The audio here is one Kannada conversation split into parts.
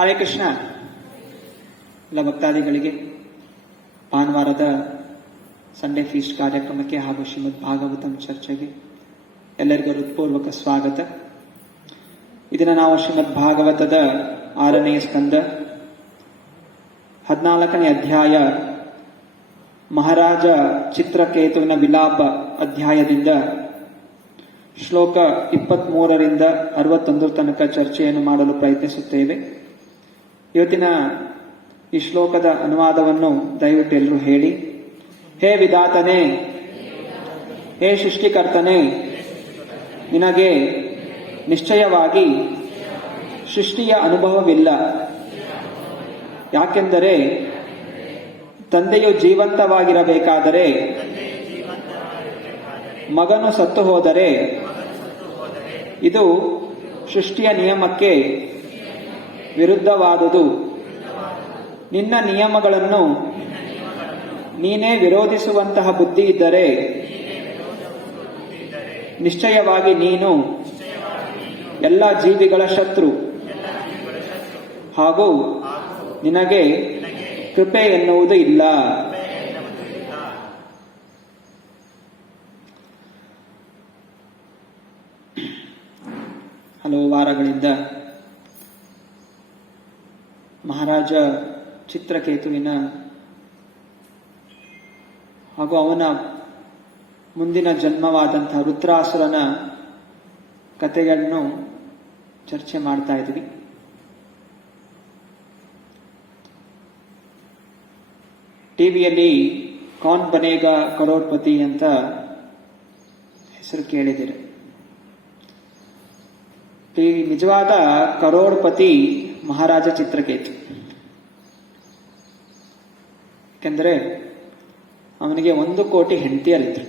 ಹರೇ ಕೃಷ್ಣ. ಎಲ್ಲ ಭಕ್ತಾದಿಗಳಿಗೆ ಭಾನುವಾರದ ಸಂಡೇ ಫೀಸ್ಟ್ ಕಾರ್ಯಕ್ರಮಕ್ಕೆ ಹಾಗೂ ಶ್ರೀಮದ್ ಭಾಗವತಂ ಚರ್ಚೆಗೆ ಎಲ್ಲರಿಗೂ ಹೃತ್ಪೂರ್ವಕ ಸ್ವಾಗತ. ಇದನ್ನು ನಾವು ಶ್ರೀಮದ್ ಭಾಗವತದ 6ನೇ ಸ್ಕಂದ 14ನೇ ಅಧ್ಯಾಯ ಮಹಾರಾಜ ಚಿತ್ರಕೇತುವಿನ ವಿಲಾಪ ಅಧ್ಯಾಯದಿಂದ ಶ್ಲೋಕ 23ರಿಂದ 61 ತನಕ ಚರ್ಚೆಯನ್ನು ಮಾಡಲು ಪ್ರಯತ್ನಿಸುತ್ತೇವೆ. ಇವತ್ತಿನ ಈ ಶ್ಲೋಕದ ಅನುವಾದವನ್ನು ದಯವಿಟ್ಟು ಎಲ್ಲರೂ ಹೇಳಿ. ಹೇ ವಿಧಾತನೇ, ಹೇ ಸೃಷ್ಟಿಕರ್ತನೇ, ನಿನಗೆ ನಿಶ್ಚಯವಾಗಿ ಸೃಷ್ಟಿಯ ಅನುಭವವಿಲ್ಲ. ಯಾಕೆಂದರೆ ತಂದೆಯು ಜೀವಂತವಾಗಿರಬೇಕಾದರೆ ಮಗನು ಸತ್ತು ಹೋದರೆ ಇದು ಸೃಷ್ಟಿಯ ನಿಯಮಕ್ಕೆ ವಿರುದ್ಧವಾದುದು. ನಿನ್ನ ನಿಯಮಗಳನ್ನು ನೀನೇ ವಿರೋಧಿಸುವಂತಹ ಬುದ್ಧಿ ಇದ್ದರೆ ನಿಶ್ಚಯವಾಗಿ ನೀನು ಎಲ್ಲ ಜೀವಿಗಳ ಶತ್ರು ಹಾಗೂ ನಿನಗೆ ಕೃಪೆ ಎನ್ನುವುದು ಇಲ್ಲ. ಹಲವು ವಾರಗಳಿಂದ ಮಹಾರಾಜ ಚಿತ್ರಕೇತುವಿನ ಹಾಗೂ ಅವನ ಮುಂದಿನ ಜನ್ಮವಾದಂತಹ ರುದ್ರಾಸುರನ ಕಥೆಗಳನ್ನು ಚರ್ಚೆ ಮಾಡ್ತಾ ಇದ್ವಿ. ಟಿವಿಯಲ್ಲಿ ಕೌನ್ ಬನೇಗಾ ಕರೋಡ್ಪತಿ ಅಂತ ಹೆಸರು ಕೇಳಿದಿರಿ. ನಿಜವಾದ ಕರೋಡ್ಪತಿ ಮಹಾರಾಜ ಚಿತ್ರಕೇತು. ಯಾಕೆಂದ್ರೆ ಅವನಿಗೆ 1 ಕೋಟಿ ಹೆಂಡತಿಯರಿದ್ರು.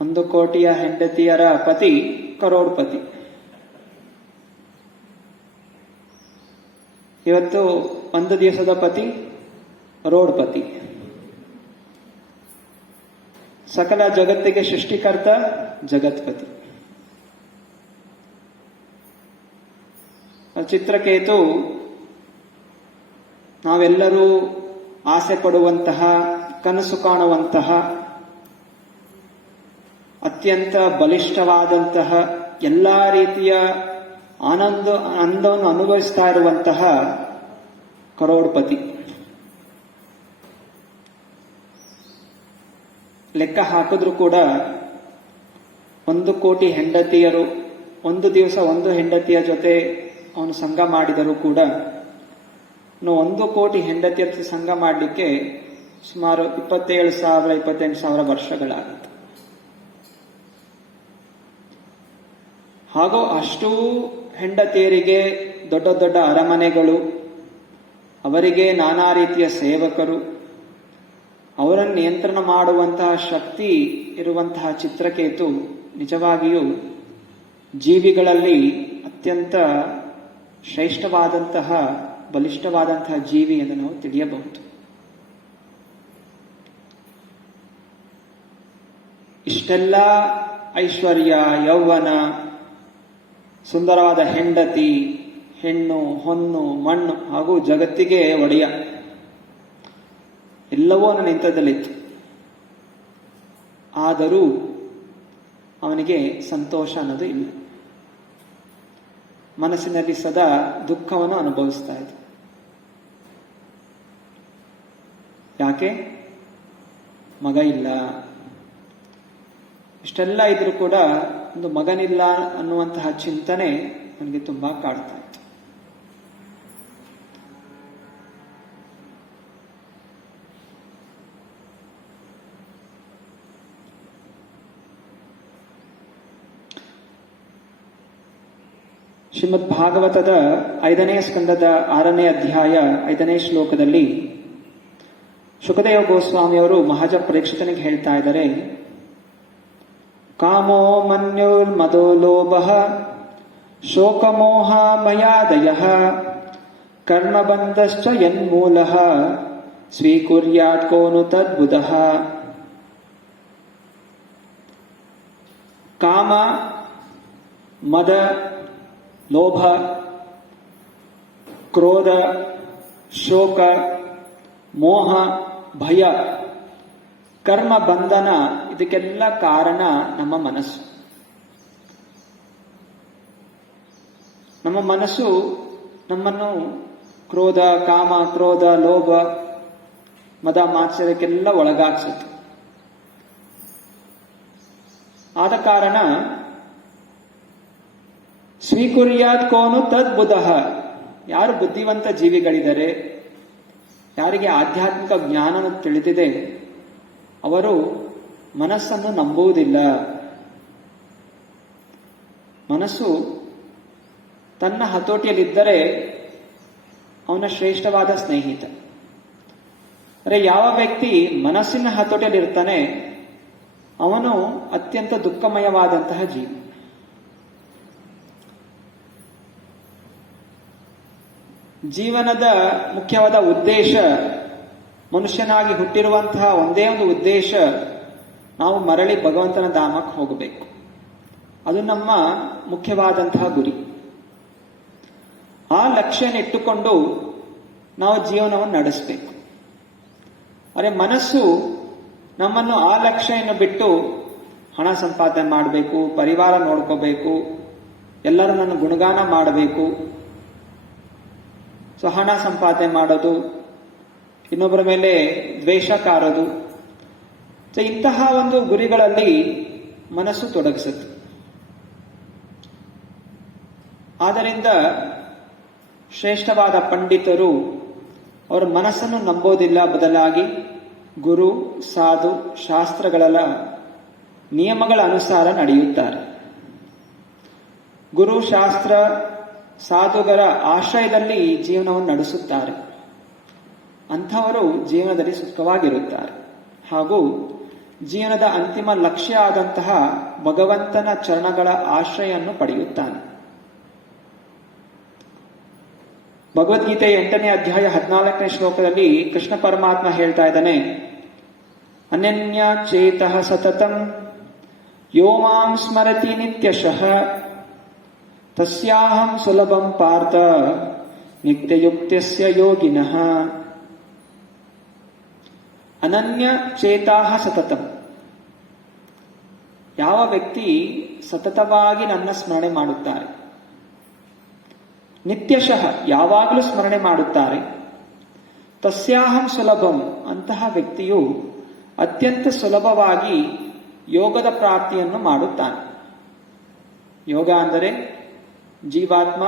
1 ಕೋಟಿಯ ಹೆಂಡತಿಯರ ಪತಿ ಕರೋಡ್ಪತಿ. ಇವತ್ತು 1 ದಿವಸದ ಪತಿ ರೋಡ್ಪತಿ. ಸಕಲ ಜಗತ್ತಿಗೆ ಸೃಷ್ಟಿಕರ್ತ ಜಗತ್ಪತಿ. ಚಿತ್ರಕೇತು ನಾವೆಲ್ಲರೂ ಆಸೆ ಪಡುವಂತಹ, ಕನಸು ಕಾಣುವಂತಹ, ಅತ್ಯಂತ ಬಲಿಷ್ಠವಾದಂತಹ, ಎಲ್ಲ ರೀತಿಯ ಆನಂದವನ್ನು ಅನುಭವಿಸ್ತಾ ಇರುವಂತಹ ಕರೋಡ್ಪತಿ. ಲೆಕ್ಕ ಹಾಕಿದ್ರೂ ಕೂಡ 1 ಕೋಟಿ ಹೆಂಡತಿಯರು, 1 ದಿವಸ 1 ಹೆಂಡತಿಯ ಜೊತೆ ಅವನು ಸಂಘ ಮಾಡಿದರೂ ಕೂಡ 1 ಕೋಟಿ ಹೆಂಡತಿಯರ ಸಂಘ ಮಾಡಲಿಕ್ಕೆ ಸುಮಾರು 27,000-28,000 ವರ್ಷಗಳಾಗುತ್ತೆ. ಹಾಗೂ ಅಷ್ಟೂ ಹೆಂಡತಿಯರಿಗೆ ದೊಡ್ಡ ದೊಡ್ಡ ಅರಮನೆಗಳು, ಅವರಿಗೆ ನಾನಾ ರೀತಿಯ ಸೇವಕರು, ಅವರನ್ನು ನಿಯಂತ್ರಣ ಮಾಡುವಂತಹ ಶಕ್ತಿ ಇರುವಂತಹ ಚಿತ್ರಕೇತು ನಿಜವಾಗಿಯೂ ಜೀವಿಗಳಲ್ಲಿ ಅತ್ಯಂತ ಶ್ರೇಷ್ಠವಾದಂತಹ, ಬಲಿಷ್ಠವಾದಂತಹ ಜೀವಿ ಎಂದು ನಾವು ತಿಳಿಯಬಹುದು. ಇಷ್ಟೆಲ್ಲ ಐಶ್ವರ್ಯ, ಯೌವನ, ಸುಂದರವಾದ ಹೆಂಡತಿ, ಹೆಣ್ಣು, ಹೊನ್ನು, ಮಣ್ಣು ಹಾಗೂ ಜಗತ್ತಿಗೆ ಒಡೆಯ ಎಲ್ಲವೂ ಅವನ ನಿಂತದಲ್ಲಿತ್ತು. ಆದರೂ ಅವನಿಗೆ ಸಂತೋಷ ಅನ್ನೋದು ಇಲ್ಲ. ಮನಸ್ಸಿನಲ್ಲಿ ಸದಾ ದುಃಖವನ್ನು ಅನುಭವಿಸ್ತಾ ಇದ್ದ. ಯಾಕೆ? ಮಗ ಇಲ್ಲ. ಇಷ್ಟೆಲ್ಲ ಇದ್ರೂ ಕೂಡ ಒಂದು ಮಗನಿಲ್ಲ ಅನ್ನುವಂತಹ ಚಿಂತನೆ ನನಗೆ ತುಂಬಾ ಕಾಡ್ತಾ ಇತ್ತು. ಶ್ರೀಮದ್ ಭಾಗವತದ 5ನೇ ಸ್ಕಂದದ 6ನೇ ಅಧ್ಯಾಯ 5ನೇ ಶ್ಲೋಕದಲ್ಲಿ ಶುಕದೇವ ಗೋಸ್ವಾಮಿಯವರು ಮಹಾರಾಜ ಪರೀಕ್ಷಿತನಿಗೆ ಹೇಳ್ತಾ ಇದ್ದಾರೆ, ಕಾಮೋ ಮನ್ಯುರ್ಮದೋ ಲೋಭಃ ಶೋಕಮೋಹ ಭಯಾದಯಃ ಕರ್ಮಬಂಧಶ್ಚ ಯನ್ಮೂಲಃ ಸ್ವೀಕುರ್ಯಾತ್ ಕೋನು ತದ್ಬುಧಃ. ಕಾಮ, ಮದ, ಲೋಭ, ಕ್ರೋಧ, ಶೋಕ, ಮೋಹ, ಭಯ, ಕರ್ಮ ಬಂಧನ, ಇದಕ್ಕೆಲ್ಲ ಕಾರಣ ನಮ್ಮ ಮನಸ್ಸು. ನಮ್ಮ ಮನಸ್ಸು ನಮ್ಮನ್ನು ಕ್ರೋಧ, ಕಾಮ, ಕ್ರೋಧ, ಲೋಭ, ಮದ, ಮಾತ್ಸರ್ಯಕ್ಕೆಲ್ಲ ಒಳಗಾಗ್ಸುತ್ತೆ. ಆದ ಕಾರಣ ಸ್ವೀಕುರ್ಯಾತ್ ಕೋನು ತದ್ ಬುಧಃ, ಯಾರು ಬುದ್ಧಿವಂತ ಜೀವಿಗಳಿದ್ದಾರೆ, ಯಾರಿಗೆ ಆಧ್ಯಾತ್ಮಿಕ ಜ್ಞಾನ ತಿಳಿದಿದೆ, ಅವರು ಮನಸ್ಸನ್ನು ನಂಬುವುದಿಲ್ಲ. ಮನಸ್ಸು ತನ್ನ ಹತೋಟಿಯಲ್ಲಿದ್ದರೆ ಅವನ ಶ್ರೇಷ್ಠವಾದ ಸ್ನೇಹಿತ. ಅಂದರೆ ಯಾವ ವ್ಯಕ್ತಿ ಮನಸ್ಸಿನ ಹತೋಟಿಯಲ್ಲಿರ್ತಾನೆ ಅವನು ಅತ್ಯಂತ ದುಃಖಮಯವಾದಂತಹ ಜೀವಿ. ಜೀವನದ ಮುಖ್ಯವಾದ ಉದ್ದೇಶ, ಮನುಷ್ಯನಾಗಿ ಹುಟ್ಟಿರುವಂತಹ ಒಂದೇ ಒಂದು ಉದ್ದೇಶ, ನಾವು ಮರಳಿ ಭಗವಂತನ ಧಾಮಕ್ಕೆ ಹೋಗಬೇಕು. ಅದು ನಮ್ಮ ಮುಖ್ಯವಾದಂತಹ ಗುರಿ. ಆ ಲಕ್ಷ್ಯನಿಟ್ಟುಕೊಂಡು ನಾವು ಜೀವನವನ್ನು ನಡೆಸಬೇಕು. ಆದರೆ ಮನಸ್ಸು ನಮ್ಮನ್ನು ಆ ಲಕ್ಷ್ಯವನ್ನು ಬಿಟ್ಟು ಹಣ ಸಂಪಾದನೆ ಮಾಡಬೇಕು, ಪರಿವಾರ ನೋಡ್ಕೋಬೇಕು, ಎಲ್ಲರೂ ನನ್ನ ಗುಣಗಾನ ಮಾಡಬೇಕು, ಸೊ ಹಣ ಸಂಪಾದನೆ ಮಾಡೋದು, ಇನ್ನೊಬ್ಬರ ಮೇಲೆ ದ್ವೇಷ ಕಾರೋದು, ಸೊ ಇಂತಹ ಒಂದು ಗುರಿಗಳಲ್ಲಿ ಮನಸ್ಸು ತೊಡಗಿಸುತ್ತೆ. ಆದ್ದರಿಂದ ಶ್ರೇಷ್ಠವಾದ ಪಂಡಿತರು ಅವರ ಮನಸ್ಸನ್ನು ನಂಬೋದಿಲ್ಲ, ಬದಲಾಗಿ ಗುರು, ಸಾಧು, ಶಾಸ್ತ್ರಗಳ ನಿಯಮಗಳ ಅನುಸಾರ ನಡೆಯುತ್ತಾರೆ. ಗುರು, ಶಾಸ್ತ್ರ, ಸಾಧುಗಳ ಆಶ್ರಯದಲ್ಲಿ ಜೀವನವನ್ನು ನಡೆಸುತ್ತಾರೆ. ಅಂಥವರು ಜೀವನದಲ್ಲಿ ಸುಖವಾಗಿರುತ್ತಾರೆ ಹಾಗೂ ಜೀವನದ ಅಂತಿಮ ಲಕ್ಷ್ಯ ಆದಂತಹ ಭಗವಂತನ ಚರಣಗಳ ಆಶ್ರಯನ್ನು ಪಡೆಯುತ್ತಾನೆ. ಭಗವದ್ಗೀತೆ 8ನೇ ಅಧ್ಯಾಯ 14ನೇ ಶ್ಲೋಕದಲ್ಲಿ ಕೃಷ್ಣ ಪರಮಾತ್ಮ ಹೇಳ್ತಾ ಇದ್ದಾನೆ, ಅನನ್ಯ ಚೇತಃ ಸತತಂ ಯೋ ಮಾಂ ಸ್ಮರತಿ ನಿತ್ಯಶಃ ತಸ್ಯಾಹಂ ಸುಲಭಂ ಪಾರ್ಥ ನಿತ್ಯಯುಕ್ತಸ್ಯ ಯೋಗಿನಃ. ಅನನ್ಯ ಚೇತಾಹ ಸತತಂ, ಯಾವ ವ್ಯಕ್ತಿ ಸತತವಾಗಿ ನನ್ನ ಸ್ಮರಣೆ ಮಾಡುತ್ತಾರೆ, ನಿತ್ಯಶಃ ಯಾವಾಗಲೂ ಸ್ಮರಣೆ ಮಾಡುತ್ತಾರೆ, ತಸ್ಯಾಹಂ ಸುಲಭಂ, ಅಂತಹ ವ್ಯಕ್ತಿಯು ಅತ್ಯಂತ ಸುಲಭವಾಗಿ ಯೋಗದ ಪ್ರಾಪ್ತಿಯನ್ನು ಮಾಡುತ್ತಾನೆ. ಯೋಗ ಅಂದರೆ ಜೀವಾತ್ಮ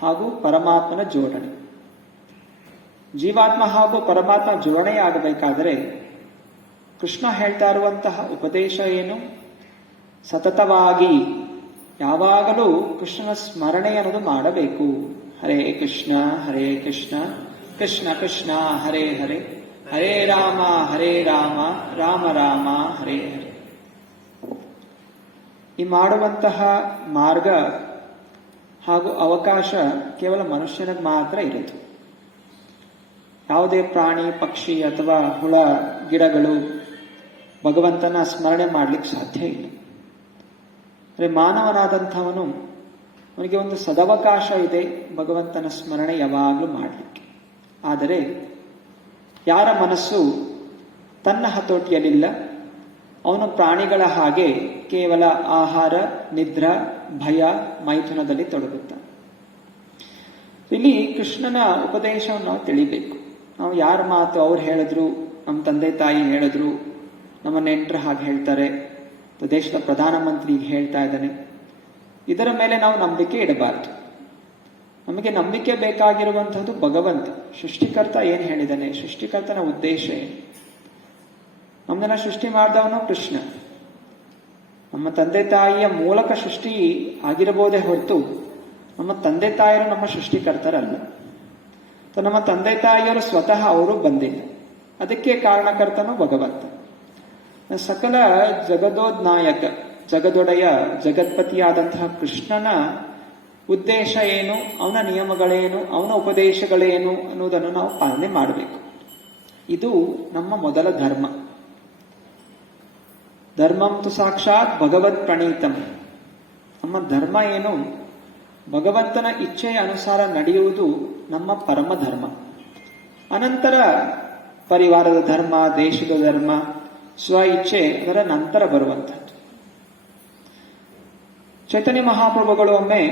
ಹಾಗೂ ಪರಮಾತ್ಮನ ಜೋಡಣೆ. ಜೀವಾತ್ಮ ಹಾಗೂ ಪರಮಾತ್ಮ ಜೋಡಣೆಯಾಗಬೇಕಾದರೆ ಕೃಷ್ಣ ಹೇಳ್ತಾ ಇರುವಂತಹ ಉಪದೇಶ ಏನು? ಸತತವಾಗಿ ಯಾವಾಗಲೂ ಕೃಷ್ಣನ ಸ್ಮರಣೆ ಅನ್ನೋದು ಮಾಡಬೇಕು. ಹರೇ ಕೃಷ್ಣ ಕೃಷ್ಣ ಕೃಷ್ಣ ಹರೇ ಹರೇ, ಹರೇ ರಾಮ ರಾಮ ರಾಮ ಹರೇ ಹರೇ. ಈ ಮಾಡುವಂತಹ ಮಾರ್ಗ ಹಾಗೂ ಅವಕಾಶ ಕೇವಲ ಮನುಷ್ಯನಿಗೆ ಮಾತ್ರ ಇರುತ್ತೆ. ಯಾವುದೇ ಪ್ರಾಣಿ, ಪಕ್ಷಿ ಅಥವಾ ಹುಳ, ಗಿಡಗಳು ಭಗವಂತನ ಸ್ಮರಣೆ ಮಾಡಲಿಕ್ಕೆ ಸಾಧ್ಯ ಇಲ್ಲ. ಅಂದರೆ ಮಾನವನಾದಂಥವನು, ಅವನಿಗೆ ಒಂದು ಸದವಕಾಶ ಇದೆ ಭಗವಂತನ ಸ್ಮರಣೆ ಯಾವಾಗಲೂ ಮಾಡಲಿಕ್ಕೆ. ಆದರೆ ಯಾರ ಮನಸ್ಸು ತನ್ನ ಹತೋಟಿಯಲ್ಲಿಲ್ಲ, ಅವನು ಪ್ರಾಣಿಗಳ ಹಾಗೆ ಕೇವಲ ಆಹಾರ, ನಿದ್ರಾ, ಭಯ, ಮೈಥುನದಲ್ಲಿ ತೊಡಗುತ್ತಾನೆ. ಇಲ್ಲಿ ಕೃಷ್ಣನ ಉಪದೇಶವನ್ನು ನಾವು ತಿಳಿಬೇಕು. ನಾವು ಯಾರ ಮಾತು ಅವ್ರು ಹೇಳಿದ್ರು, ನಮ್ಮ ತಂದೆ ತಾಯಿ ಹೇಳಿದ್ರು, ನಮ್ಮ ನೆಂಟರು ಹಾಗೆ ಹೇಳ್ತಾರೆ, ದೇಶದ ಪ್ರಧಾನಮಂತ್ರಿ ಹೇಳ್ತಾ ಇದ್ದಾನೆ, ಇದರ ಮೇಲೆ ನಾವು ನಂಬಿಕೆ ಇಡಬಾರ್ದು. ನಮಗೆ ನಂಬಿಕೆ ಬೇಕಾಗಿರುವಂಥದ್ದು ಭಗವಂತ, ಸೃಷ್ಟಿಕರ್ತ ಏನು ಹೇಳಿದ್ದಾನೆ, ಸೃಷ್ಟಿಕರ್ತನ ಉದ್ದೇಶ ಏನು. ನಮ್ಮನ್ನ ಸೃಷ್ಟಿ ಮಾಡಿದವನು ಕೃಷ್ಣ. ನಮ್ಮ ತಂದೆ ತಾಯಿಯ ಮೂಲಕ ಸೃಷ್ಟಿ ಆಗಿರಬಹುದೇ ಹೊರತು ನಮ್ಮ ತಂದೆ ತಾಯಿಯರು ನಮ್ಮ ಸೃಷ್ಟಿಕರ್ತರಲ್ಲ. ನಮ್ಮ ತಂದೆ ತಾಯಿಯರು ಸ್ವತಃ ಅವರು ಬಂದಿಲ್ಲ, ಅದಕ್ಕೆ ಕಾರಣಕರ್ತನು ಭಗವಂತ. ಸಕಲ ಜಗದೋದ್ನಾಯಕ, ಜಗದೊಡೆಯ, ಜಗತ್ಪತಿಯಾದಂತಹ ಕೃಷ್ಣನ ಉದ್ದೇಶ ಏನು, ಅವನ ನಿಯಮಗಳೇನು, ಅವನ ಉಪದೇಶಗಳೇನು ಅನ್ನೋದನ್ನು ನಾವು ಪಾಲನೆ ಮಾಡಬೇಕು. ಇದು ನಮ್ಮ ಮೊದಲ ಧರ್ಮ. ಧರ್ಮಂ ತು ಸಾಕ್ಷಾತ್ ಭಗವತ್ ಪ್ರಣೀತಂ. ನಮ್ಮ ಧರ್ಮ ಏನು? ಭಗವಂತನ ಇಚ್ಛೆಯ ಅನುಸಾರ ನಡೆಯುವುದು ನಮ್ಮ ಪರಮ ಧರ್ಮ. ಅನಂತರ ಪರಿವಾರದ ಧರ್ಮ, ದೇಶದ ಧರ್ಮ, ಸ್ವ ಇಚ್ಛೆ ಅದರ ನಂತರ ಬರುವಂಥದ್ದು. ಚೈತನ್ಯ ಮಹಾಪ್ರಭುಗಳು ಒಮ್ಮೆ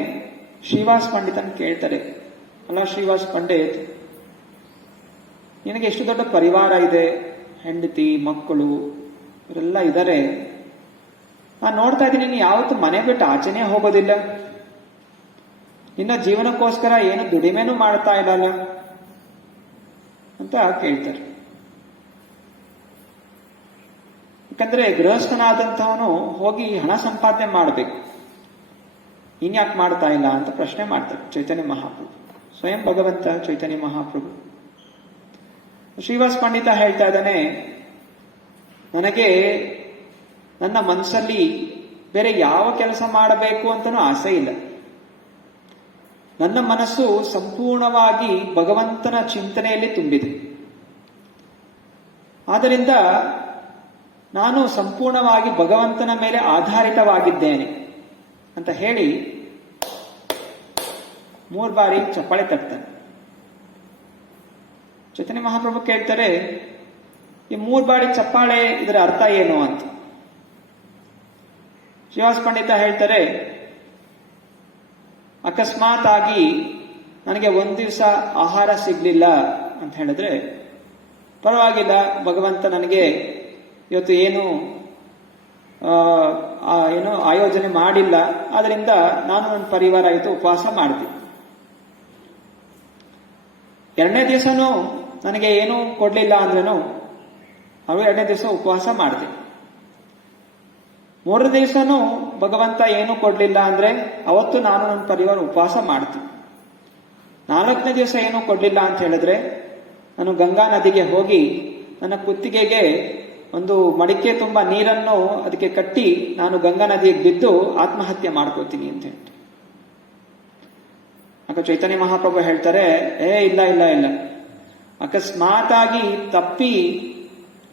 ಶ್ರೀವಾಸ್ ಪಂಡಿತನ್ ಕೇಳ್ತಾರೆ, ಅಲ್ಲ ಶ್ರೀವಾಸ್ ಪಂಡಿತ್, ನಿನಗೆ ಎಷ್ಟು ದೊಡ್ಡ ಪರಿವಾರ ಇದೆ, ಹೆಂಡತಿ ಮಕ್ಕಳು ಇವರೆಲ್ಲ ಇದ್ದಾರೆ, ನಾನು ನೋಡ್ತಾ ಇದ್ದೀನಿ ನೀನು ಯಾವತ್ತು ಮನೆ ಬಿಟ್ಟು ಆಚೆನೇ ಹೋಗೋದಿಲ್ಲ, ನಿನ್ನ ಜೀವನಕ್ಕೋಸ್ಕರ ಏನು ದುಡಿಮೆನೂ ಮಾಡ್ತಾ ಇಲ್ಲಲ್ಲ ಅಂತ ಕೇಳ್ತಾರೆ. ಯಾಕಂದ್ರೆ ಗೃಹಸ್ಥನಾದಂಥವನು ಹೋಗಿ ಹಣ ಸಂಪಾದನೆ ಮಾಡಬೇಕು, ಇನ್ಯಾಕೆ ಮಾಡ್ತಾ ಇಲ್ಲ ಅಂತ ಪ್ರಶ್ನೆ ಮಾಡ್ತಾರೆ ಚೈತನ್ಯ ಮಹಾಪ್ರಭು, ಸ್ವಯಂ ಭಗವಂತ ಚೈತನ್ಯ ಮಹಾಪ್ರಭು. ಶ್ರೀವಾಸ್ ಪಂಡಿತ ಹೇಳ್ತಾ ಇದ್ದಾನೆ, ನನಗೆ ನನ್ನ ಮನಸ್ಸಲ್ಲಿ ಬೇರೆ ಯಾವ ಕೆಲಸ ಮಾಡಬೇಕು ಅಂತನೂ ಆಸೆ ಇಲ್ಲ. ನನ್ನ ಮನಸ್ಸು ಸಂಪೂರ್ಣವಾಗಿ ಭಗವಂತನ ಚಿಂತನೆಯಲ್ಲಿ ತುಂಬಿದೆ. ಆದ್ದರಿಂದ ನಾನು ಸಂಪೂರ್ಣವಾಗಿ ಭಗವಂತನ ಮೇಲೆ ಆಧಾರಿತವಾಗಿದ್ದೇನೆ ಅಂತ ಹೇಳಿ 3 ಬಾರಿ ಚಪ್ಪಾಳೆ ತಟ್ತಾನೆ. ಚೈತನ್ಯ ಮಹಾಪ್ರಭು ಕೇಳ್ತಾರೆ, ಈ 3 ಬಾರಿ ಚಪ್ಪಾಳೆ ಇದರ ಅರ್ಥ ಏನು ಅಂತ. ಶ್ರೀವಾಸ್ ಪಂಡಿತ ಹೇಳ್ತಾರೆ, ಅಕಸ್ಮಾತ್ ಆಗಿ ನನಗೆ ಒಂದು ದಿವಸ ಆಹಾರ ಸಿಗ್ಲಿಲ್ಲ ಅಂತ ಹೇಳಿದ್ರೆ ಪರವಾಗಿಲ್ಲ, ಭಗವಂತ ನನಗೆ ಇವತ್ತು ಏನು ಆಯೋಜನೆ ಮಾಡಿಲ್ಲ, ಆದ್ರಿಂದ ನಾನು ನನ್ನ ಪರಿವಾರ ಆಯಿತು ಉಪವಾಸ ಮಾಡ್ತೀನಿ. 2ನೇ ದಿವಸನೂ ನನಗೆ ಏನೂ ಕೊಡ್ಲಿಲ್ಲ ಅಂದ್ರೂ ಅವರು 2ನೇ ದಿವಸ ಉಪವಾಸ ಮಾಡ್ತೀನಿ. 3ನೇ ದಿವಸನೂ ಭಗವಂತ ಏನೂ ಕೊಡ್ಲಿಲ್ಲ ಅಂದ್ರೆ ಅವತ್ತು ನಾನು ನನ್ನ ಪರಿವಾರ ಉಪವಾಸ ಮಾಡ್ತೀನಿ. 4ನೇ ದಿವಸ ಏನೂ ಕೊಡ್ಲಿಲ್ಲ ಅಂತ ಹೇಳಿದ್ರೆ ನಾನು ಗಂಗಾ ನದಿಗೆ ಹೋಗಿ ನನ್ನ ಕುತ್ತಿಗೆಗೆ ಒಂದು ಮಡಿಕೆ ತುಂಬಾ ನೀರನ್ನು ಅದಕ್ಕೆ ಕಟ್ಟಿ ನಾನು ಗಂಗಾ ನದಿಗೆ ಬಿದ್ದು ಆತ್ಮಹತ್ಯೆ ಮಾಡ್ಕೋತೀನಿ ಅಂತ ಹೇಳ್ತಾರೆ. ಆಗ ಚೈತನ್ಯ ಮಹಾಪ್ರಭು ಹೇಳ್ತಾರೆ, ಇಲ್ಲ ಇಲ್ಲ ಇಲ್ಲ, ಅಕಸ್ಮಾತ್ ಆಗಿ ತಪ್ಪಿ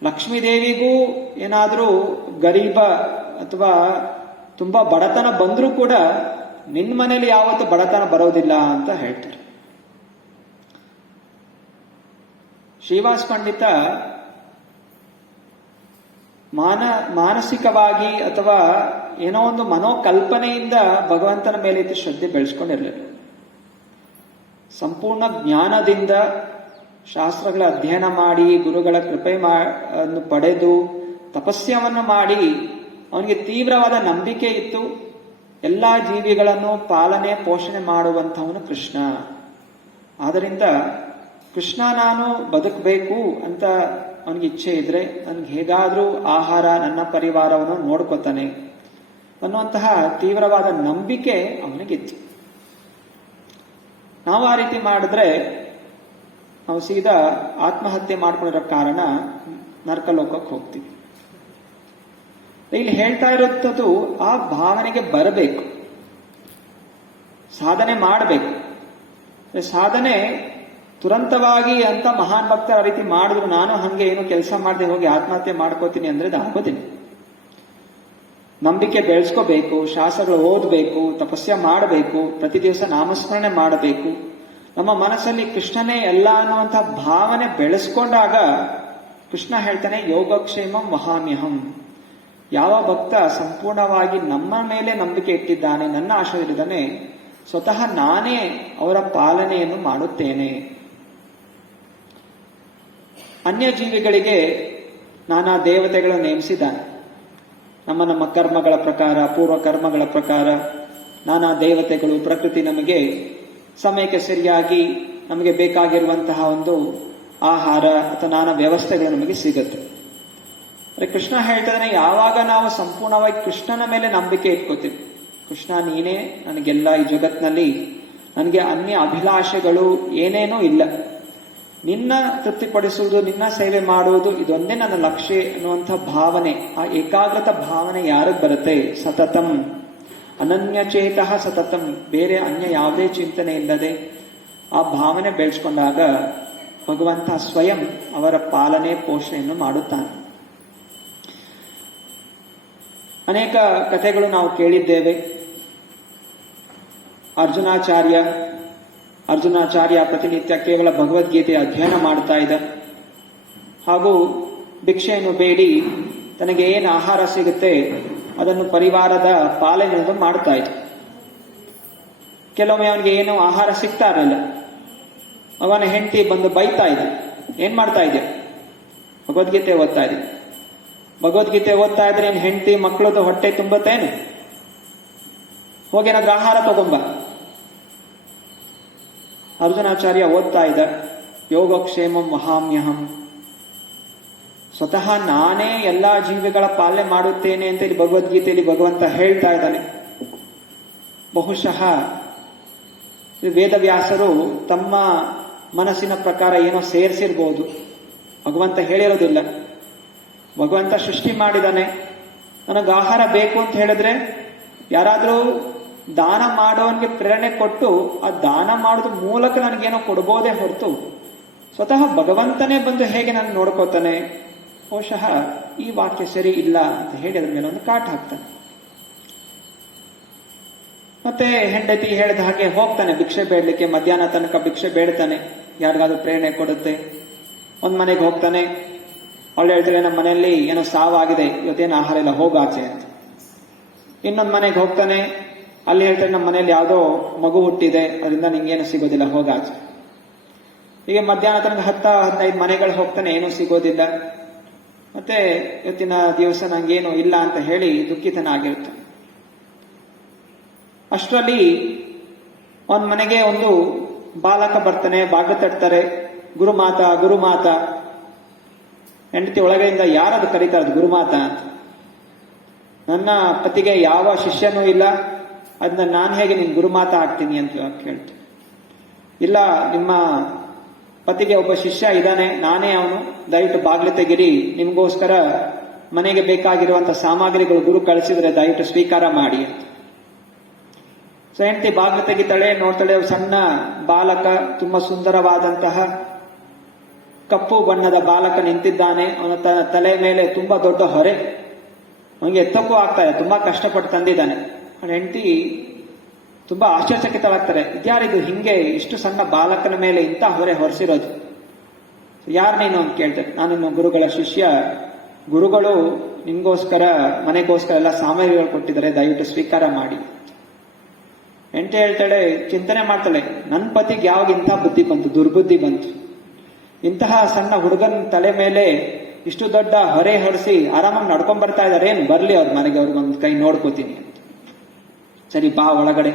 ಲಕ್ಷ್ಮೀದೇವಿಗೂ ಏನಾದ್ರೂ ಗರೀಬ ಅಥವಾ ತುಂಬಾ ಬಡತನ ಬಂದ್ರೂ ಕೂಡ ನಿನ್ ಮನೇಲಿ ಯಾವತ್ತೂ ಬಡತನ ಬರೋದಿಲ್ಲ ಅಂತ ಹೇಳ್ತಾರೆ. ಶ್ರೀವಾಸ್ ಪಂಡಿತ ಮಾನಸಿಕವಾಗಿ ಅಥವಾ ಏನೋ ಒಂದು ಮನೋಕಲ್ಪನೆಯಿಂದ ಭಗವಂತನ ಮೇಲೆ ಇದ್ದು ಶ್ರದ್ಧೆ ಬೆಳೆಸ್ಕೊಂಡಿರಲಿಲ್ಲ. ಸಂಪೂರ್ಣ ಜ್ಞಾನದಿಂದ ಶಾಸ್ತ್ರಗಳ ಅಧ್ಯಯನ ಮಾಡಿ ಗುರುಗಳ ಕೃಪೆ ಪಡೆದು ತಪಸ್ಯವನ್ನು ಮಾಡಿ ಅವನಿಗೆ ತೀವ್ರವಾದ ನಂಬಿಕೆ ಇತ್ತು. ಎಲ್ಲಾ ಜೀವಿಗಳನ್ನು ಪಾಲನೆ ಪೋಷಣೆ ಮಾಡುವಂಥವನು ಕೃಷ್ಣ. ಆದ್ದರಿಂದ ಕೃಷ್ಣ ನಾನು ಬದುಕಬೇಕು ಅಂತ ಅವನಿಗೆ ಇಚ್ಛೆ ಇದ್ರೆ ನನಗೆ ಹೇಗಾದ್ರೂ ಆಹಾರ ನನ್ನ ಪರಿವಾರವನ್ನು ನೋಡ್ಕೋತಾನೆ ಅನ್ನುವಂತಹ ತೀವ್ರವಾದ ನಂಬಿಕೆ ಅವನಿಗಿತ್ತು. ನಾವು ಆ ರೀತಿ ಮಾಡಿದ್ರೆ ನಾವು ಸೀದಾ ಆತ್ಮಹತ್ಯೆ ಮಾಡ್ಕೊಂಡಿರೋ ಕಾರಣ ನರಕಲೋಕಕ್ಕೆ ಹೋಗ್ತೀವಿ. ಇಲ್ಲಿ ಹೇಳ್ತಾ ಇರುವಂಥದ್ದು ಆ ಭಾವನೆಗೆ ಬರಬೇಕು, ಸಾಧನೆ ಮಾಡಬೇಕು. ಸಾಧನೆ ತುರಂತವಾಗಿ ಅಂತ ಮಹಾನ್ ಭಕ್ತರ ಆ ರೀತಿ ಮಾಡಿದ್ರು ನಾನು ಹಂಗೆ ಏನು ಕೆಲಸ ಮಾಡದೆ ಹೋಗಿ ಆತ್ಮಹತ್ಯೆ ಮಾಡ್ಕೋತೀನಿ ಅಂದ್ರೆ ಅದು ಆಗೋದಿಲ್ಲ. ನಂಬಿಕೆ ಬೆಳೆಸ್ಕೋಬೇಕು, ಶಾಸ್ತ್ರಗಳು ಓದಬೇಕು, ತಪಸ್ಯ ಮಾಡಬೇಕು, ಪ್ರತಿ ದಿವಸ ನಾಮಸ್ಮರಣೆ ಮಾಡಬೇಕು. ನಮ್ಮ ಮನಸ್ಸಲ್ಲಿ ಕೃಷ್ಣನೇ ಎಲ್ಲ ಅನ್ನುವಂಥ ಭಾವನೆ ಬೆಳೆಸ್ಕೊಂಡಾಗ ಕೃಷ್ಣ ಹೇಳ್ತಾನೆ, ಯೋಗಕ್ಷೇಮಂ ವಹಾಮ್ಯಹಂ. ಯಾವ ಭಕ್ತ ಸಂಪೂರ್ಣವಾಗಿ ನಮ್ಮ ಮೇಲೆ ನಂಬಿಕೆ ಇಟ್ಟಿದ್ದಾನೆ, ನನ್ನ ಆಶ್ರಯದಲ್ಲಿದ್ದಾನೆ, ಸ್ವತಃ ನಾನೇ ಅವರ ಪಾಲನೆಯನ್ನು ಮಾಡುತ್ತೇನೆ. ಅನ್ಯ ಜೀವಿಗಳಿಗೆ ನಾನಾ ದೇವತೆಗಳನ್ನು ನೇಮಿಸಿದ್ದಾನೆ. ನಮ್ಮ ಕರ್ಮಗಳ ಪ್ರಕಾರ, ಪೂರ್ವ ಕರ್ಮಗಳ ಪ್ರಕಾರ ನಾನಾ ದೇವತೆಗಳು, ಪ್ರಕೃತಿ ನಮಗೆ ಸಮಯಕ್ಕೆ ಸರಿಯಾಗಿ ನಮಗೆ ಬೇಕಾಗಿರುವಂತಹ ಒಂದು ಆಹಾರ ಅಥವಾ ನಾನಾ ವ್ಯವಸ್ಥೆಗಳು ನಮಗೆ ಸಿಗುತ್ತೆ. ಕೃಷ್ಣ ಹೇಳ್ತಾನೆ, ಯಾವಾಗ ನಾವು ಸಂಪೂರ್ಣವಾಗಿ ಕೃಷ್ಣನ ಮೇಲೆ ನಂಬಿಕೆ ಇಟ್ಕೋತೀವಿ, ಕೃಷ್ಣ ನೀನೇ ನನಗೆಲ್ಲ, ಈ ಜಗತ್ತಿನಲ್ಲಿ ನನಗೆ ಅನ್ಯ ಅಭಿಲಾಷೆಗಳು ಏನೇನೂ ಇಲ್ಲ, ನಿನ್ನ ತೃಪ್ತಿಪಡಿಸುವುದು, ನಿನ್ನ ಸೇವೆ ಮಾಡುವುದು ಇದೊಂದೇ ನನ್ನ ಲಕ್ಷ್ಯ ಅನ್ನುವಂಥ ಭಾವನೆ, ಆ ಏಕಾಗ್ರತ ಭಾವನೆ ಯಾರಿಗೆ ಬರುತ್ತೆ, ಸತತಂ ಅನನ್ಯಚೇತಃ ಸತತಂ, ಬೇರೆ ಅನ್ಯ ಯಾವುದೇ ಚಿಂತನೆ ಇಲ್ಲದೆ ಆ ಭಾವನೆ ಬೆಳೆಸ್ಕೊಂಡಾಗ ಭಗವಂತ ಸ್ವಯಂ ಅವರ ಪಾಲನೆ ಪೋಷಣೆಯನ್ನು ಮಾಡುತ್ತಾನೆ. ಅನೇಕ ಕಥೆಗಳು ನಾವು ಕೇಳಿದ್ದೇವೆ. ಅರ್ಜುನಾಚಾರ್ಯ ಪ್ರತಿನಿತ್ಯ ಕೇವಲ ಭಗವದ್ಗೀತೆಯ ಅಧ್ಯಯನ ಮಾಡ್ತಾ ಇದ್ದ. ಹಾಗೂ ಭಿಕ್ಷೆಯನ್ನು ಬೇಡಿ ತನಗೆ ಏನು ಆಹಾರ ಸಿಗುತ್ತೆ ಅದನ್ನು ಪರಿವಾರದ ಪಾಲನೆಯನ್ನು ಮಾಡ್ತಾ ಇದ್ದ. ಕೆಲವೊಮ್ಮೆ ಅವನಿಗೆ ಏನು ಆಹಾರ ಸಿಗ್ತಾ ಇರಲಿಲ್ಲ. ಅವನ ಹೆಂಡತಿ ಬಂದು ಬೈತಾ ಇದ್ದ, ಏನ್ ಮಾಡ್ತಾ ಇದ್ದೆ? ಭಗವದ್ಗೀತೆ ಓದ್ತಾ ಇದ್ದೆ. ಭಗವದ್ಗೀತೆ ಓದ್ತಾ ಇದ್ರೆ ನಿನ್ ಹೆಂಡತಿ ಮಕ್ಕಳದ್ದು ಹೊಟ್ಟೆ ತುಂಬುತ್ತೇನು? ಹೋಗೇನಾದ್ರೂ ಆಹಾರ ತಗೊಂಬ. ಅರ್ಜುನಾಚಾರ್ಯ ಓದ್ತಾ ಇದ್ದ, ಯೋಗಕ್ಷೇಮಂ ವಹಾಮ್ಯಹಂ, ಸ್ವತಃ ನಾನೇ ಎಲ್ಲಾ ಜೀವಿಗಳ ಪಾಲನೆ ಮಾಡುತ್ತೇನೆ ಅಂತ ಇಲ್ಲಿ ಭಗವದ್ಗೀತೆಯಲ್ಲಿ ಭಗವಂತ ಹೇಳ್ತಾ ಇದ್ದಾನೆ. ಬಹುಶಃ ವೇದವ್ಯಾಸರು ತಮ್ಮ ಮನಸ್ಸಿನ ಪ್ರಕಾರ ಏನೋ ಸೇರಿಸಿರ್ಬೋದು, ಭಗವಂತ ಹೇಳಿರೋದಿಲ್ಲ. ಭಗವಂತ ಸೃಷ್ಟಿ ಮಾಡಿದಾನೆ, ನನಗೆ ಆಹಾರ ಬೇಕು ಅಂತ ಹೇಳಿದ್ರೆ ಯಾರಾದ್ರೂ ದಾನ ಮಾಡೋನ್ಗೆ ಪ್ರೇರಣೆ ಕೊಟ್ಟು ಆ ದಾನ ಮಾಡೋದ್ರ ಮೂಲಕ ನನಗೇನೋ ಕೊಡ್ಬೋದೇ ಹೊರತು ಸ್ವತಃ ಭಗವಂತನೇ ಬಂದು ಹೇಗೆ ನಾನು ನೋಡ್ಕೋತಾನೆ? ಬಹುಶಃ ಈ ವಾಕ್ಯ ಸರಿ ಇಲ್ಲ ಅಂತ ಹೇಳಿ ಅದ್ರ ಮೇಲೆ ಒಂದು ಕಾಟ್ ಹಾಕ್ತಾನೆ. ಮತ್ತೆ ಹೆಂಡತಿ ಹೇಳಿದ ಹಾಗೆ ಹೋಗ್ತಾನೆ ಭಿಕ್ಷೆ ಬೇಡಲಿಕ್ಕೆ. ಮಧ್ಯಾಹ್ನ ತನಕ ಭಿಕ್ಷೆ ಬೇಡ್ತಾನೆ, ಯಾರಿಗಾದ್ರೂ ಪ್ರೇರಣೆ ಕೊಡುತ್ತೆ. ಒಂದ್ ಮನೆಗೆ ಹೋಗ್ತಾನೆ, ಅವಳು ಹೇಳ್ತಾಳೆ ನಮ್ಮ ಮನೆಯಲ್ಲಿ ಏನೋ ಸಾವಾಗಿದೆ, ಇವತ್ತೇನು ಆಹಾರ ಇಲ್ಲ, ಹೋಗಾಚೆ ಅಂತ. ಇನ್ನೊಂದ್ ಮನೆಗೆ ಹೋಗ್ತಾನೆ, ಅಲ್ಲಿ ಹೇಳ್ತಾರೆ ನಮ್ಮ ಮನೆಯಲ್ಲಿ ಯಾವುದೋ ಮಗು ಹುಟ್ಟಿದೆ, ಅದರಿಂದ ನಿಂಗೇನು ಸಿಗೋದಿಲ್ಲ, ಹೋಗಾಚೆ. ಹೀಗೆ ಮಧ್ಯಾಹ್ನ ತನಕ 10-15 ಮನೆಗಳು ಹೋಗ್ತಾನೆ, ಏನೂ ಸಿಗೋದಿಲ್ಲ. ಮತ್ತೆ ಇವತ್ತಿನ ದಿವಸ ನಂಗೇನು ಇಲ್ಲ ಅಂತ ಹೇಳಿ ದುಃಖಿತನಾಗಿರ್ತಾನೆ. ಅಷ್ಟರಲ್ಲಿ ಒಂದ್ ಮನೆಗೆ ಒಂದು ಬಾಲಕ ಬರ್ತಾನೆ, ಬಾಗಿಲು ತಟ್ತಾರೆ, ಗುರುಮಾತ. ಹೆಂಡತಿ ಒಳಗಡೆಯಿಂದ ಯಾರದು ಕರೀತಾರದು ಗುರುಮಾತ ಅಂತ. ನನ್ನ ಪತಿಗೆ ಯಾವ ಶಿಷ್ಯನೂ ಇಲ್ಲ, ಅದನ್ನ ನಾನು ಹೇಗೆ ನಿನ್ ಗುರುಮಾತ ಆಗ್ತೀನಿ ಅಂತ ಕೇಳ್ತೀನಿ. ಇಲ್ಲ, ನಿಮ್ಮ ಪತಿಗೆ ಒಬ್ಬ ಶಿಷ್ಯ ಇದ್ದಾನೆ, ನಾನೇ ಅವನು, ದಯವಿಟ್ಟು ಬಾಗಿಲು ತೆಗಿರಿ, ನಿಮ್ಗೋಸ್ಕರ ಮನೆಗೆ ಬೇಕಾಗಿರುವಂತ ಸಾಮಗ್ರಿಗಳು ಗುರು ಕಳಿಸಿದ್ರೆ ದಯವಿಟ್ಟು ಸ್ವೀಕಾರ ಮಾಡಿ ಅಂತ. ಸೊ ಹೆಂಡತಿ ಬಾಗಿಲು ತೆಗಿತಾಳೆ, ನೋಡ್ತಾಳೆ, ಸಣ್ಣ ಬಾಲಕ, ತುಂಬಾ ಸುಂದರವಾದಂತಹ ಕಪ್ಪು ಬಣ್ಣದ ಬಾಲಕ ನಿಂತಿದ್ದಾನೆ. ಅವನ ತಲೆ ಮೇಲೆ ತುಂಬಾ ದೊಡ್ಡ ಹೊರೆ, ಅವನಿಗೆ ಎತ್ತಕ್ಕೂ ಆಗ್ತಾ ಇದೆ, ತುಂಬಾ ಕಷ್ಟಪಟ್ಟು ತಂದಿದ್ದಾನೆ. ಅವನ ಹೆಂಡತಿ ತುಂಬಾ ಆಶ್ಚರ್ಯಚಕಿತರಾಗ್ತಾರೆ, ಇದ್ಯಾರಿದು ಹಿಂಗೆ ಇಷ್ಟು ಸಣ್ಣ ಬಾಲಕನ ಮೇಲೆ ಇಂಥ ಹೊರೆ ಹೊರಿಸಿರೋದು? ಯಾರು ನೀನು ಅಂತ ಕೇಳ್ತಾರೆ. ನಾನು ಗುರುಗಳ ಶಿಷ್ಯ, ಗುರುಗಳು ನಿಮ್ಗೋಸ್ಕರ ಮನೆಗೋಸ್ಕರ ಎಲ್ಲ ಸಾಮಗ್ರಿಗಳು ಕೊಟ್ಟಿದ್ದಾರೆ, ದಯವಿಟ್ಟು ಸ್ವೀಕಾರ ಮಾಡಿ. ಹೆಂಡತಿ ಹೇಳ್ತಾಳೆ, ಚಿಂತನೆ ಮಾಡ್ತಾಳೆ, ನನ್ನ ಪತಿಗೆ ಯಾವಾಗ ಇಂಥ ಬುದ್ಧಿ ಬಂತು, ದುರ್ಬುದ್ಧಿ ಬಂತು? ಇಂತಹ ಸಣ್ಣ ಹುಡುಗನ ತಲೆ ಮೇಲೆ ಇಷ್ಟು ದೊಡ್ಡ ಹೊರೆ ಹೊರಿಸಿ ಆರಾಮಾಗಿ ನಡ್ಕೊಂಡ್ ಬರ್ತಾ ಇದಾರೆ, ಏನು ಬರ್ಲಿ ಅವ್ರ ಮನೆಗೆ, ಅವ್ರಿಗೊಂದು ಕೈ ನೋಡ್ಕೋತೀನಿ ಅಂತ. ಸರಿ ಬಾ ಒಳಗಡೆ.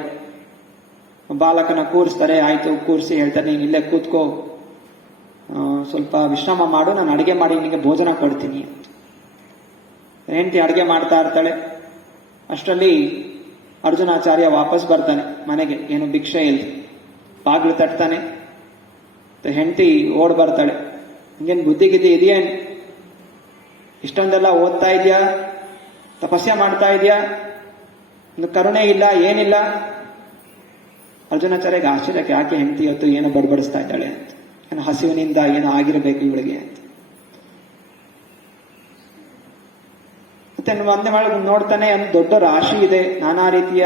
ಬಾಲಕನ ಕೂರಿಸ್ತಾರೆ, ಆಯ್ತು ಕೂರಿಸಿ ಹೇಳ್ತಾರೆ, ನೀನ್ ಇಲ್ಲೇ ಕೂತ್ಕೋ, ಸ್ವಲ್ಪ ವಿಶ್ರಾಮ ಮಾಡು, ನಾನು ಅಡಿಗೆ ಮಾಡಿ ನಿನಗೆ ಭೋಜನ ಕೊಡ್ತೀನಿ ಅಂತ. ಹೆಂಡತಿ ಅಡಿಗೆ ಮಾಡ್ತಾ ಇರ್ತಾಳೆ. ಅಷ್ಟರಲ್ಲಿ ಅರ್ಜುನಾಚಾರ್ಯ ವಾಪಸ್ ಬರ್ತಾನೆ ಮನೆಗೆ, ಏನು ಭಿಕ್ಷೆ ಇಲ್ಲ. ಬಾಗ್ಲು ತಟ್ತಾನೆ, ಹೆಂಡತಿ ಓಡ್ ಬರ್ತಾಳೆ, ಹಿಂಗೇನು ಬುದ್ಧಿಗಿದ್ದಿ ಇದೆಯೇನು? ಇಷ್ಟೊಂದೆಲ್ಲ ಓದ್ತಾ ಇದೆಯಾ, ತಪಸ್ಯ ಮಾಡ್ತಾ ಇದೆಯಾ, ಒಂದು ಕರುಣೆ ಇಲ್ಲ, ಏನಿಲ್ಲ? ಅರ್ಜುನಾಚಾರ್ಯಗೆ ಆಶ್ಚರ್ಯಕ್ಕೆ, ಯಾಕೆ ಹೆಂಡತಿ ಇವತ್ತು ಏನೋ ಬಡಬಡಿಸ್ತಾ ಇದ್ದಾಳೆ ಅಂತ, ಏನೋ ಹಸಿವಿನಿಂದ ಏನೋ ಆಗಿರಬೇಕು ಇವಳಿಗೆ ಅಂತ. ಮತ್ತೆ ಒಂದೇ ಮಾಡಿ ನೋಡ್ತಾನೆ, ಒಂದು ದೊಡ್ಡ ರಾಶಿ ಇದೆ, ನಾನಾ ರೀತಿಯ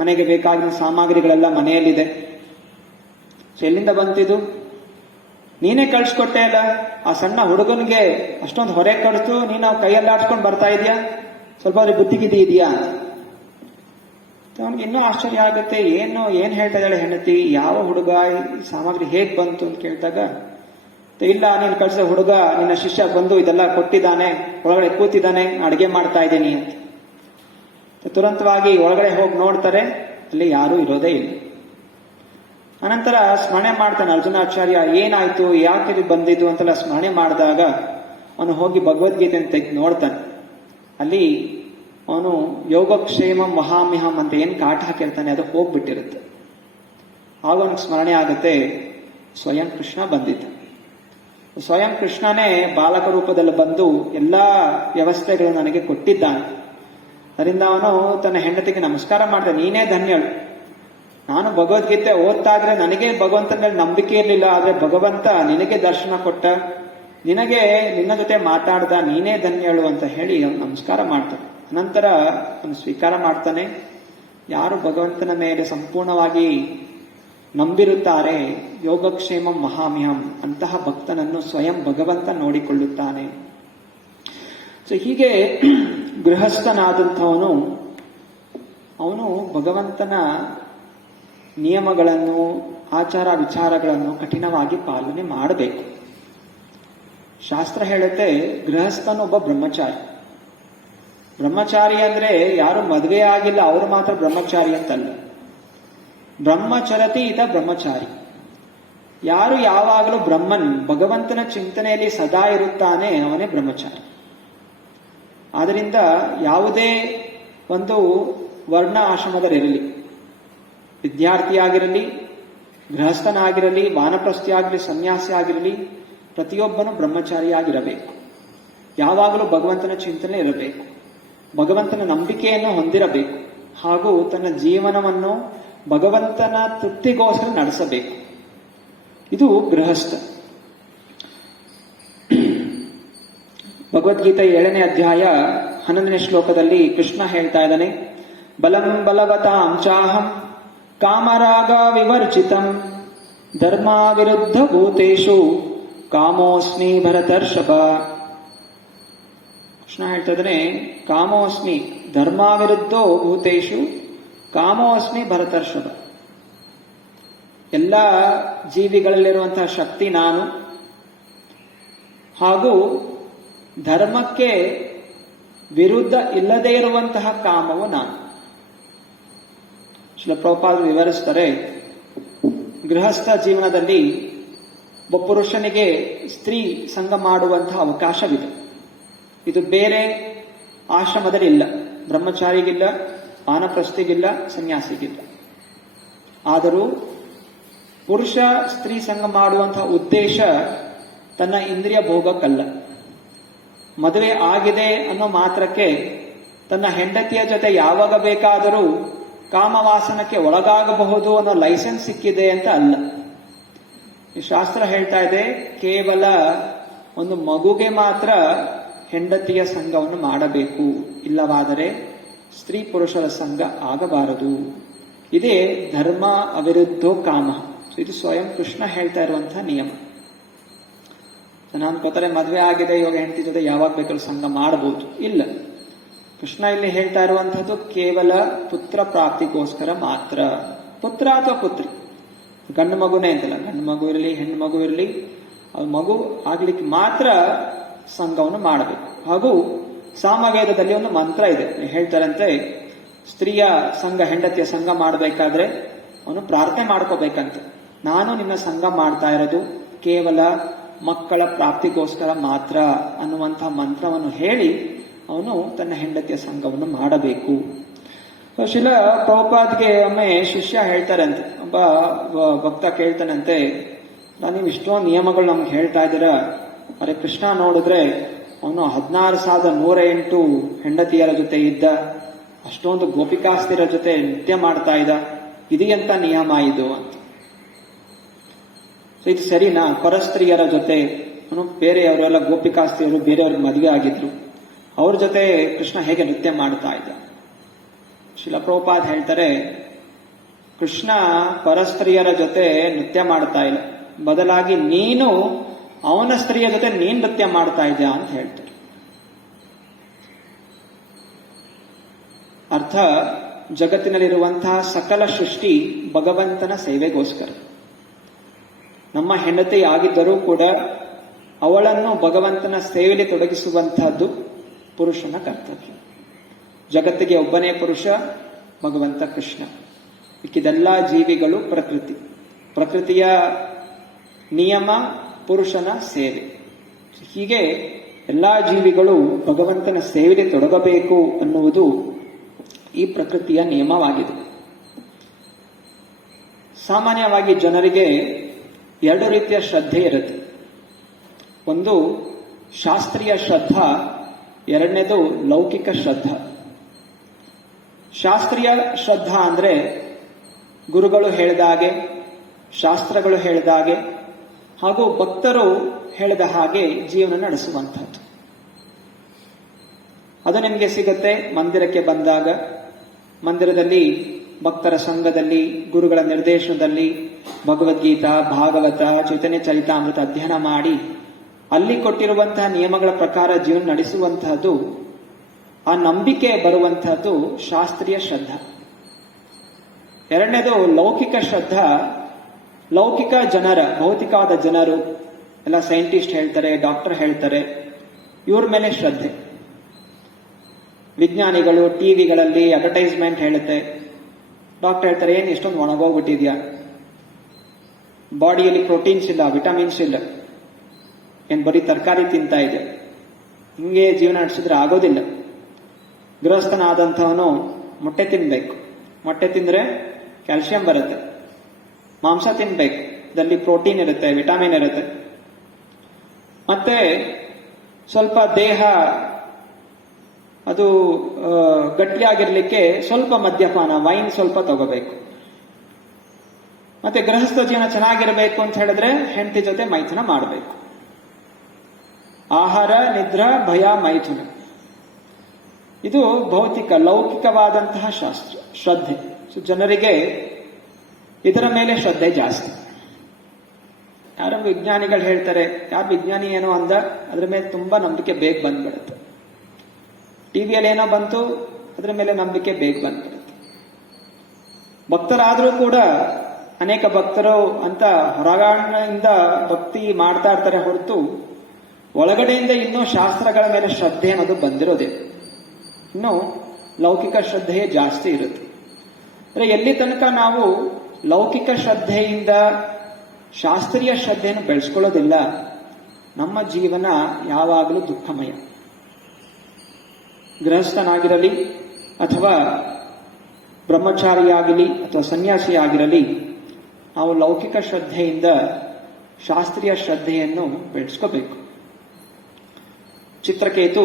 ಮನೆಗೆ ಬೇಕಾಗಿರೋ ಸಾಮಗ್ರಿಗಳೆಲ್ಲ ಮನೆಯಲ್ಲಿದೆ. ಸೊ ಎಲ್ಲಿಂದ ಬಂತಿದ್ದು? ನೀನೇ ಕಳ್ಸಿಕೊಟ್ಟೆ ಅಲ್ಲ, ಆ ಸಣ್ಣ ಹುಡುಗನಿಗೆ ಅಷ್ಟೊಂದು ಹೊರೆ ಕಳಿಸ್ತು, ನೀನು ಕೈಯಲ್ಲಿ ಆಡ್ಸ್ಕೊಂಡು ಬರ್ತಾ ಇದೆಯಾ? ಸ್ವಲ್ಪ ಅವ್ರಿಗೆ ಬುದ್ಧಿಗಿದ್ದಿ ಇದೆಯಾ? ಅವನಿಗೆ ಇನ್ನೂ ಆಶ್ಚರ್ಯ ಆಗುತ್ತೆ, ಏನ್ ಹೇಳ್ತಾ ಇದ್ದಾಳೆ ಹೆಂಡತಿ, ಯಾವ ಹುಡುಗ, ಈ ಸಾಮಗ್ರಿ ಹೇಗ್ ಬಂತು ಅಂತ ಕೇಳಿದಾಗ, ಇಲ್ಲ ನೀನು ಕಳ್ಸಿದ ಹುಡುಗ, ನಿನ್ನ ಶಿಷ್ಯ ಬಂದು ಇದೆಲ್ಲ ಕೊಟ್ಟಿದ್ದಾನೆ, ಒಳಗಡೆ ಕೂತಿದ್ದಾನೆ, ಅಡಿಗೆ ಮಾಡ್ತಾ ಇದ್ದೀನಿ ಅಂತ. ತುರಂತವಾಗಿ ಒಳಗಡೆ ಹೋಗಿ ನೋಡ್ತಾರೆ, ಅಲ್ಲಿ ಯಾರೂ ಇರೋದೇ ಇಲ್ಲ. ಅನಂತರ ಸ್ಮರಣೆ ಮಾಡ್ತಾನೆ ಅರ್ಜುನಾಚಾರ್ಯ, ಏನಾಯ್ತು, ಯಾಕೆ ಇದು ಬಂದಿದ್ದು ಅಂತೆಲ್ಲ ಸ್ಮರಣೆ ಮಾಡಿದಾಗ ಅವನು ಹೋಗಿ ಭಗವದ್ಗೀತೆ ತೆಗೆದು ನೋಡ್ತಾನೆ. ಅಲ್ಲಿ ಅವನು ಯೋಗಕ್ಷೇಮಂ ವಹಾಮ್ಯಹಂ ಅಂತ ಏನ್ ಕಾಟ ಹಾಕಿರ್ತಾನೆ ಅದು ಹೋಗ್ಬಿಟ್ಟಿರುತ್ತೆ. ಆಗ ಅವನಿಗೆ ಸ್ಮರಣೆ ಆಗುತ್ತೆ, ಸ್ವಯಂ ಕೃಷ್ಣ ಬಂದಿದ್ದ. ಸ್ವಯಂ ಕೃಷ್ಣನೇ ಬಾಲಕ ರೂಪದಲ್ಲಿ ಬಂದು ಎಲ್ಲಾ ವ್ಯವಸ್ಥೆಗಳು ನನಗೆ ಕೊಟ್ಟಿದ್ದಾನೆ. ಅದರಿಂದ ಅವನು ತನ್ನ ಹೆಂಡತಿಗೆ ನಮಸ್ಕಾರ ಮಾಡ್ತಾನೆ, ನೀನೇ ಧನ್ಯಳು. ನಾನು ಭಗವದ್ಗೀತೆ ಓದ್ತಾ ಇದ್ರೆ ನನಗೆ ಭಗವಂತನ ಮೇಲೆ ನಂಬಿಕೆ ಇರಲಿಲ್ಲ, ಆದ್ರೆ ಭಗವಂತ ನಿನಗೆ ದರ್ಶನ ಕೊಟ್ಟ, ನಿನ್ನ ಜೊತೆ ಮಾತಾಡ್ದ, ನೀನೇ ಧನ್ಯಳು ಅಂತ ಹೇಳಿ ಅವನು ನಮಸ್ಕಾರ ಮಾಡ್ತಾನೆ. ಅನಂತರ ಅವನು ಸ್ವೀಕಾರ ಮಾಡ್ತಾನೆ. ಯಾರು ಭಗವಂತನ ಮೇಲೆ ಸಂಪೂರ್ಣವಾಗಿ ನಂಬಿರುತ್ತಾರೆ, ಯೋಗಕ್ಷೇಮಂ ಮಹಾಮ್ಯಹಂ, ಅಂತಹ ಭಕ್ತನನ್ನು ಸ್ವಯಂ ಭಗವಂತ ನೋಡಿಕೊಳ್ಳುತ್ತಾನೆ. ಸೊ ಹೀಗೆ ಗೃಹಸ್ಥನಾದಂಥವನು ಅವನು ಭಗವಂತನ ನಿಯಮಗಳನ್ನು, ಆಚಾರ ವಿಚಾರಗಳನ್ನು ಕಠಿಣವಾಗಿ ಪಾಲನೆ ಮಾಡಬೇಕು. ಶಾಸ್ತ್ರ ಹೇಳುತ್ತೆ, ಗೃಹಸ್ಥನೊಬ್ಬ ಬ್ರಹ್ಮಚಾರಿ. ಬ್ರಹ್ಮಚಾರಿ ಅಂದ್ರೆ ಯಾರು ಮದುವೆ ಆಗಿಲ್ಲ ಅವರು ಮಾತ್ರ ಬ್ರಹ್ಮಚಾರಿ ಅಂತಲ್ಲ. ಬ್ರಹ್ಮಚರತಿ ಇತ ಬ್ರಹ್ಮಚಾರಿ, ಯಾರು ಯಾವಾಗಲೂ ಬ್ರಹ್ಮನ್ ಭಗವಂತನ ಚಿಂತನೆಯಲ್ಲಿ ಸದಾ ಇರುತ್ತಾನೆ ಅವನೇ ಬ್ರಹ್ಮಚಾರಿ. ಆದ್ದರಿಂದ ಯಾವುದೇ ಒಂದು ವರ್ಣ ಆಶ್ರಮದಲ್ಲಿರಲಿ, ವಿದ್ಯಾರ್ಥಿಯಾಗಿರಲಿ, ಗೃಹಸ್ಥನಾಗಿರಲಿ, ವಾನಪ್ರಸ್ಥಿ ಆಗಿರಲಿ, ಸನ್ಯಾಸಿ ಆಗಿರಲಿ, ಪ್ರತಿಯೊಬ್ಬನು ಬ್ರಹ್ಮಚಾರಿಯಾಗಿರಬೇಕು. ಯಾವಾಗಲೂ ಭಗವಂತನ ಚಿಂತನೆ ಇರಬೇಕು, ಭಗವಂತನ ನಂಬಿಕೆಯನ್ನು ಹೊಂದಿರಬೇಕು, ಹಾಗೂ ತನ್ನ ಜೀವನವನ್ನು ಭಗವಂತನ ತೃಪ್ತಿಗೋಸ್ಕರ ನಡೆಸಬೇಕು. ಇದು ಗೃಹಸ್ಥ. ಭಗವದ್ಗೀತೆ 7ನೇ ಅಧ್ಯಾಯ 11ನೇ ಶ್ಲೋಕದಲ್ಲಿ ಕೃಷ್ಣ ಹೇಳ್ತಾ ಇದ್ದಾನೆ, ಬಲಂ ಬಲವತಾಂ ಚಾಹಂ ಕಾಮರಾಗ ವಿವರ್ಜಿತಂ ಧರ್ಮ ವಿರುದ್ಧ ಭೂತೇಷು ಕಾಮೋಸ್ಮಿ ಭರತರ್ಷಭ. ಕೃಷ್ಣ ಹೇಳ್ತಾ ಇದ್ದಾನೆ, ಕಾಮೋಸ್ಮಿ ಧರ್ಮ ವಿರುದ್ಧೋ ಭೂತೇಷು ಕಾಮೋಸ್ಮಿ ಭರತರ್ಷಭ. ಎಲ್ಲ ಜೀವಿಗಳಲ್ಲಿರುವಂತಹ ಶಕ್ತಿ ನಾನು, ಹಾಗೂ ಧರ್ಮಕ್ಕೆ ವಿರುದ್ಧ ಇಲ್ಲದೇ ಇರುವಂತಹ ಕಾಮವು ನಾನು. ಶ್ರೀಲ ಪ್ರಭುಪಾದರು ವಿವರಿಸ್ತಾರೆ, ಗೃಹಸ್ಥ ಜೀವನದಲ್ಲಿ ಒಬ್ಬ ಪುರುಷನಿಗೆ ಸ್ತ್ರೀ ಸಂಗ ಮಾಡುವಂತಹ ಅವಕಾಶವಿದೆ. ಇದು ಬೇರೆ ಆಶ್ರಮದಲ್ಲಿ ಇಲ್ಲ, ಬ್ರಹ್ಮಚಾರಿಗಿಲ್ಲ, ವಾನಪ್ರಸ್ಥಿಗಿಲ್ಲ, ಸನ್ಯಾಸಿಗಿಲ್ಲ. ಆದರೂ ಪುರುಷ ಸ್ತ್ರೀ ಸಂಗ ಮಾಡುವಂತಹ ಉದ್ದೇಶ ತನ್ನ ಇಂದ್ರಿಯ ಭೋಗಕ್ಕಲ್ಲ. ಮದುವೆ ಆಗಿದೆ ಅನ್ನೋ ಮಾತ್ರಕ್ಕೆ ತನ್ನ ಹೆಂಡತಿಯ ಜೊತೆ ಯಾವಾಗ ಬೇಕಾದರೂ ಕಾಮವಾಸನಕ್ಕೆ ಒಳಗಾಗಬಹುದು ಅನ್ನೋ ಲೈಸೆನ್ಸ್ ಸಿಕ್ಕಿದೆ ಅಂತ ಅಲ್ಲ. ಈ ಶಾಸ್ತ್ರ ಹೇಳ್ತಾ ಇದೆ, ಕೇವಲ ಒಂದು ಮಗುಗೆ ಮಾತ್ರ ಹೆಂಡತಿಯ ಸಂಘವನ್ನು ಮಾಡಬೇಕು, ಇಲ್ಲವಾದರೆ ಸ್ತ್ರೀ ಪುರುಷರ ಸಂಘ ಆಗಬಾರದು. ಇದೇ ಧರ್ಮ ಅವಿರುದ್ಧೋ ಕಾಮ. ಇದು ಸ್ವಯಂ ಕೃಷ್ಣ ಹೇಳ್ತಾ ಇರುವಂತಹ ನಿಯಮ. ನಾನು ಅನ್ಕೋತಾರೆ ಮದುವೆ ಆಗಿದೆ, ಇವಾಗ ಹೆಂಡತಿ ಜೊತೆ ಯಾವಾಗ ಬೇಕಾದ್ರೂ ಸಂಘ ಮಾಡಬಹುದು, ಇಲ್ಲ. ಕೃಷ್ಣ ಇಲ್ಲಿ ಹೇಳ್ತಾ ಇರುವಂತಹದ್ದು ಕೇವಲ ಪುತ್ರ ಪ್ರಾಪ್ತಿಗೋಸ್ಕರ ಮಾತ್ರ. ಪುತ್ರ ಅಥವಾ ಪುತ್ರಿ, ಗಂಡು ಮಗುನೇ ಅಂತಲ್ಲ, ಗಂಡು ಮಗು ಇರಲಿ ಹೆಣ್ಣು ಮಗು ಇರಲಿ, ಅದು ಮಗು ಆಗ್ಲಿಕ್ಕೆ ಮಾತ್ರ ಸಂಘವನ್ನು ಮಾಡಬೇಕು. ಹಾಗೂ ಸಾಮವೇದದಲ್ಲಿ ಒಂದು ಮಂತ್ರ ಇದೆ, ಹೇಳ್ತಾರಂತೆ, ಸ್ತ್ರೀಯ ಸಂಘ, ಹೆಂಡತಿಯ ಸಂಘ ಮಾಡಬೇಕಾದ್ರೆ ಅವನು ಪ್ರಾರ್ಥನೆ ಮಾಡ್ಕೋಬೇಕಂತೆ, ನಾನು ನಿನ್ನ ಸಂಘ ಮಾಡ್ತಾ ಇರೋದು ಕೇವಲ ಮಕ್ಕಳ ಪ್ರಾಪ್ತಿಗೋಸ್ಕರ ಮಾತ್ರ ಅನ್ನುವಂತಹ ಮಂತ್ರವನ್ನು ಹೇಳಿ ಅವನು ತನ್ನ ಹೆಂಡತಿಯ ಸಂಘವನ್ನು ಮಾಡಬೇಕು. ಶಿಲ ಪ್ರಭುಪಾದ್ಗೆ ಒಮ್ಮೆ ಶಿಷ್ಯ ಹೇಳ್ತಾರಂತೆ, ಒಬ್ಬ ಭಕ್ತ ಕೇಳ್ತಾನಂತೆ, ನೀವು ಇಷ್ಟೊಂದು ನಿಯಮಗಳು ನಮ್ಗೆ ಹೇಳ್ತಾ ಇದ್ದೀರಾ, ಅರೆ ಕೃಷ್ಣ ನೋಡಿದ್ರೆ ಅವನು 16,108 ಹೆಂಡತಿಯರ ಜೊತೆ ಇದ್ದ, ಅಷ್ಟೊಂದು ಗೋಪಿಕಾಸ್ತಿಯರ ಜೊತೆ ನೃತ್ಯ ಮಾಡ್ತಾ ಇದ್ದ, ಇದೆಯಂತ ನಿಯಮ ಇದು ಅಂತ. ಸೊ ಇದು ಸರಿನಾ? ಪರಸ್ತ್ರೀಯರ ಜೊತೆ ಅವನು, ಬೇರೆಯವರೆಲ್ಲ ಗೋಪಿಕಾಸ್ತಿಯರು ಬೇರೆಯವ್ರಿಗೆ ಮದುವೆ ಆಗಿದ್ರು, ಅವ್ರ ಜೊತೆ ಕೃಷ್ಣ ಹೇಗೆ ನೃತ್ಯ ಮಾಡ್ತಾ ಇದ್ದ? ಶಿಲ ಪ್ರಭುಪಾದ್ ಹೇಳ್ತಾರೆ, ಕೃಷ್ಣ ಪರಸ್ತ್ರೀಯರ ಜೊತೆ ನೃತ್ಯ ಮಾಡ್ತಾ ಇಲ್ಲ, ಬದಲಾಗಿ ನೀನು ಅವನ ಸ್ತ್ರೀಯ ಜೊತೆ ನೀನ್ ನೃತ್ಯ ಮಾಡ್ತಾ ಇದ್ಯಾ ಅಂತ ಹೇಳ್ತಾರೆ. ಅರ್ಥ, ಜಗತ್ತಿನಲ್ಲಿರುವಂತಹ ಸಕಲ ಸೃಷ್ಟಿ ಭಗವಂತನ ಸೇವೆಗೋಸ್ಕರ. ನಮ್ಮ ಹೆಂಡತಿ ಆಗಿದ್ದರೂ ಕೂಡ ಅವಳನ್ನು ಭಗವಂತನ ಸೇವೆಯಲ್ಲಿ ತೊಡಗಿಸುವಂತಹದ್ದು ಪುರುಷನ ಕರ್ತವ್ಯ. ಜಗತ್ತಿಗೆ ಒಬ್ಬನೇ ಪುರುಷ, ಭಗವಂತ ಕೃಷ್ಣ. ಇದೆಲ್ಲ ಜೀವಿಗಳು ಪ್ರಕೃತಿ, ಪ್ರಕೃತಿಯ ನಿಯಮ ಪುರುಷನ ಸೇವೆ. ಹೀಗೆ ಎಲ್ಲಾ ಜೀವಿಗಳು ಭಗವಂತನ ಸೇವೆಯಲ್ಲಿ ತೊಡಗಬೇಕು ಅನ್ನುವುದು ಈ ಪ್ರಕೃತಿಯ ನಿಯಮವಾಗಿದೆ. ಸಾಮಾನ್ಯವಾಗಿ ಜನರಿಗೆ 2 ರೀತಿಯ ಶ್ರದ್ಧೆ ಇರುತ್ತೆ. ಒಂದು ಶಾಸ್ತ್ರೀಯ ಶ್ರದ್ಧಾ, ಎರಡನೇದು ಲೌಕಿಕ ಶ್ರದ್ಧಾ. ಶಾಸ್ತ್ರೀಯ ಶ್ರದ್ಧಾ ಅಂದ್ರೆ ಗುರುಗಳು ಹೇಳಿದ ಹಾಗೆ, ಶಾಸ್ತ್ರಗಳು ಹೇಳಿದ ಹಾಗೆ, ಹಾಗೂ ಭಕ್ತರು ಹೇಳಿದ ಹಾಗೆ ಜೀವನ ನಡೆಸುವಂಥದ್ದು. ಅದು ನಿಮಗೆ ಸಿಗುತ್ತೆ ಮಂದಿರಕ್ಕೆ ಬಂದಾಗ, ಮಂದಿರದಲ್ಲಿ ಭಕ್ತರ ಸಂಘದಲ್ಲಿ ಗುರುಗಳ ನಿರ್ದೇಶನದಲ್ಲಿ ಭಗವದ್ಗೀತಾ, ಭಾಗವತ, ಚೈತನ್ಯ ಚರಿತಾಮೃತ ಅಧ್ಯಯನ ಮಾಡಿ ಅಲ್ಲಿ ಕೊಟ್ಟಿರುವಂತಹ ನಿಯಮಗಳ ಪ್ರಕಾರ ಜೀವನ ನಡೆಸುವಂತಹದ್ದು, ಆ ನಂಬಿಕೆ ಬರುವಂತಹದ್ದು ಶಾಸ್ತ್ರೀಯ ಶ್ರದ್ಧಾ. ಎರಡನೇದು ಲೌಕಿಕ ಶ್ರದ್ಧಾ. ಲೌಕಿಕ ಜನರ, ಭೌತಿಕವಾದ ಜನರು ಎಲ್ಲ ಸೈಂಟಿಸ್ಟ್ ಹೇಳ್ತಾರೆ, ಡಾಕ್ಟರ್ ಹೇಳ್ತಾರೆ, ಇವ್ರ ಮೇಲೆ ಶ್ರದ್ಧೆ. ವಿಜ್ಞಾನಿಗಳು ಟಿವಿಗಳಲ್ಲಿ ಅಡ್ವರ್ಟೈಸ್ಮೆಂಟ್ ಹೇಳುತ್ತೆ, ಡಾಕ್ಟರ್ ಹೇಳ್ತಾರೆ ಏನು ಇಷ್ಟೊಂದು ಒಣಗೋಗ್ಬಿಟ್ಟಿದ್ಯಾ, ಬಾಡಿಯಲ್ಲಿ ಪ್ರೋಟೀನ್ಸ್ ಇಲ್ಲ, ವಿಟಮಿನ್ಸ್ ಇಲ್ಲ, ಏನ್ ಬರೀ ತರಕಾರಿ ತಿಂತಾ ಇದೆ, ಹಿಂಗೆ ಜೀವನ ನಡೆಸಿದ್ರೆ ಆಗೋದಿಲ್ಲ. ಗೃಹಸ್ಥನಾದಂಥವನು ಮೊಟ್ಟೆ ತಿನ್ಬೇಕು, ಮೊಟ್ಟೆ ತಿಂದ್ರೆ ಕ್ಯಾಲ್ಸಿಯಂ ಬರುತ್ತೆ. ಮಾಂಸ ತಿನ್ಬೇಕು, ಇದರಲ್ಲಿ ಪ್ರೋಟೀನ್ ಇರುತ್ತೆ, ವಿಟಮಿನ್ ಇರುತ್ತೆ. ಮತ್ತೆ ಸ್ವಲ್ಪ ದೇಹ ಅದು ಗಟ್ಟಿಯಾಗಿರ್ಲಿಕ್ಕೆ ಸ್ವಲ್ಪ ಮದ್ಯಪಾನ, ವೈನ್ ಸ್ವಲ್ಪ ತಗೋಬೇಕು. ಮತ್ತೆ ಗೃಹಸ್ಥ ಜೀವನ ಚೆನ್ನಾಗಿರಬೇಕು ಅಂತ ಹೇಳಿದ್ರೆ ಹೆಂಡತಿ ಜೊತೆ ಮೈಥುನ ಮಾಡಬೇಕು. ಆಹಾರ, ನಿದ್ರಾ, ಭಯ, ಮೈಥುನ, ಇದು ಭೌತಿಕ ಲೌಕಿಕವಾದಂತಹ ಶಾಸ್ತ್ರ ಶ್ರದ್ಧೆ. ಸೊ ಜನರಿಗೆ ಇದರ ಮೇಲೆ ಶ್ರದ್ಧೆ ಜಾಸ್ತಿ. ಯಾರು ವಿಜ್ಞಾನಿಗಳು ಹೇಳ್ತಾರೆ, ಯಾರು ವಿಜ್ಞಾನಿ ಏನೋ ಅಂದ ಅದ್ರ ಮೇಲೆ ತುಂಬಾ ನಂಬಿಕೆ ಬೇಗ ಬಂದ್ಬಿಡುತ್ತೆ. ಟಿವಿಯಲ್ಲಿ ಏನೋ ಬಂತು, ಅದ್ರ ಮೇಲೆ ನಂಬಿಕೆ ಬೇಗ ಬಂದ್ಬಿಡುತ್ತೆ. ಭಕ್ತರಾದ್ರೂ ಕೂಡ ಅನೇಕ ಭಕ್ತರು ಅಂತ ಹೊರಗಡೆಯಿಂದ ಭಕ್ತಿ ಮಾಡ್ತಾ ಇರ್ತಾರೆ ಹೊರತು ಒಳಗಡೆಯಿಂದ ಇನ್ನೂ ಶಾಸ್ತ್ರಗಳ ಮೇಲೆ ಶ್ರದ್ಧೆ ಅನ್ನೋದು ಬಂದಿರೋದೇ. ಇನ್ನು ಲೌಕಿಕ ಶ್ರದ್ಧೆಯೇ ಜಾಸ್ತಿ ಇರುತ್ತೆ. ಅಂದ್ರೆ ಎಲ್ಲಿ ತನಕ ನಾವು ಲೌಕಿಕ ಶ್ರದ್ಧೆಯಿಂದ ಶಾಸ್ತ್ರೀಯ ಶ್ರದ್ಧೆಯನ್ನು ಬೆಳೆಸ್ಕೊಳ್ಳೋದಿಲ್ಲ, ನಮ್ಮ ಜೀವನ ಯಾವಾಗಲೂ ದುಃಖಮಯ. ಗೃಹಸ್ಥನಾಗಿರಲಿ ಅಥವಾ ಬ್ರಹ್ಮಚಾರಿಯಾಗಲಿ ಅಥವಾ ಸನ್ಯಾಸಿಯಾಗಿರಲಿ, ನಾವು ಲೌಕಿಕ ಶ್ರದ್ಧೆಯಿಂದ ಶಾಸ್ತ್ರೀಯ ಶ್ರದ್ಧೆಯನ್ನು ಬೆಳೆಸ್ಕೋಬೇಕು. ಚಿತ್ರಕೇತು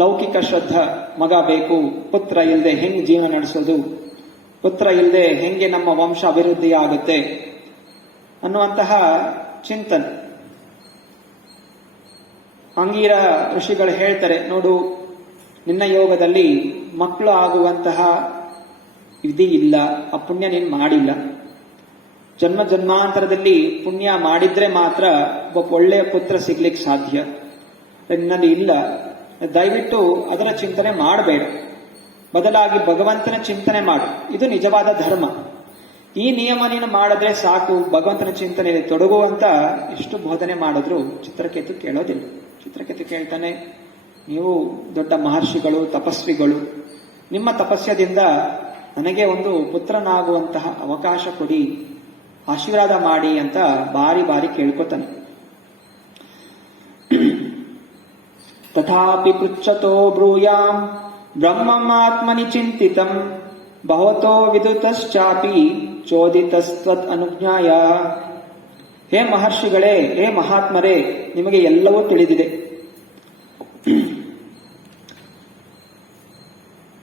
ಲೌಕಿಕ ಶ್ರದ್ಧಾ, ಮಗ ಬೇಕು, ಪುತ್ರ ಇಲ್ಲದೆ ಹೆಂಗೆ ಜೀವನ ನಡೆಸೋದು, ಪುತ್ರ ಇಲ್ಲದೆ ಹೆಂಗೆ ನಮ್ಮ ವಂಶ ಅಭಿವೃದ್ಧಿ ಆಗುತ್ತೆ ಅನ್ನುವಂತಹ ಚಿಂತನೆ. ಅಂಗೀರ ಋಷಿಗಳು ಹೇಳ್ತಾರೆ, ನೋಡು ನಿನ್ನ ಯೋಗದಲ್ಲಿ ಮಕ್ಕಳು ಆಗುವಂತಹ ವಿಧಿ ಇಲ್ಲ, ಆ ಪುಣ್ಯ ನೀನು ಮಾಡಿಲ್ಲ. ಜನ್ಮ ಜನ್ಮಾಂತರದಲ್ಲಿ ಪುಣ್ಯ ಮಾಡಿದ್ರೆ ಮಾತ್ರ ಒಬ್ಬ ಒಳ್ಳೆಯ ಪುತ್ರ ಸಿಗ್ಲಿಕ್ಕೆ ಸಾಧ್ಯ, ನಿನ್ನಲ್ಲಿ ಇಲ್ಲ. ದಯವಿಟ್ಟು ಅದರ ಚಿಂತನೆ ಮಾಡಬೇಡ, ಬದಲಾಗಿ ಭಗವಂತನ ಚಿಂತನೆ ಮಾಡು, ಇದು ನಿಜವಾದ ಧರ್ಮ. ಈ ನಿಯಮ ನೀನು ಮಾಡಿದ್ರೆ ಸಾಕು, ಭಗವಂತನ ಚಿಂತನೆಯಲ್ಲಿ ತೊಡಗುವಂತ ಎಷ್ಟು ಬೋಧನೆ ಮಾಡಿದ್ರು ಚಿತ್ರಕೇತು ಕೇಳೋದಿಲ್ಲ. ಚಿತ್ರಕೇತು ಕೇಳ್ತಾನೆ, ನೀವು ದೊಡ್ಡ ಮಹರ್ಷಿಗಳು, ತಪಸ್ವಿಗಳು, ನಿಮ್ಮ ತಪಸ್ಯದಿಂದ ನನಗೆ ಒಂದು ಪುತ್ರನಾಗುವಂತಹ ಅವಕಾಶ ಕೊಡಿ, ಆಶೀರ್ವಾದ ಮಾಡಿ ಅಂತ ಬಾರಿ ಬಾರಿ ಕೇಳ್ಕೊತಾನೆ. ತಥಾಪಿ ಪೃಚ್ಛತೋ ಬ್ರೂಯಾಂ ಬ್ರಹ್ಮಮಾತ್ಮನಿ ಚಿಂತಿತಂ ಭವತೋ ವಿದುತಶ್ಚಾಪಿ ಚೋದಿತಸ್ತ್ವತ್ ಅನುಜ್ಞಾಯ. ಹೇ ಮಹರ್ಷಿಗಳೇ, ಹೇ ಮಹಾತ್ಮರೇ, ನಿಮಗೆ ಎಲ್ಲವೂ ತಿಳಿದಿದೆ.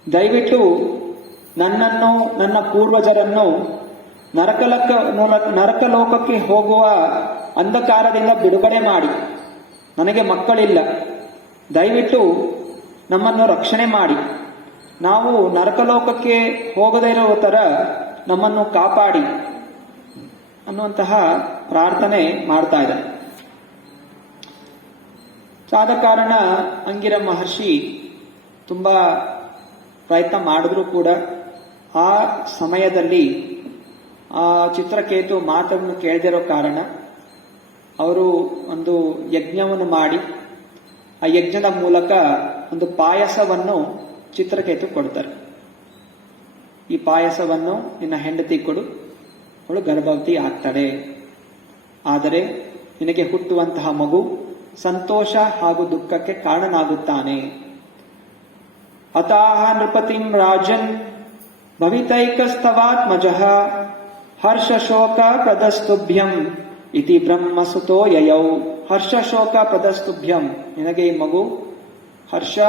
ದಯವಿಟ್ಟು ನನ್ನನ್ನು, ನನ್ನ ಪೂರ್ವಜರನ್ನು ನರಕಲೋಕಕ್ಕೆ ಹೋಗುವ ಅಂಧಕಾರದಿಂದ ಬಿಡುಗಡೆ ಮಾಡಿ. ನನಗೆ ಮಕ್ಕಳಿಲ್ಲ, ದಯವಿಟ್ಟು ನಮ್ಮನ್ನು ರಕ್ಷಣೆ ಮಾಡಿ. ನಾವು ನರಕಲೋಕಕ್ಕೆ ಹೋಗದೇ ಇರೋ ತರ ನಮ್ಮನ್ನು ಕಾಪಾಡಿ ಅನ್ನುವಂತಹ ಪ್ರಾರ್ಥನೆ ಮಾಡ್ತಾ ಇದ್ದಾರೆ. ಆದ ಕಾರಣ ಅಂಗಿರ ಮಹರ್ಷಿ ತುಂಬಾ ಪ್ರಯತ್ನ ಮಾಡಿದ್ರು ಕೂಡ ಆ ಸಮಯದಲ್ಲಿ ಆ ಚಿತ್ರಕೇತು ಮಾತನ್ನು ಕೇಳದಿರೋ ಕಾರಣ ಅವರು ಒಂದು ಯಜ್ಞವನ್ನು ಮಾಡಿ ಆ ಯಜ್ಞದ ಮೂಲಕ ಒಂದು ಪಾಯಸವನ್ನು ಚಿತ್ರಕೇತು ಕೊಡ್ತಾರೆ. ಈ ಪಾಯಸವನ್ನು ನಿನ್ನ ಹೆಂಡತಿ ಕೊಡು, ಅವಳು ಗರ್ಭವತಿ ಆಗ್ತಾಳೆ. ಆದರೆ ನಿನಗೆ ಹುಟ್ಟುವಂತಹ ಮಗು ಸಂತೋಷ ಹಾಗೂ ದುಃಖಕ್ಕೆ ಕಾರಣನಾಗುತ್ತಾನೆ. ಅತಾಹ ನೃಪತಿಂ ರಾಜನ್ ಭವಿತೈಕಸ್ತವಾತ್ಮಜಃ ಹರ್ಷ ಶೋಕ ಪ್ರದಸ್ತುಭ್ಯಂ ಇತಿ ಬ್ರಹ್ಮಸುತೋ ಯಯೌ. ಹರ್ಷ ಶೋಕ ಪ್ರದಸ್ತುಭ್ಯಂ, ನಿನಗೆ ಈ ಮಗು ಹರ್ಷ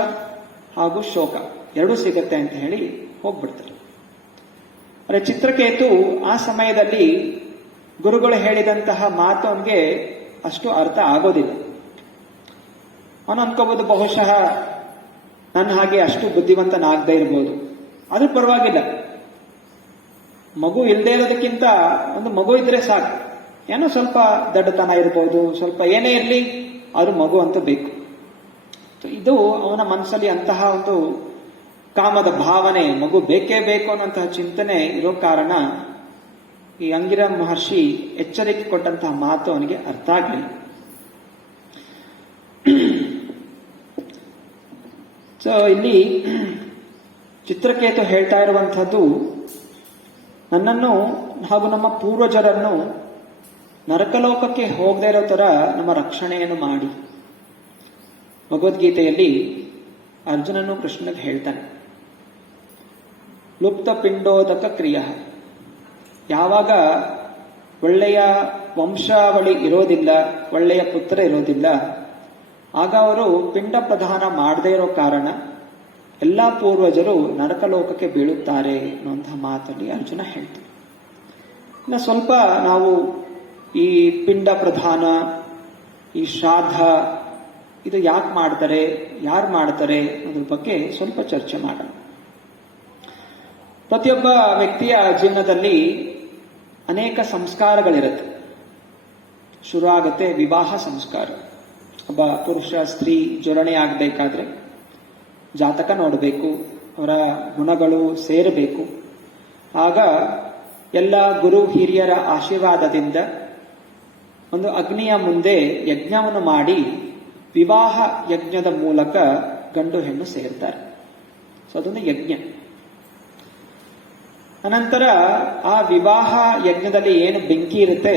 ಹಾಗೂ ಶೋಕ ಎರಡೂ ಸಿಗುತ್ತೆ ಅಂತ ಹೇಳಿ ಹೋಗ್ಬಿಡ್ತಾರೆ. ಆದರೆ ಚಿತ್ರಕೇತು ಆ ಸಮಯದಲ್ಲಿ ಗುರುಗಳು ಹೇಳಿದಂತಹ ಮಾತು ಅವನಿಗೆ ಅಷ್ಟು ಅರ್ಥ ಆಗೋದಿಲ್ಲ. ಅವನು ಅನ್ಕೋಬಹುದು, ಬಹುಶಃ ನನ್ನ ಹಾಗೆ ಅಷ್ಟು ಬುದ್ಧಿವಂತನಾಗದೇ ಇರ್ಬೋದು, ಆದ್ರೂ ಪರವಾಗಿಲ್ಲ. ಮಗು ಇಲ್ಲದೆ ಇರೋದಕ್ಕಿಂತ ಒಂದು ಮಗು ಇದ್ರೆ ಸಾಕು. ಏನೋ ಸ್ವಲ್ಪ ದಡ್ಡತನ ಇರ್ಬೋದು, ಸ್ವಲ್ಪ ಏನೇ ಇರಲಿ, ಆದ್ರೂ ಮಗು ಅಂತ ಬೇಕು. ಇದು ಅವನ ಮನಸ್ಸಲ್ಲಿ ಅಂತಹ ಒಂದು ಕಾಮದ ಭಾವನೆ, ಮಗು ಬೇಕೇ ಬೇಕು ಅನ್ನೋಂತಹ ಚಿಂತನೆ ಇರೋ ಕಾರಣ ಈ ಅಂಗಿರ ಮಹರ್ಷಿ ಎಚ್ಚರಿಕೆ ಕೊಟ್ಟಂತಹ ಮಾತು ಅವನಿಗೆ ಅರ್ಥ ಆಗಲಿಲ್ಲ. ಸೊ ಇಲ್ಲಿ ಚಿತ್ರಕೇತು ಹೇಳ್ತಾ ಇರುವಂತಹದ್ದು, ನನ್ನನ್ನು ಹಾಗೂ ನಮ್ಮ ಪೂರ್ವಜರನ್ನು ನರಕಲೋಕಕ್ಕೆ ಹೋಗದೇ ಇರೋ ತರ ನಮ್ಮ ರಕ್ಷಣೆಯನ್ನು ಮಾಡಿ. ಭಗವದ್ಗೀತೆಯಲ್ಲಿ ಅರ್ಜುನನು ಕೃಷ್ಣನಿಗೆ ಹೇಳ್ತಾನೆ, ಲುಪ್ತ ಪಿಂಡೋದಕ ಕ್ರಿಯ. ಯಾವಾಗ ಒಳ್ಳೆಯ ವಂಶಾವಳಿ ಇರೋದಿಲ್ಲ, ಒಳ್ಳೆಯ ಪುತ್ರ ಇರೋದಿಲ್ಲ, ಆಗ ಅವರು ಪಿಂಡ ಪ್ರದಾನ ಮಾಡದೇ ಇರೋ ಕಾರಣ ಎಲ್ಲಾ ಪೂರ್ವಜರು ನರಕಲೋಕಕ್ಕೆ ಬೀಳುತ್ತಾರೆ ಅನ್ನುವಂತಹ ಮಾತಲ್ಲಿ ಅರ್ಜುನ ಹೇಳ್ತಾರೆ. ಇನ್ನು ಸ್ವಲ್ಪ ನಾವು ಈ ಪಿಂಡ ಪ್ರದಾನ, ಈ ಶ್ರಾದ್ದ, ಇದು ಯಾಕೆ ಮಾಡ್ತಾರೆ, ಯಾರು ಮಾಡ್ತಾರೆ ಅನ್ನೋದ್ರ ಬಗ್ಗೆ ಸ್ವಲ್ಪ ಚರ್ಚೆ ಮಾಡೋಣ. ಪ್ರತಿಯೊಬ್ಬ ವ್ಯಕ್ತಿಯ ಜೀವನದಲ್ಲಿ ಅನೇಕ ಸಂಸ್ಕಾರಗಳಿರುತ್ತೆ. ಶುರು ಆಗುತ್ತೆ ವಿವಾಹ ಸಂಸ್ಕಾರ. ಒಬ್ಬ ಪುರುಷ ಸ್ತ್ರೀ ಜೋಡಣೆ ಆಗಬೇಕಾದ್ರೆ ಜಾತಕ ನೋಡಬೇಕು, ಅವರ ಗುಣಗಳು ಸೇರಬೇಕು. ಆಗ ಎಲ್ಲ ಗುರು ಹಿರಿಯರ ಆಶೀರ್ವಾದದಿಂದ ಒಂದು ಅಗ್ನಿಯ ಮುಂದೆ ಯಜ್ಞವನ್ನು ಮಾಡಿ ವಿವಾಹ ಯಜ್ಞದ ಮೂಲಕ ಗಂಡು ಹೆಣ್ಣು ಸೇರ್ತಾರೆ. ಸೊ ಅದೊಂದು ಯಜ್ಞ. ಅನಂತರ ಆ ವಿವಾಹ ಯಜ್ಞದಲ್ಲಿ ಏನು ಬೆಂಕಿ ಇರುತ್ತೆ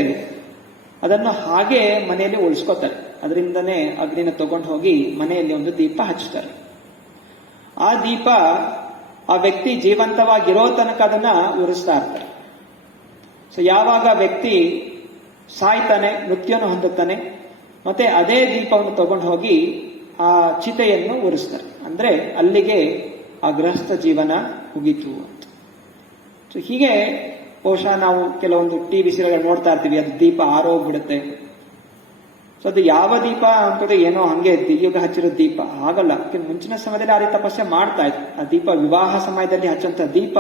ಅದನ್ನು ಹಾಗೆ ಮನೆಯಲ್ಲಿ ಉಳಿಸ್ಕೋತಾರೆ. ಅದರಿಂದನೇ ಅಗ್ನಿನ ತಗೊಂಡು ಹೋಗಿ ಮನೆಯಲ್ಲಿ ಒಂದು ದೀಪ ಹಚ್ತಾರೆ. ಆ ದೀಪ ಆ ವ್ಯಕ್ತಿ ಜೀವಂತವಾಗಿರೋ ತನಕ ಅದನ್ನ ಉರಿಸ್ತಾ ಇರ್ತಾರೆ. ಸೊ ಯಾವಾಗ ವ್ಯಕ್ತಿ ಸಾಯ್ತಾನೆ, ಮೃತ್ಯುವನ್ನು ಹೊಂದುತ್ತಾನೆ, ಮತ್ತೆ ಅದೇ ದೀಪವನ್ನು ತಗೊಂಡು ಹೋಗಿ ಆ ಚಿತೆಯನ್ನು ಉರಿಸ್ತಾರೆ. ಅಂದ್ರೆ ಅಲ್ಲಿಗೆ ಆ ಗೃಹಸ್ಥ ಜೀವನ ಮುಗೀತು ಅಂತ. ಸೊ ಹೀಗೆ ಬಹುಶಃ ನಾವು ಕೆಲವೊಂದು ಟಿವಿ ಸೀರಿಯಲ್ ನೋಡ್ತಾ ಇರ್ತೀವಿ, ಅದು ದೀಪ ಆರೋಗ್ಬಿಡುತ್ತೆ. ಸೊ ಅದು ಯಾವ ದೀಪ ಅಂತಂದ್ರೆ ಏನೋ ಹಂಗೆ ಈಗ ಹಚ್ಚಿರೋ ದೀಪ ಆಗಲ್ಲ. ಮುಂಚಿನ ಸಮಯದಲ್ಲಿ ಆ ರೀತಿ ತಪಸ್ಸೆ ಮಾಡ್ತಾ ಇದ್ರು. ಆ ದೀಪ ವಿವಾಹ ಸಮಯದಲ್ಲಿ ಹಚ್ಚಂತ ದೀಪ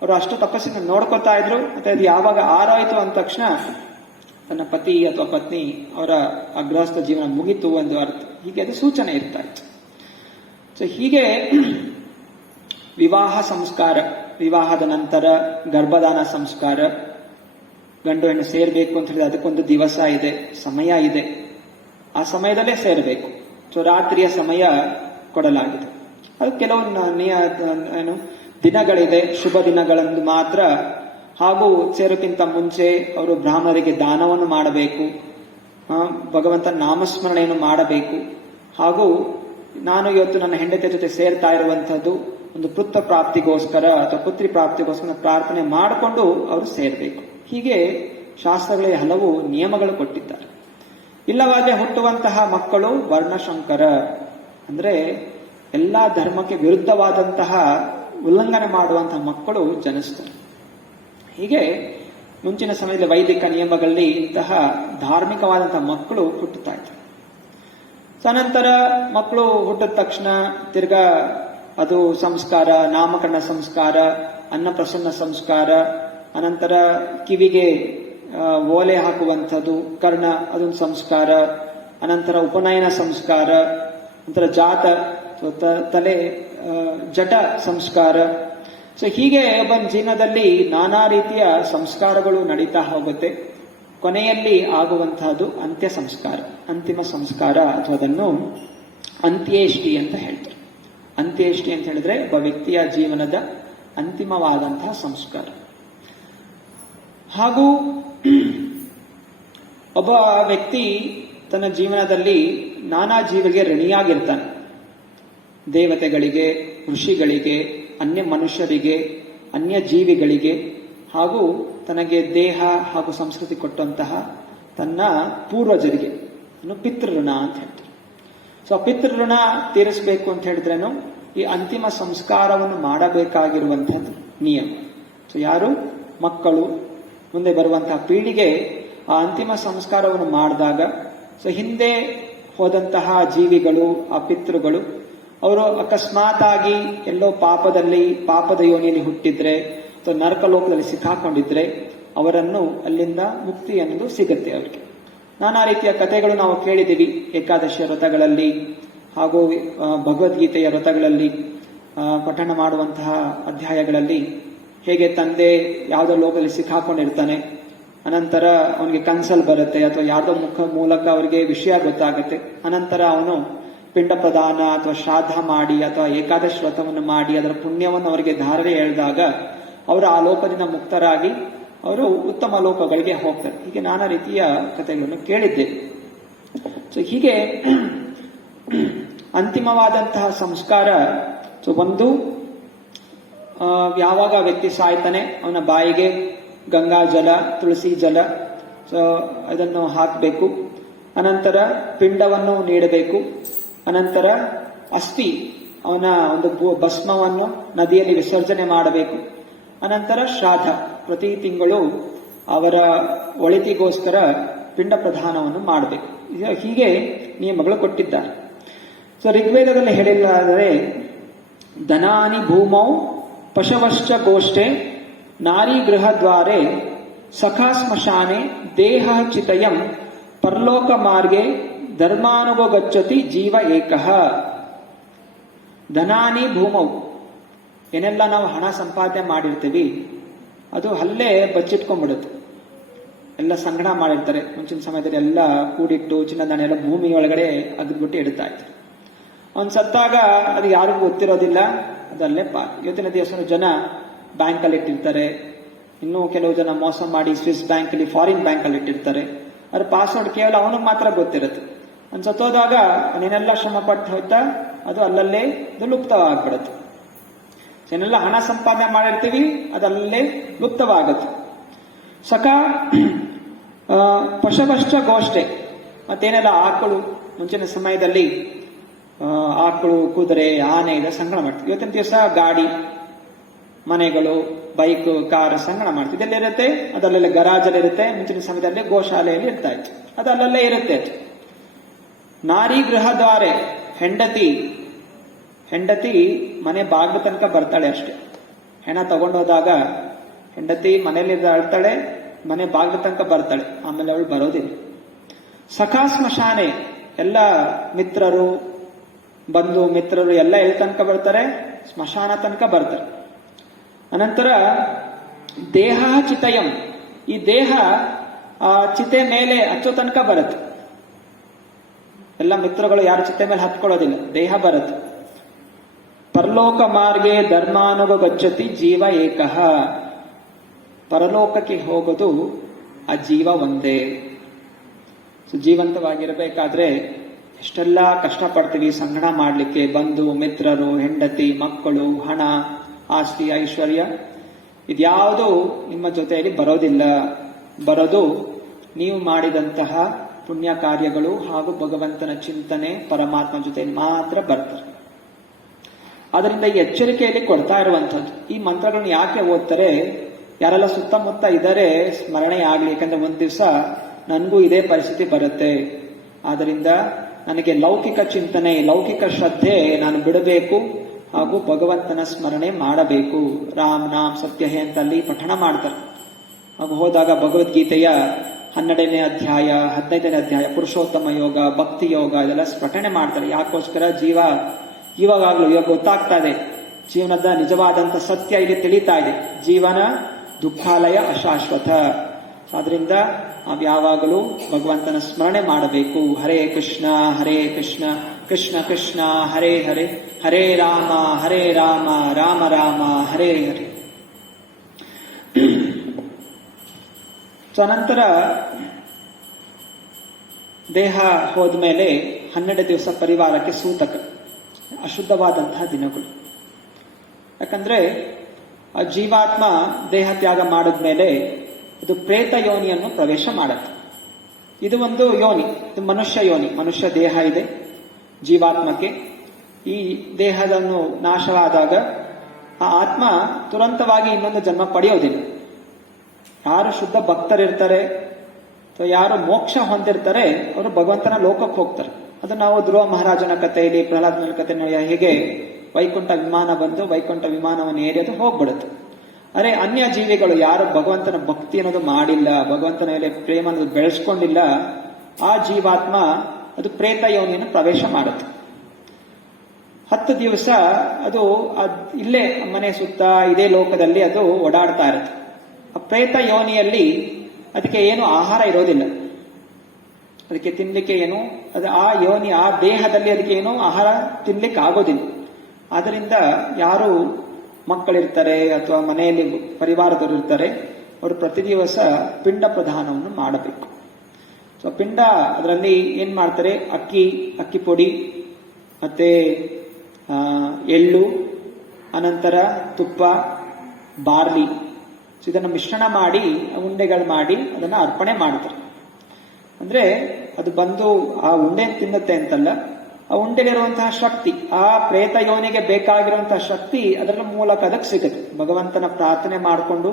ಅವರು ಅಷ್ಟು ತಪಸ್ಸಿನ ನೋಡ್ಕೊತಾ ಇದ್ರು. ಮತ್ತೆ ಅದು ಯಾವಾಗ ಆರೋಯ್ತು ಅಂದ ತಕ್ಷಣ ತನ್ನ ಪತಿ ಅಥವಾ ಪತ್ನಿ ಅವರ ಅಗ್ರಸ್ಥ ಜೀವನ ಮುಗಿತು ಒಂದು ಅರ್ಥ. ಹೀಗೆ ಅದು ಸೂಚನೆ ಇರ್ತಾ ಇತ್ತು. ಸೊ ಹೀಗೆ ವಿವಾಹ ಸಂಸ್ಕಾರ, ವಿವಾಹದ ನಂತರ ಗರ್ಭದಾನ ಸಂಸ್ಕಾರ, ಗಂಡು ಹೆಣ್ಣು ಸೇರ್ಬೇಕು ಅಂತ ಹೇಳಿದ್ರೆ ಅದಕ್ಕೊಂದು ದಿವಸ ಇದೆ, ಸಮಯ ಇದೆ. ಆ ಸಮಯದಲ್ಲೇ ಸೇರಬೇಕು. ಸೊ ರಾತ್ರಿಯ ಸಮಯ ಕೊಡಲಾಗಿದೆ. ಅದು ಕೆಲವು ದಿನಗಳಿದೆ, ಶುಭ ದಿನಗಳಂದು ಮಾತ್ರ. ಹಾಗೂ ಸೇರೋಕ್ಕಿಂತ ಮುಂಚೆ ಅವರು ಬ್ರಾಹ್ಮಣರಿಗೆ ದಾನವನ್ನು ಮಾಡಬೇಕು, ಭಗವಂತನ ನಾಮಸ್ಮರಣೆಯನ್ನು ಮಾಡಬೇಕು. ಹಾಗೂ ನಾನು ಇವತ್ತು ನನ್ನ ಹೆಂಡತಿಯ ಜೊತೆ ಸೇರ್ತಾ ಇರುವಂತಹದ್ದು ಒಂದು ಪುತ್ರ ಪ್ರಾಪ್ತಿಗೋಸ್ಕರ ಅಥವಾ ಪುತ್ರಿ ಪ್ರಾಪ್ತಿಗೋಸ್ಕರ ಪ್ರಾರ್ಥನೆ ಮಾಡಿಕೊಂಡು ಅವರು ಸೇರಬೇಕು. ಹೀಗೆ ಶಾಸ್ತ್ರಗಳಿಗೆ ಹಲವು ನಿಯಮಗಳು ಕೊಟ್ಟಿದ್ದಾರೆ. ಇಲ್ಲವಾದ್ರೆ ಹುಟ್ಟುವಂತಹ ಮಕ್ಕಳು ವರ್ಣಶಂಕರ, ಅಂದ್ರೆ ಎಲ್ಲಾ ಧರ್ಮಕ್ಕೆ ವಿರುದ್ಧವಾದಂತಹ ಉಲ್ಲಂಘನೆ ಮಾಡುವಂತಹ ಮಕ್ಕಳು ಜನಿಸ್ತಾರೆ. ಹೀಗೆ ಮುಂಚಿನ ಸಮಯದಲ್ಲಿ ವೈದಿಕ ನಿಯಮಗಳಲ್ಲಿ ಇಂತಹ ಧಾರ್ಮಿಕವಾದಂತಹ ಮಕ್ಕಳು ಹುಟ್ಟುತ್ತಾ ಇದ್ರು. ಅನಂತರ ಮಕ್ಕಳು ಹುಟ್ಟಿದ ತಕ್ಷಣ ತಿರ್ಗಾ ಅದು ಸಂಸ್ಕಾರ, ನಾಮಕರಣ ಸಂಸ್ಕಾರ, ಅನ್ನಪ್ರಸನ್ನ ಸಂಸ್ಕಾರ, ಅನಂತರ ಕಿವಿಗೆ ಓಲೆ ಹಾಕುವಂಥದ್ದು ಕರ್ಣ, ಅದೊಂದು ಸಂಸ್ಕಾರ, ಅನಂತರ ಉಪನಯನ ಸಂಸ್ಕಾರ, ನಂತರ ಜಾತ ತಲೆ ಜಟ ಸಂಸ್ಕಾರ. ಸೊ ಹೀಗೆ ಒಬ್ಬ ಜೀವನದಲ್ಲಿ ನಾನಾ ರೀತಿಯ ಸಂಸ್ಕಾರಗಳು ನಡೀತಾ ಹೋಗುತ್ತೆ. ಕೊನೆಯಲ್ಲಿ ಆಗುವಂತಹದ್ದು ಅಂತ್ಯ ಸಂಸ್ಕಾರ, ಅಂತಿಮ ಸಂಸ್ಕಾರ, ಅಥವಾ ಅದನ್ನು ಅಂತ್ಯೇಷ್ಟಿ ಅಂತ ಹೇಳ್ತಾರೆ. ಅಂತ್ಯೇಷ್ಟಿ ಅಂತ ಹೇಳಿದ್ರೆ ಒಬ್ಬ ವ್ಯಕ್ತಿಯ ಜೀವನದ ಅಂತಿಮವಾದಂತಹ ಸಂಸ್ಕಾರ. ಹಾಗೂ ಒಬ್ಬ ವ್ಯಕ್ತಿ ತನ್ನ ಜೀವನದಲ್ಲಿ ನಾನಾ ಜೀವಿಗೆ ಋಣಿಯಾಗಿರ್ತಾನೆ. ದೇವತೆಗಳಿಗೆ, ಋಷಿಗಳಿಗೆ, ಅನ್ಯ ಮನುಷ್ಯರಿಗೆ, ಅನ್ಯ ಜೀವಿಗಳಿಗೆ, ಹಾಗೂ ತನಗೆ ದೇಹ ಹಾಗೂ ಸಂಸ್ಕೃತಿ ಕೊಟ್ಟಂತಹ ತನ್ನ ಪೂರ್ವಜರಿಗೆ ಪಿತೃಋಣ ಅಂತ ಹೇಳ್ತಾರೆ. ಸೊ ಆ ಪಿತೃಋಣ ತೀರಿಸಬೇಕು ಅಂತ ಹೇಳಿದ್ರೇನು ಈ ಅಂತಿಮ ಸಂಸ್ಕಾರವನ್ನು ಮಾಡಬೇಕಾಗಿರುವಂತಹದ್ದು ನಿಯಮ. ಸೊ ಯಾರು ಮಕ್ಕಳು, ಮುಂದೆ ಬರುವಂತಹ ಪೀಳಿಗೆ ಆ ಅಂತಿಮ ಸಂಸ್ಕಾರವನ್ನು ಮಾಡಿದಾಗ, ಸೊ ಹಿಂದೆ ಹೋದಂತಹ ಜೀವಿಗಳು, ಆ ಪಿತೃಗಳು, ಅವರು ಅಕಸ್ಮಾತ್ ಆಗಿ ಎಲ್ಲೋ ಪಾಪದ ಯೋನಿಯಲ್ಲಿ ಹುಟ್ಟಿದ್ರೆ ಅಥವಾ ನರಕ ಲೋಕದಲ್ಲಿ ಸಿಕ್ಕಾಕೊಂಡಿದ್ರೆ ಅವರನ್ನು ಅಲ್ಲಿಂದ ಮುಕ್ತಿ ಅನ್ನೋದು ಸಿಗುತ್ತೆ ಅವರಿಗೆ. ನಾನಾ ರೀತಿಯ ಕಥೆಗಳು ನಾವು ಕೇಳಿದ್ದೀವಿ ಏಕಾದಶಿಯ ವ್ರತಗಳಲ್ಲಿ ಹಾಗೂ ಭಗವದ್ಗೀತೆಯ ವ್ರತಗಳಲ್ಲಿ ಪಠಣ ಮಾಡುವಂತಹ ಅಧ್ಯಾಯಗಳಲ್ಲಿ ಹೇಗೆ ತಂದೆ ಯಾವುದೋ ಲೋಕದಲ್ಲಿ ಸಿಕ್ಕಾಕೊಂಡಿರ್ತಾನೆ, ಅನಂತರ ಅವನಿಗೆ ಕನ್ಸಲ್ ಬರುತ್ತೆ ಅಥವಾ ಯಾವುದೋ ಮೂಲಕ ಅವರಿಗೆ ವಿಷಯ ಗೊತ್ತಾಗುತ್ತೆ, ಅನಂತರ ಅವನು ಪಿಂಡ ಪ್ರದಾನ ಅಥವಾ ಶ್ರಾದ್ದ ಮಾಡಿ ಅಥವಾ ಏಕಾದಶಿ ವ್ರತವನ್ನು ಮಾಡಿ ಅದರ ಪುಣ್ಯವನ್ನು ಅವರಿಗೆ ಧಾರೆ ಎಳೆದಾಗ ಅವರು ಆ ಲೋಕದಿಂದ ಮುಕ್ತರಾಗಿ ಅವರು ಉತ್ತಮ ಲೋಕಗಳಿಗೆ ಹೋಗ್ತಾರೆ. ಹೀಗೆ ನಾನಾ ರೀತಿಯ ಕಥೆಗಳನ್ನು ಕೇಳಿದ್ದೇವೆ. ಸೊ ಹೀಗೆ ಅಂತಿಮವಾದಂತಹ ಸಂಸ್ಕಾರ ಒಂದು ಯಾವಾಗ ವ್ಯಕ್ತಿ ಸಾಯ್ತಾನೆ ಅವನ ಬಾಯಿಗೆ ಗಂಗಾ ಜಲ, ತುಳಸಿ ಜಲ ಅದನ್ನು ಹಾಕಬೇಕು. ಅನಂತರ ಪಿಂಡವನ್ನು ನೀಡಬೇಕು. ಅನಂತರ ಅಸ್ಥಿ ಅವನ ಒಂದು ಭಸ್ಮವನ್ನು ನದಿಯಲ್ಲಿ ವಿಸರ್ಜನೆ ಮಾಡಬೇಕು. ಅನಂತರ ಶ್ರಾದ್ದ, ಪ್ರತಿ ತಿಂಗಳು ಅವರ ಒಳಿತಿಗೋಸ್ಕರ ಪಿಂಡ ಪ್ರದಾನವನ್ನು ಮಾಡಬೇಕು. ಹೀಗೆ ನಿಯಮಗಳು ಕೊಟ್ಟಿದ್ದಾರೆ. ಸೊ ಋಗ್ವೇದದಲ್ಲಿ ಹೇಳಿಲ್ಲಾದರೆ ಧನಾನಿ ಭೂಮೌ ಪಶವಶ್ಚ ಗೋಷ್ಠೆ ನಾರಿ ಗೃಹ ದ್ವಾರೆ ಸಖಾ ಸ್ಮಶಾನೆ ದೇಹ ಚಿತಯಂ ಪರಲೋಕ ಮಾರ್ಗೆ ಧರ್ಮಾನುಗೋ ಗಚ್ಚತಿ ಜೀವ ಏಕಃ. ಧನಾನಿ ಭೂಮೌ, ಏನೆಲ್ಲ ನಾವು ಹಣ ಸಂಪಾದನೆ ಮಾಡಿರ್ತೀವಿ ಅದು ಅಲ್ಲೇ ಬಚ್ಚಿಟ್ಕೊಂಡ್ಬಿಡುತ್ತೆ. ಎಲ್ಲ ಸಂಗ್ರಹ ಮಾಡಿರ್ತಾರೆ. ಮುಂಚಿನ ಸಮಯದಲ್ಲಿ ಎಲ್ಲ ಕೂಡಿಟ್ಟು ಚಿನ್ನದಾನ ಎಲ್ಲ ಭೂಮಿ ಒಳಗಡೆ ಅಗದ್ಬಿಟ್ಟು ಇಡ್ತಾ ಇತ್ತು. ಅವನು ಸತ್ತಾಗ ಅದು ಯಾರಿಗೂ ಗೊತ್ತಿರೋದಿಲ್ಲ, ಅದಲ್ಲೇ ಇವತ್ತಿನ ದಿವಸ ಜನ ಬ್ಯಾಂಕಲ್ಲಿ ಇಟ್ಟಿರ್ತಾರೆ. ಇನ್ನೂ ಕೆಲವು ಜನ ಮೋಸ ಮಾಡಿ ಸ್ವಿಸ್ ಬ್ಯಾಂಕ್ ಅಲ್ಲಿ, ಫಾರಿನ್ ಬ್ಯಾಂಕ್ ಅಲ್ಲಿ ಇಟ್ಟಿರ್ತಾರೆ. ಅದ್ರ ಪಾಸ್ವರ್ಡ್ ಕೇವಲ ಅವನಿಗೆ ಮಾತ್ರ ಗೊತ್ತಿರುತ್ತೆ. ಅವ್ನು ಸತ್ತೋದಾಗ ಅವನೇನೆಲ್ಲ ಶ್ರಮ ಪಟ್ಟು ಹೋಯ್ತಾ ಅದು ಅಲ್ಲಲ್ಲೇ ಲುಪ್ತವಾಗ್ಬಿಡುತ್ತೆ. ಏನೆಲ್ಲ ಹಣ ಸಂಪಾದನೆ ಮಾಡಿರ್ತೀವಿ ಅದಲ್ಲೇ ಲುಪ್ತವಾಗುತ್ತೆ. ಸಖ ಪಶವಶ್ಚ ಗೋಷ್ಠೆ, ಮತ್ತೇನೆಲ್ಲ ಆಕಳು, ಮುಂಚಿನ ಸಮಯದಲ್ಲಿ ಆಕಳು, ಕುದುರೆ, ಆನೆ ಇದರ ಸಂಗ್ರಹ ಮಾಡ್ತೀವಿ. ಇವತ್ತಿನ ದಿವಸ ಗಾಡಿ, ಮನೆಗಳು, ಬೈಕ್, ಕಾರ್ ಸಂಗ್ರಹ ಮಾಡ್ತೀವಿ. ಇದೆಲ್ಲಿರುತ್ತೆ ಅದಲ್ಲೆಲ್ಲ ಗರಾಜಲ್ಲಿರುತ್ತೆ. ಮುಂಚಿನ ಸಮಯದಲ್ಲಿ ಗೋಶಾಲೆಯಲ್ಲಿ ಇರ್ತಾ ಇತ್ತು, ಅದು ಅಲ್ಲಲ್ಲೇ ಇರುತ್ತೆ. ನಾರಿ ಗೃಹ ದ್ವಾರೆ, ಹೆಂಡತಿ ಮನೆ ಬಾಗಿಲು ತನಕ ಬರ್ತಾಳೆ ಅಷ್ಟೇ. ಹೆಣ ತಗೊಂಡೋದಾಗ ಹೆಂಡತಿ ಮನೆಯಲ್ಲಿ ಅಳ್ತಾಳೆ, ಮನೆ ಬಾಗಿಲು ತನಕ ಬರ್ತಾಳೆ, ಆಮೇಲೆ ಅವಳು ಬರೋದಿಲ್ಲ. ಸಖಾ ಸ್ಮಶಾನೆ, ಎಲ್ಲ ಮಿತ್ರರು, ಬಂಧು ಮಿತ್ರರು ಎಲ್ಲ ಎಲ್ಲಿ ತನಕ ಬರ್ತಾರೆ? ಸ್ಮಶಾನ ತನಕ ಬರ್ತಾರೆ. ಅನಂತರ ದೇಹ ಚಿತಯಂ, ಈ ದೇಹ ಚಿತೆ ಮೇಲೆ ಹಚ್ಚೋ ತನಕ ಬರುತ್ತೆ. ಎಲ್ಲ ಮಿತ್ರಗಳು ಯಾರು ಚಿತೆ ಮೇಲೆ ಹತ್ಕೊಳ್ಳೋದಿಲ್ಲ, ದೇಹ ಬರುತ್ತೆ. ಪರಲೋಕ ಮಾರ್ಗೆ ಧರ್ಮಾನುಗ ಗಚ್ಚತಿ ಜೀವ ಏಕಃ, ಪರಲೋಕಕ್ಕೆ ಹೋಗೋದು ಆ ಜೀವ ಒಂದೇ. ಜೀವಂತವಾಗಿರಬೇಕಾದ್ರೆ ಎಷ್ಟೆಲ್ಲ ಕಷ್ಟಪಡ್ತೀವಿ ಸಂಗ್ರಹ ಮಾಡಲಿಕ್ಕೆ, ಬಂಧು ಮಿತ್ರರು, ಹೆಂಡತಿ, ಮಕ್ಕಳು, ಹಣ, ಆಸ್ತಿ, ಐಶ್ವರ್ಯ, ಇದ್ಯಾವುದು ನಿಮ್ಮ ಜೊತೆಯಲ್ಲಿ ಬರೋದಿಲ್ಲ. ಬರೋದು ನೀವು ಮಾಡಿದಂತಹ ಪುಣ್ಯ ಕಾರ್ಯಗಳು ಹಾಗೂ ಭಗವಂತನ ಚಿಂತನೆ, ಪರಮಾತ್ಮ ಜೊತೆಯಲ್ಲಿ ಮಾತ್ರ ಬರ್ತಾರೆ. ಅದರಿಂದ ಈ ಎಚ್ಚರಿಕೆಯಲ್ಲಿ ಕೊಡ್ತಾ ಇರುವಂಥದ್ದು. ಈ ಮಂತ್ರಗಳನ್ನು ಯಾಕೆ ಓದ್ತಾರೆ? ಯಾರೆಲ್ಲ ಸುತ್ತಮುತ್ತ ಇದ್ದಾರೆ ಸ್ಮರಣೆ ಆಗ್ಲಿ, ಯಾಕಂದ್ರೆ ಒಂದ್ ದಿವಸ ನನಗೂ ಇದೇ ಪರಿಸ್ಥಿತಿ ಬರುತ್ತೆ. ಆದ್ರಿಂದ ನನಗೆ ಲೌಕಿಕ ಚಿಂತನೆ, ಲೌಕಿಕ ಶ್ರದ್ಧೆ ನಾನು ಬಿಡಬೇಕು ಹಾಗೂ ಭಗವಂತನ ಸ್ಮರಣೆ ಮಾಡಬೇಕು. ರಾಮ್ ನಾಮ್ ಸತ್ಯ ಹೇ ಅಂತ ಅಲ್ಲಿ ಪಠಣ ಮಾಡ್ತಾರೆ. ಹಾಗೂ ಹೋದಾಗ ಭಗವದ್ಗೀತೆಯ 12ನೇ ಅಧ್ಯಾಯ, 15ನೇ ಅಧ್ಯಾಯ, ಪುರುಷೋತ್ತಮ ಯೋಗ, ಭಕ್ತಿ ಯೋಗ ಇದೆಲ್ಲ ಪಠಣೆ ಮಾಡ್ತಾರೆ. ಯಾಕೋಸ್ಕರ ಇವಾಗ ಗೊತ್ತಾಗ್ತಾ ಇದೆ, ಜೀವನದ ನಿಜವಾದಂತ ಸತ್ಯ ಇಲ್ಲಿ ತಿಳಿತಾ ಇದೆ. ಜೀವನ ದುಃಖಾಲಯ ಅಶಾಶ್ವತ. ಆದ್ರಿಂದ ನಾವು ಯಾವಾಗಲೂ ಭಗವಂತನ ಸ್ಮರಣೆ ಮಾಡಬೇಕು. ಹರೇ ಕೃಷ್ಣ ಕೃಷ್ಣ ಕೃಷ್ಣ ಹರೇ ಹರೇ, ಹರೇ ರಾಮ ರಾಮ ರಾಮ ಹರೇ ಹರೇ. ಅನಂತರ ದೇಹ ಹೋದ್ಮೇಲೆ 12 ದಿವಸ ಪರಿವಾರಕ್ಕೆ ಸೂತಕ, ಅಶುದ್ಧವಾದಂತಹ ದಿನಗಳು. ಯಾಕಂದ್ರೆ ಆ ಜೀವಾತ್ಮ ದೇಹ ತ್ಯಾಗ ಮಾಡಿದ್ಮೇಲೆ ಇದು ಪ್ರೇತ ಯೋನಿಯನ್ನು ಪ್ರವೇಶ ಮಾಡುತ್ತೆ. ಇದು ಒಂದು ಯೋನಿ, ಇದು ಮನುಷ್ಯ ಯೋನಿ, ಮನುಷ್ಯ ದೇಹ ಇದೆ ಜೀವಾತ್ಮಕ್ಕೆ. ಈ ದೇಹದನ್ನು ನಾಶವಾದಾಗ ಆ ಆತ್ಮ ತುರಂತವಾಗಿ ಇನ್ನೊಂದು ಜನ್ಮ ಪಡೆಯೋದಿಲ್ಲ. ಯಾರು ಶುದ್ಧ ಭಕ್ತರಿರ್ತಾರೆ ಅಥವಾ ಯಾರು ಮೋಕ್ಷ ಹೊಂದಿರ್ತಾರೆ ಅವರು ಭಗವಂತನ ಲೋಕಕ್ಕೆ ಹೋಗ್ತಾರೆ. ಅದು ನಾವು ಧ್ರುವ ಮಹಾರಾಜನ ಕಥೆಯಲ್ಲಿ, ಪ್ರಹ್ಲಾದನ ಕಥೆಯಲ್ಲಿ ಹೇಗೆ ವೈಕುಂಠ ವಿಮಾನ ಬಂದು ವೈಕುಂಠ ವಿಮಾನವನ್ನು ಏರಿ ಅದು ಹೋಗ್ಬಿಡುತ್ತೆ. ಅರೆ ಅನ್ಯ ಜೀವಿಗಳು ಯಾರು ಭಗವಂತನ ಭಕ್ತಿ ಅನ್ನೋದು ಮಾಡಿಲ್ಲ, ಭಗವಂತನ ಮೇಲೆ ಪ್ರೇಮ ಅನ್ನೋದು ಬೆಳೆಸ್ಕೊಂಡಿಲ್ಲ, ಆ ಜೀವಾತ್ಮ ಅದು ಪ್ರೇತ ಯೋನಿಯನ್ನು ಪ್ರವೇಶ ಮಾಡುತ್ತೆ. 10 ದಿವಸ ಅದು ಇಲ್ಲೇ ಮನೆ ಸುತ್ತ ಇದೇ ಲೋಕದಲ್ಲಿ ಅದು ಓಡಾಡ್ತಾ ಇರುತ್ತೆ. ಆ ಪ್ರೇತ ಯೋನಿಯಲ್ಲಿ ಅದಕ್ಕೆ ಏನು ಆಹಾರ ಇರೋದಿಲ್ಲ, ಅದಕ್ಕೆ ತಿನ್ಲಿಕ್ಕೆ ಏನು, ಅದು ಆ ಯೋನಿ ಆ ದೇಹದಲ್ಲಿ ಅದಕ್ಕೆ ಏನು ಆಹಾರ ತಿನ್ಲಿಕ್ಕೆ ಆಗೋದಿಲ್ಲ. ಆದ್ದರಿಂದ ಯಾರು ಮಕ್ಕಳಿರ್ತಾರೆ ಅಥವಾ ಮನೆಯಲ್ಲಿ ಪರಿವಾರದವರು ಇರ್ತಾರೆ, ಅವರು ಪ್ರತಿ ದಿವಸ ಪಿಂಡ ಪ್ರದಾನವನ್ನು ಮಾಡಬೇಕು. ಸೊ ಪಿಂಡ ಅದರಲ್ಲಿ ಏನ್ ಮಾಡ್ತಾರೆ, ಅಕ್ಕಿ ಪುಡಿ ಮತ್ತೆ ಎಳ್ಳು, ಅನಂತರ ತುಪ್ಪ, ಬಾರ್ಲಿ, ಇದನ್ನು ಮಿಶ್ರಣ ಮಾಡಿ ಉಂಡೆಗಳು ಮಾಡಿ ಅದನ್ನ ಅರ್ಪಣೆ ಮಾಡ್ತಾರೆ. ಅಂದ್ರೆ ಅದು ಬಂದು ಆ ಉಂಡೆ ತಿನ್ನುತ್ತೆ ಅಂತಲ್ಲ, ಆ ಉಂಡೆಲಿರುವಂತಹ ಶಕ್ತಿ, ಆ ಪ್ರೇತ ಯೋನಿಗೆ ಬೇಕಾಗಿರುವಂತಹ ಶಕ್ತಿ ಅದರ ಮೂಲಕ ಅದಕ್ಕೆ ಸಿಗುತ್ತೆ. ಭಗವಂತನ ಪ್ರಾರ್ಥನೆ ಮಾಡಿಕೊಂಡು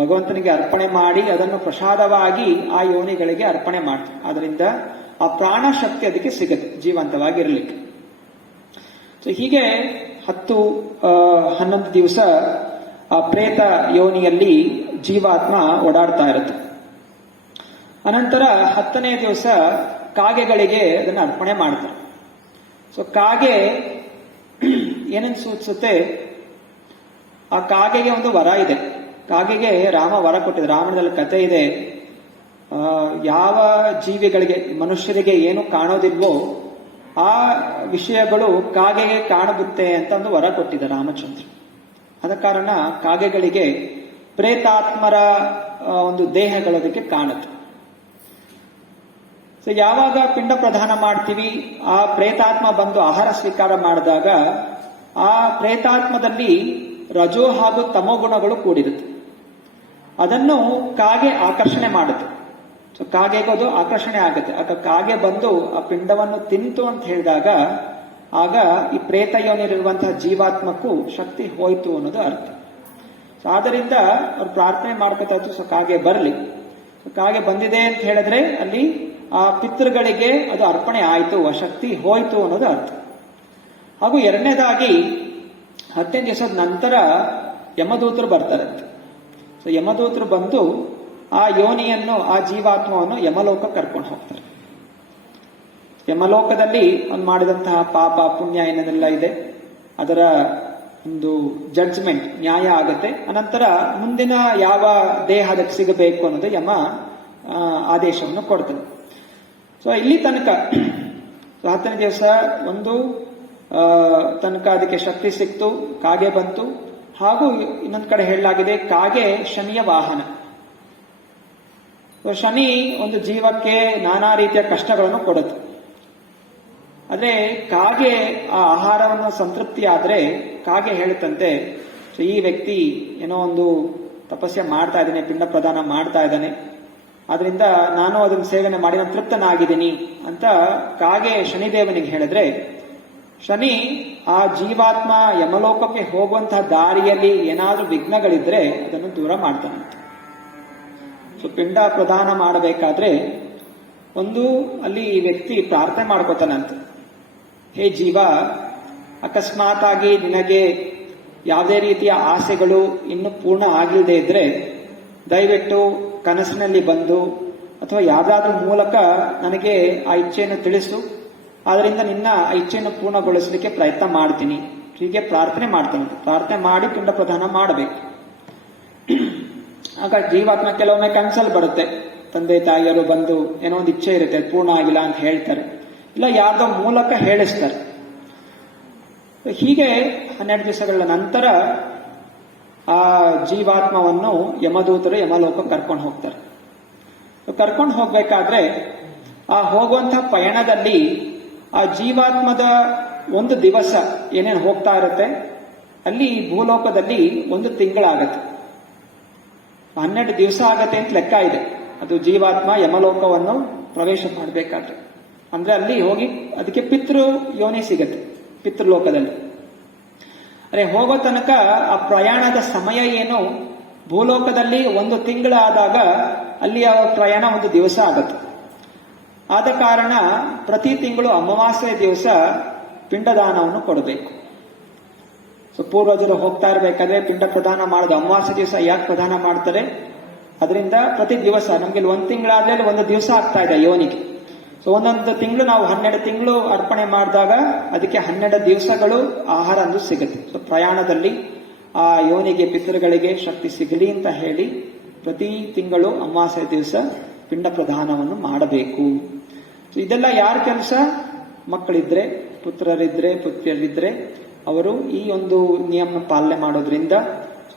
ಭಗವಂತನಿಗೆ ಅರ್ಪಣೆ ಮಾಡಿ ಅದನ್ನು ಪ್ರಸಾದವಾಗಿ ಆ ಯೋನಿಗಳಿಗೆ ಅರ್ಪಣೆ ಮಾಡ್ತಾರೆ. ಆದ್ರಿಂದ ಆ ಪ್ರಾಣ ಶಕ್ತಿ ಅದಕ್ಕೆ ಸಿಗುತ್ತೆ ಜೀವಂತವಾಗಿರ್ಲಿಕ್ಕೆ. ಸೊ ಹೀಗೆ 10-11 ದಿವಸ ಆ ಪ್ರೇತ ಯೋನಿಯಲ್ಲಿ ಜೀವಾತ್ಮ ಓಡಾಡ್ತಾ ಇರುತ್ತೆ. ಅನಂತರ 10ನೇ ದಿವಸ ಕಾಗೆಗಳಿಗೆ ಅದನ್ನು ಅರ್ಪಣೆ ಮಾಡ್ತಾರೆ. ಸೊ ಕಾಗೆ ಏನನ್ನು ಸೂಚಿಸುತ್ತೆ, ಆ ಕಾಗೆಗೆ ಒಂದು ವರ ಇದೆ. ಕಾಗೆಗೆ ರಾಮ ವರ ಕೊಟ್ಟಿದೆ. ರಾಮಾಯಣದಲ್ಲಿ ಕಥೆ ಇದೆ, ಯಾವ ಜೀವಿಗಳಿಗೆ, ಮನುಷ್ಯರಿಗೆ ಏನು ಕಾಣೋದಿಲ್ವೋ ಆ ವಿಷಯಗಳು ಕಾಗೆಗೆ ಕಾಣುತ್ತೆ ಅಂತ ಒಂದು ವರ ಕೊಟ್ಟಿದೆ ರಾಮಚಂದ್ರ. ಆದ ಕಾರಣ ಕಾಗೆಗಳಿಗೆ ಪ್ರೇತಾತ್ಮರ ಒಂದು ದೇಹಗಳದಕ್ಕೆ ಕಾಣುತ್ತೆ. ಸೊ ಯಾವಾಗ ಪಿಂಡ ಪ್ರದಾನ ಮಾಡ್ತೀವಿ, ಆ ಪ್ರೇತಾತ್ಮ ಬಂದು ಆಹಾರ ಸ್ವೀಕಾರ ಮಾಡಿದಾಗ ಆ ಪ್ರೇತಾತ್ಮದಲ್ಲಿ ರಜೋ ಹಾಗೂ ತಮೋ ಗುಣಗಳು ಕೂಡಿರುತ್ತೆ. ಅದನ್ನು ಕಾಗೆ ಆಕರ್ಷಣೆ ಮಾಡುತ್ತೆ. ಸೊ ಕಾಗೆಗೂ ಅದು ಆಕರ್ಷಣೆ ಆಗುತ್ತೆ. ಆಗ ಕಾಗೆ ಬಂದು ಆ ಪಿಂಡವನ್ನು ತಿಂತು ಅಂತ ಹೇಳಿದಾಗ ಆಗ ಈ ಪ್ರೇತ ಯೋನಿರುವಂತಹ ಜೀವಾತ್ಮಕ್ಕೂ ಶಕ್ತಿ ಹೋಯ್ತು ಅನ್ನೋದು ಅರ್ಥ. ಸೊ ಆದ್ದರಿಂದ ಅವ್ರು ಪ್ರಾರ್ಥನೆ ಮಾಡ್ಕೊತಾ ಇದ್ರು, ಸೊ ಕಾಗೆ ಬರಲಿ. ಕಾಗೆ ಬಂದಿದೆ ಅಂತ ಹೇಳಿದ್ರೆ ಅಲ್ಲಿ ಆ ಪಿತೃಗಳಿಗೆ ಅದು ಅರ್ಪಣೆ ಆಯಿತು, ಆ ಶಕ್ತಿ ಹೋಯ್ತು ಅನ್ನೋದು ಅರ್ಥ. ಹಾಗೂ ಎರಡನೇದಾಗಿ 10ನೇ ದಿವಸದ ನಂತರ ಯಮದೂತರು ಬರ್ತಾರಂತೆ. ಸೊ ಯಮದೂತರು ಬಂದು ಆ ಯೋನಿಯನ್ನು, ಆ ಜೀವಾತ್ಮವನ್ನು ಯಮಲೋಕ ಕರ್ಕೊಂಡು ಹೋಗ್ತಾರೆ. ಯಮಲೋಕದಲ್ಲಿ ಅವ್ನು ಮಾಡಿದಂತಹ ಪಾಪ ಪುಣ್ಯ ಏನೇನೆಲ್ಲ ಇದೆ ಅದರ ಒಂದು ಜಡ್ಜ್ಮೆಂಟ್, ನ್ಯಾಯ ಆಗತ್ತೆ. ಅನಂತರ ಮುಂದಿನ ಯಾವ ದೇಹ ಅದಕ್ಕೆ ಸಿಗಬೇಕು ಅನ್ನೋದು ಯಮ ಆದೇಶವನ್ನು ಕೊಡ್ತಾನೆ. ಸೊ ಇಲ್ಲಿ ತನಕ 10ನೇ ದಿವಸ ಒಂದು ತನಕ ಅದಕ್ಕೆ ಶಕ್ತಿ ಸಿಕ್ತು, ಕಾಗೆ ಬಂತು. ಹಾಗೂ ಇನ್ನೊಂದು ಕಡೆ ಹೇಳಲಾಗಿದೆ, ಕಾಗೆ ಶನಿಯ ವಾಹನ. ಶನಿ ಒಂದು ಜೀವಕ್ಕೆ ನಾನಾ ರೀತಿಯ ಕಷ್ಟಗಳನ್ನು ಕೊಡುತ್ತೆ. ಆದ್ರೆ ಕಾಗೆ ಆ ಆಹಾರವನ್ನು ಸಂತೃಪ್ತಿ ಆದ್ರೆ ಕಾಗೆ ಹೇಳುತ್ತಂತೆ, ಈ ವ್ಯಕ್ತಿ ಏನೋ ಒಂದು ತಪಸ್ಯ ಮಾಡ್ತಾ ಇದ್ದಾನೆ, ಪಿಂಡ ಪ್ರದಾನ ಮಾಡ್ತಾ ಇದ್ದಾನೆ, ಆದ್ರಿಂದ ನಾನು ಅದನ್ನು ಸೇವನೆ ಮಾಡಿ ನಾನು ತೃಪ್ತನಾಗಿದ್ದೀನಿ ಅಂತ ಕಾಗೆ ಶನಿದೇವನಿಗೆ ಹೇಳಿದ್ರೆ, ಶನಿ ಆ ಜೀವಾತ್ಮ ಯಮಲೋಕಕ್ಕೆ ಹೋಗುವಂತಹ ದಾರಿಯಲ್ಲಿ ಏನಾದ್ರೂ ವಿಘ್ನಗಳಿದ್ರೆ ಅದನ್ನು ದೂರ ಮಾಡ್ತಾನಂತೆ. ಸೊ ಪಿಂಡ ಪ್ರದಾನ ಮಾಡಬೇಕಾದ್ರೆ ಒಂದು ಅಲ್ಲಿ ಈ ವ್ಯಕ್ತಿ ಪ್ರಾರ್ಥನೆ ಮಾಡ್ಕೋತಾನಂತೆ, ಹೇ ಜೀವ, ಅಕಸ್ಮಾತ್ ಆಗಿ ನಿನಗೆ ಯಾವುದೇ ರೀತಿಯ ಆಸೆಗಳು ಇನ್ನು ಪೂರ್ಣ ಆಗಿಲ್ಲದೆ ಇದ್ರೆ ದಯವಿಟ್ಟು ಕನಸಿನಲ್ಲಿ ಬಂದು ಅಥವಾ ಯಾವುದಾದ್ರೂ ಮೂಲಕ ನನಗೆ ಆ ಇಚ್ಛೆಯನ್ನು ತಿಳಿಸು, ಆದ್ರಿಂದ ನಿನ್ನ ಇಚ್ಛೆಯನ್ನು ಪೂರ್ಣಗೊಳಿಸಲಿಕ್ಕೆ ಪ್ರಯತ್ನ ಮಾಡ್ತೀನಿ. ಹೀಗೆ ಪ್ರಾರ್ಥನೆ ಮಾಡ್ತಾನಂತೆ. ಪ್ರಾರ್ಥನೆ ಮಾಡಿ ಪಿಂಡ ಪ್ರದಾನ ಮಾಡಬೇಕು. ಆಗ ಜೀವಾತ್ಮ ಕೆಲವೊಮ್ಮೆ ಕನ್ಸಲ್ ಬರುತ್ತೆ, ತಂದೆ ತಾಯಿಯರು ಬಂದು ಏನೋ ಒಂದು ಇಚ್ಛೆ ಇರುತ್ತೆ ಪೂರ್ಣ ಆಗಿಲ್ಲ ಅಂತ ಹೇಳ್ತಾರೆ, ಇಲ್ಲ ಯಾರ್ದೋ ಮೂಲಕ ಹೇಳಿಸ್ತಾರೆ. ಹೀಗೆ 12 ದಿವಸಗಳ ನಂತರ ಆ ಜೀವಾತ್ಮವನ್ನು ಯಮದೂತರು ಯಮಲೋಕ ಕರ್ಕೊಂಡು ಹೋಗ್ತಾರೆ. ಕರ್ಕೊಂಡು ಹೋಗ್ಬೇಕಾದ್ರೆ ಆ ಹೋಗುವಂತಹ ಪಯಣದಲ್ಲಿ ಆ ಜೀವಾತ್ಮದ ಒಂದು ದಿವಸ ಏನೇನು ಹೋಗ್ತಾ ಇರುತ್ತೆ ಅಲ್ಲಿ ಭೂಲೋಕದಲ್ಲಿ 1 ತಿಂಗಳಾಗತ್ತೆ. 12 ದಿವಸ ಆಗತ್ತೆ ಅಂತ ಲೆಕ್ಕ ಇದೆ. ಅದು ಜೀವಾತ್ಮ ಯಮಲೋಕವನ್ನು ಪ್ರವೇಶ ಮಾಡಬೇಕಾದ್ರೆ, ಅಂದ್ರೆ ಅಲ್ಲಿ ಹೋಗಿ ಅದಕ್ಕೆ ಪಿತೃ ಯೋನಿ ಸಿಗತ್ತೆ ಪಿತೃಲೋಕದಲ್ಲಿ. ಅರೆ ಹೋಗೋ ತನಕ ಆ ಪ್ರಯಾಣದ ಸಮಯ ಏನು, ಭೂಲೋಕದಲ್ಲಿ 1 ತಿಂಗಳಾದಾಗ ಅಲ್ಲಿ ಆ ಪ್ರಯಾಣ 1 ದಿವಸ ಆಗತ್ತೆ. ಆದ ಕಾರಣ ಪ್ರತಿ ತಿಂಗಳು ಅಮಾವಾಸ್ಯೆ ದಿವಸ ಪಿಂಡದಾನವನ್ನು ಕೊಡಬೇಕು. ಸೊ ಪೂರ್ವಜರು ಹೋಗ್ತಾ ಇರಬೇಕಾದ್ರೆ ಪಿಂಡ ಪ್ರದಾನ ಮಾಡೋದು ಅಮಾವಾಸ್ಯೆ ದಿವಸ ಯಾಕೆ ಪ್ರದಾನ ಮಾಡ್ತಾರೆ? ಅದರಿಂದ ಪ್ರತಿ ದಿವಸ ನಮ್ಗೆ ಒಂದು ತಿಂಗಳಾದ್ರೆ ಒಂದು ದಿವಸ ಆಗ್ತಾ ಇದೆ ಯೋನಿಗೆ. ಸೊ ಒಂದೊಂದು ತಿಂಗಳು ನಾವು 12 ತಿಂಗಳು ಅರ್ಪಣೆ ಮಾಡಿದಾಗ ಅದಕ್ಕೆ 12 ದಿವಸಗಳು ಆಹಾರ ಅಂದು ಸಿಗುತ್ತೆ. ಸೊ ಪ್ರಯಾಣದಲ್ಲಿ ಆ ಯೋನಿಗೆ ಪಿತೃಗಳಿಗೆ ಶಕ್ತಿ ಸಿಗಲಿ ಅಂತ ಹೇಳಿ ಪ್ರತಿ ತಿಂಗಳು ಅಮಾವಾಸ್ಯೆ ದಿವಸ ಪಿಂಡ ಪ್ರದಾನವನ್ನು ಮಾಡಬೇಕು. ಸೊ ಇದೆಲ್ಲ ಯಾರ ಕೆಲಸ? ಮಕ್ಕಳಿದ್ರೆ, ಪುತ್ರರಿದ್ರೆ, ಪುತ್ರಿಯರಿದ್ರೆ ಅವರು ಈ ಒಂದು ನಿಯಮ ಪಾಲನೆ ಮಾಡೋದ್ರಿಂದ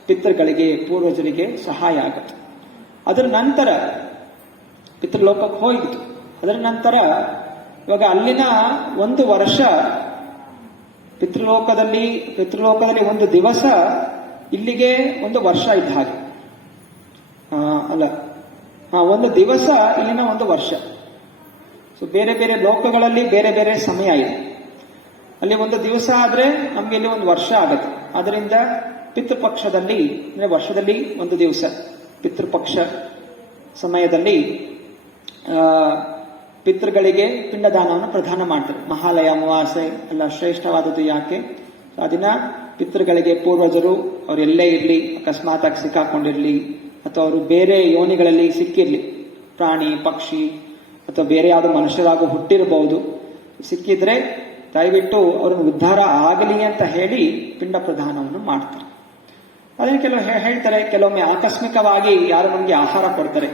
ಪಿತೃಗಳಿಗೆ, ಪೂರ್ವಜರಿಗೆ ಸಹಾಯ ಆಗುತ್ತೆ. ಅದರ ನಂತರ ಪಿತೃಲೋಕಕ್ಕೆ ಹೋಯಿತು. ಅದರ ನಂತರ ಇವಾಗ ಅಲ್ಲಿನ 1 ವರ್ಷ ಪಿತೃಲೋಕದಲ್ಲಿ ಒಂದು ದಿವಸ ಇಲ್ಲಿಗೆ 1 ವರ್ಷ ಇದ್ದ ಹಾಗೆ. ಒಂದು ದಿವಸ ಇಲ್ಲಿನ 1 ವರ್ಷ. ಸೊ ಬೇರೆ ಬೇರೆ ಲೋಕಗಳಲ್ಲಿ ಬೇರೆ ಬೇರೆ ಸಮಯ ಇದೆ. ಅಲ್ಲಿ 1 ದಿವಸ ಆದ್ರೆ ನಮ್ಗೆ ಇಲ್ಲಿ 1 ವರ್ಷ ಆಗುತ್ತೆ. ಅದರಿಂದ ಪಿತೃಪಕ್ಷದಲ್ಲಿ ಅಂದ್ರೆ ವರ್ಷದಲ್ಲಿ 1 ದಿವಸ ಪಿತೃಪಕ್ಷ ಸಮಯದಲ್ಲಿ ಪಿತೃಗಳಿಗೆ ಪಿಂಡದಾನವನ್ನು ಪ್ರದಾನ ಮಾಡ್ತಾರೆ. ಮಹಾಲಯ ಅಮಾವಾಸ್ಯೆ ಎಲ್ಲ ಶ್ರೇಷ್ಠವಾದದ್ದು ಯಾಕೆ? ಅದನ್ನ ಪಿತೃಗಳಿಗೆ ಪೂರ್ವಜರು ಅವರೆಲ್ಲೇ ಇರಲಿ, ಅಕಸ್ಮಾತ್ ಆಗಿ ಸಿಕ್ಕಾಕೊಂಡಿರ್ಲಿ ಅಥವಾ ಅವರು ಬೇರೆ ಯೋನಿಗಳಲ್ಲಿ ಸಿಕ್ಕಿರ್ಲಿ, ಪ್ರಾಣಿ ಪಕ್ಷಿ ಅಥವಾ ಬೇರೆ ಯಾವುದೋ ಮನುಷ್ಯರಾಗೂ ಹುಟ್ಟಿರಬಹುದು, ಸಿಕ್ಕಿದ್ರೆ ದಯವಿಟ್ಟು ಅವ್ರನ್ನ ಉದ್ಧಾರ ಆಗಲಿ ಅಂತ ಹೇಳಿ ಪಿಂಡ ಪ್ರದಾನವನ್ನು ಮಾಡ್ತಾರೆ. ಅದನ್ನು ಕೆಲವು ಹೇಳ್ತಾರೆ, ಕೆಲವೊಮ್ಮೆ ಆಕಸ್ಮಿಕವಾಗಿ ಯಾರು ನಮಗೆ ಆಹಾರ ಕೊಡ್ತಾರೆ,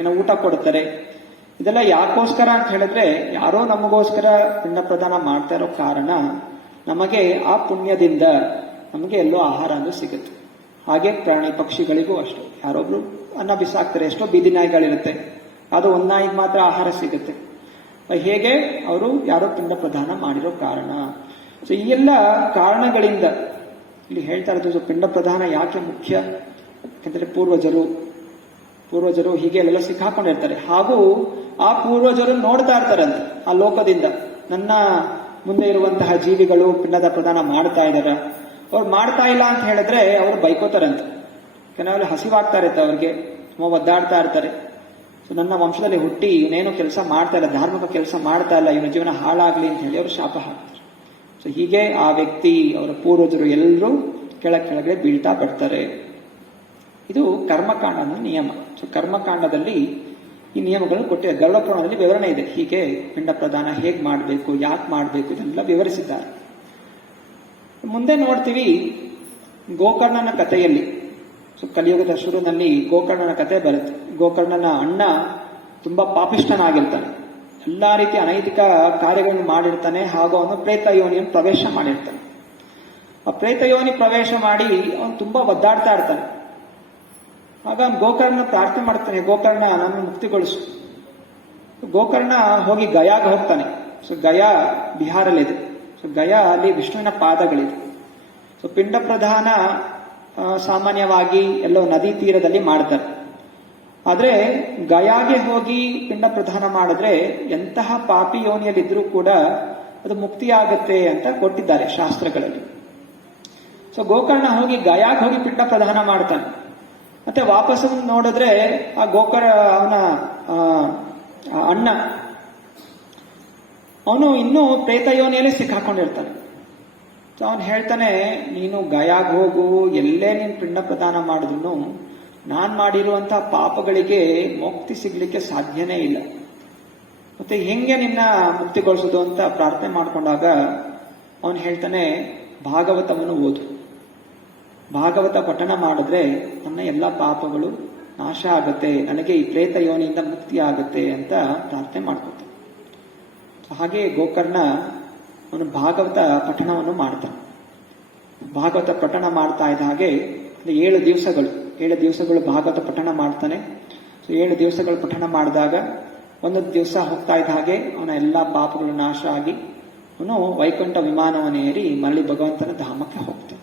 ಏನೋ ಊಟ ಕೊಡ್ತಾರೆ. ಇದೆಲ್ಲ ಯಾಕೋಸ್ಕರ ಅಂತ ಹೇಳಿದ್ರೆ, ಯಾರೋ ನಮಗೋಸ್ಕರ ಪಿಂಡ ಪ್ರದಾನ ಮಾಡ್ತಾ ಇರೋ ಕಾರಣ ನಮಗೆ ಆ ಪುಣ್ಯದಿಂದ ನಮಗೆ ಎಲ್ಲೋ ಆಹಾರ ಅಂದು ಸಿಗುತ್ತೆ. ಹಾಗೆ ಪ್ರಾಣಿ ಪಕ್ಷಿಗಳಿಗೂ ಅಷ್ಟು ಯಾರೊಬ್ರು ಅನ್ನ ಬಿಸಾಕ್ತಾರೆ. ಎಷ್ಟೋ ಬೀದಿ ನಾಯಿಗಳಿರುತ್ತೆ, ಅದು ಒಂದು ನಾಯಿಗೆ ಮಾತ್ರ ಆಹಾರ ಸಿಗುತ್ತೆ. ಹೇಗೆ ಅವರು ಯಾರೋ ಪಿಂಡ ಪ್ರದಾನ ಮಾಡಿರೋ ಕಾರಣ. ಸೊ ಈ ಎಲ್ಲ ಕಾರಣಗಳಿಂದ ಇಲ್ಲಿ ಹೇಳ್ತಾ ಇರೋದು ಪಿಂಡ ಪ್ರದಾನ ಯಾಕೆ ಮುಖ್ಯ ಯಾಕಂದ್ರೆ ಪೂರ್ವಜರು ಹೀಗೆ ಎಲ್ಲ ಸಿಕ್ಕಾಕೊಂಡಿರ್ತಾರೆ. ಹಾಗೂ ಆ ಪೂರ್ವಜರು ನೋಡ್ತಾ ಇರ್ತಾರಂತೆ ಆ ಲೋಕದಿಂದ, ನನ್ನ ಮುಂದೆ ಇರುವಂತಹ ಜೀವಿಗಳು ಪಿಂಡದ ಪ್ರದಾನ ಮಾಡ್ತಾ ಇದಾರ, ಅವ್ರು ಮಾಡ್ತಾ ಇಲ್ಲ ಅಂತ ಹೇಳಿದ್ರೆ ಅವರು ಬೈಕೋತಾರಂತೆ. ಯಾಕಂದ್ರೆ ಹಸಿವಾಗ್ತಾ ಇರುತ್ತೆ, ಅವ್ರಿಗೆ ಒದ್ದಾಡ್ತಾ ಇರ್ತಾರೆ. ಸೊ ನನ್ನ ವಂಶದಲ್ಲಿ ಹುಟ್ಟಿ ಇವನೇನೋ ಕೆಲಸ ಮಾಡ್ತಾ ಇಲ್ಲ, ಧಾರ್ಮಿಕ ಕೆಲಸ ಮಾಡ್ತಾ ಇಲ್ಲ, ಇವನ ಜೀವನ ಹಾಳಾಗ್ಲಿ ಅಂತ ಹೇಳಿ ಅವರು ಶಾಪ ಹಾಕ್ತಾರೆ. ಸೊ ಹೀಗೆ ಆ ವ್ಯಕ್ತಿ, ಅವರ ಪೂರ್ವಜರು ಎಲ್ಲರೂ ಕೆಳಗಡೆ ಬೀಳ್ತಾ ಬರ್ತಾರೆ. ಇದು ಕರ್ಮಕಾಂಡದ ನಿಯಮ. ಸೊ ಕರ್ಮಕಾಂಡದಲ್ಲಿ ಈ ನಿಯಮಗಳು ಕೊಟ್ಟಿದೆ. ಗರುಡ ಪುರಾಣದಲ್ಲಿ ವಿವರಣೆ ಇದೆ, ಹೀಗೆ ಪಿಂಡ ಪ್ರದಾನ ಹೇಗ್ ಮಾಡಬೇಕು, ಯಾಕೆ ಮಾಡಬೇಕು, ಇದೆಲ್ಲ ವಿವರಿಸಿದ್ದಾರೆ. ಮುಂದೆ ನೋಡ್ತೀವಿ ಗೋಕರ್ಣನ ಕಥೆಯಲ್ಲಿ. ಸೊ ಕಲಿಯುಗದ ಶುರುವಿನಲ್ಲಿ ಗೋಕರ್ಣನ ಕಥೆ ಬರುತ್ತೆ. ಗೋಕರ್ಣನ ಅಣ್ಣ ತುಂಬಾ ಪಾಪಿಷ್ಠನಾಗಿರ್ತಾನೆ, ಎಲ್ಲಾ ರೀತಿಯ ಅನೈತಿಕ ಕಾರ್ಯಗಳನ್ನು ಮಾಡಿರ್ತಾನೆ. ಹಾಗೂ ಅವನು ಪ್ರೇತ ಯೋನಿಯನ್ನು ಪ್ರವೇಶ ಮಾಡಿರ್ತಾನೆ. ಆ ಪ್ರೇತ ಯೋನಿ ಪ್ರವೇಶ ಮಾಡಿ ಅವನು ತುಂಬಾ ಒದ್ದಾಡ್ತಾ ಇರ್ತಾನೆ. ಆಗ ಅವನು ಗೋಕರ್ಣ ಪ್ರಾರ್ಥನೆ ಮಾಡ್ತಾನೆ, ಗೋಕರ್ಣ ನನ್ನ ಮುಕ್ತಿಗೊಳಿಸು. ಗೋಕರ್ಣ ಹೋಗಿ ಗಯಾಗೆ ಹೋಗ್ತಾನೆ. ಸೊ ಗಯಾ ಬಿಹಾರಲ್ಲಿದೆ. ಸೊ ಗಯಾ ಅಲ್ಲಿ ವಿಷ್ಣುವಿನ ಪಾದಗಳಿದೆ. ಸೊ ಪಿಂಡ ಪ್ರದಾನ ಸಾಮಾನ್ಯವಾಗಿ ಎಲ್ಲೋ ನದಿ ತೀರದಲ್ಲಿ ಮಾಡ್ತಾರೆ. ಆದ್ರೆ ಗಯಾಗೆ ಹೋಗಿ ಪಿಂಡ ಪ್ರದಾನ ಮಾಡಿದ್ರೆ ಎಂತಹ ಪಾಪಿ ಯೋನಿಯಲ್ಲಿದ್ರೂ ಕೂಡ ಅದು ಮುಕ್ತಿಯಾಗತ್ತೆ ಅಂತ ಕೊಟ್ಟಿದ್ದಾರೆ ಶಾಸ್ತ್ರಗಳಲ್ಲಿ. ಸೊ ಗೋಕರ್ಣ ಹೋಗಿ ಗಯಾಗೆ ಹೋಗಿ ಪಿಂಡ ಪ್ರದಾನ ಮಾಡ್ತಾನೆ. ಮತ್ತೆ ವಾಪಸ್ ನೋಡಿದ್ರೆ ಆ ಅವನ ಅಣ್ಣ ಅವನು ಇನ್ನೂ ಪ್ರೇತ ಯೋನಿಯಲ್ಲಿ ಸಿಕ್ಕಾಕೊಂಡಿರ್ತಾನೆ. ಸೊ ಅವನು ಹೇಳ್ತಾನೆ, ನೀನು ಗಯಾಗ್ ಹೋಗು, ಎಲ್ಲೇ ನೀನು ಪಿಂಡ ಪ್ರದಾನ ಮಾಡಿದ್ರು ನಾನ್ ಮಾಡಿರುವಂತಹ ಪಾಪಗಳಿಗೆ ಮುಕ್ತಿ ಸಿಗ್ಲಿಕ್ಕೆ ಸಾಧ್ಯನೇ ಇಲ್ಲ. ಮತ್ತೆ ಹೆಂಗೆ ನಿನ್ನ ಮುಕ್ತಿಗೊಳಿಸೋದು ಅಂತ ಪ್ರಾರ್ಥನೆ ಮಾಡ್ಕೊಂಡಾಗ ಅವನು ಹೇಳ್ತಾನೆ, ಭಾಗವತವನ್ನು ಓದು, ಭಾಗವತ ಪಠಣ ಮಾಡಿದ್ರೆ ನನ್ನ ಎಲ್ಲ ಪಾಪಗಳು ನಾಶ ಆಗತ್ತೆ, ನನಗೆ ಈ ಪ್ರೇತ ಯೋನಿಯಿಂದ ಮುಕ್ತಿ ಆಗತ್ತೆ ಅಂತ ಪ್ರಾರ್ಥನೆ ಮಾಡ್ಕೊತಾನೆ. ಹಾಗೆ ಗೋಕರ್ಣ ಅವನು ಭಾಗವತ ಪಠಣವನ್ನು ಮಾಡ್ತಾನೆ. ಭಾಗವತ ಪಠಣ ಮಾಡ್ತಾ ಇದ್ದ ಹಾಗೆ 7 ದಿವಸಗಳು ಭಾಗವತ ಪಠಣ ಮಾಡ್ತಾನೆ. ಸೊ 7 ದಿವಸಗಳು ಪಠಣ ಮಾಡಿದಾಗ ಒಂದೊಂದು ದಿವಸ ಹೋಗ್ತಾ ಇದ್ದ ಹಾಗೆ ಅವನ ಎಲ್ಲ ಪಾಪಗಳು ನಾಶ ಆಗಿ ಅವನು ವೈಕುಂಠ ವಿಮಾನವನ್ನು ಏರಿ ಮರಳಿ ಭಗವಂತನ ಧಾಮಕ್ಕೆ ಹೋಗ್ತಾನೆ.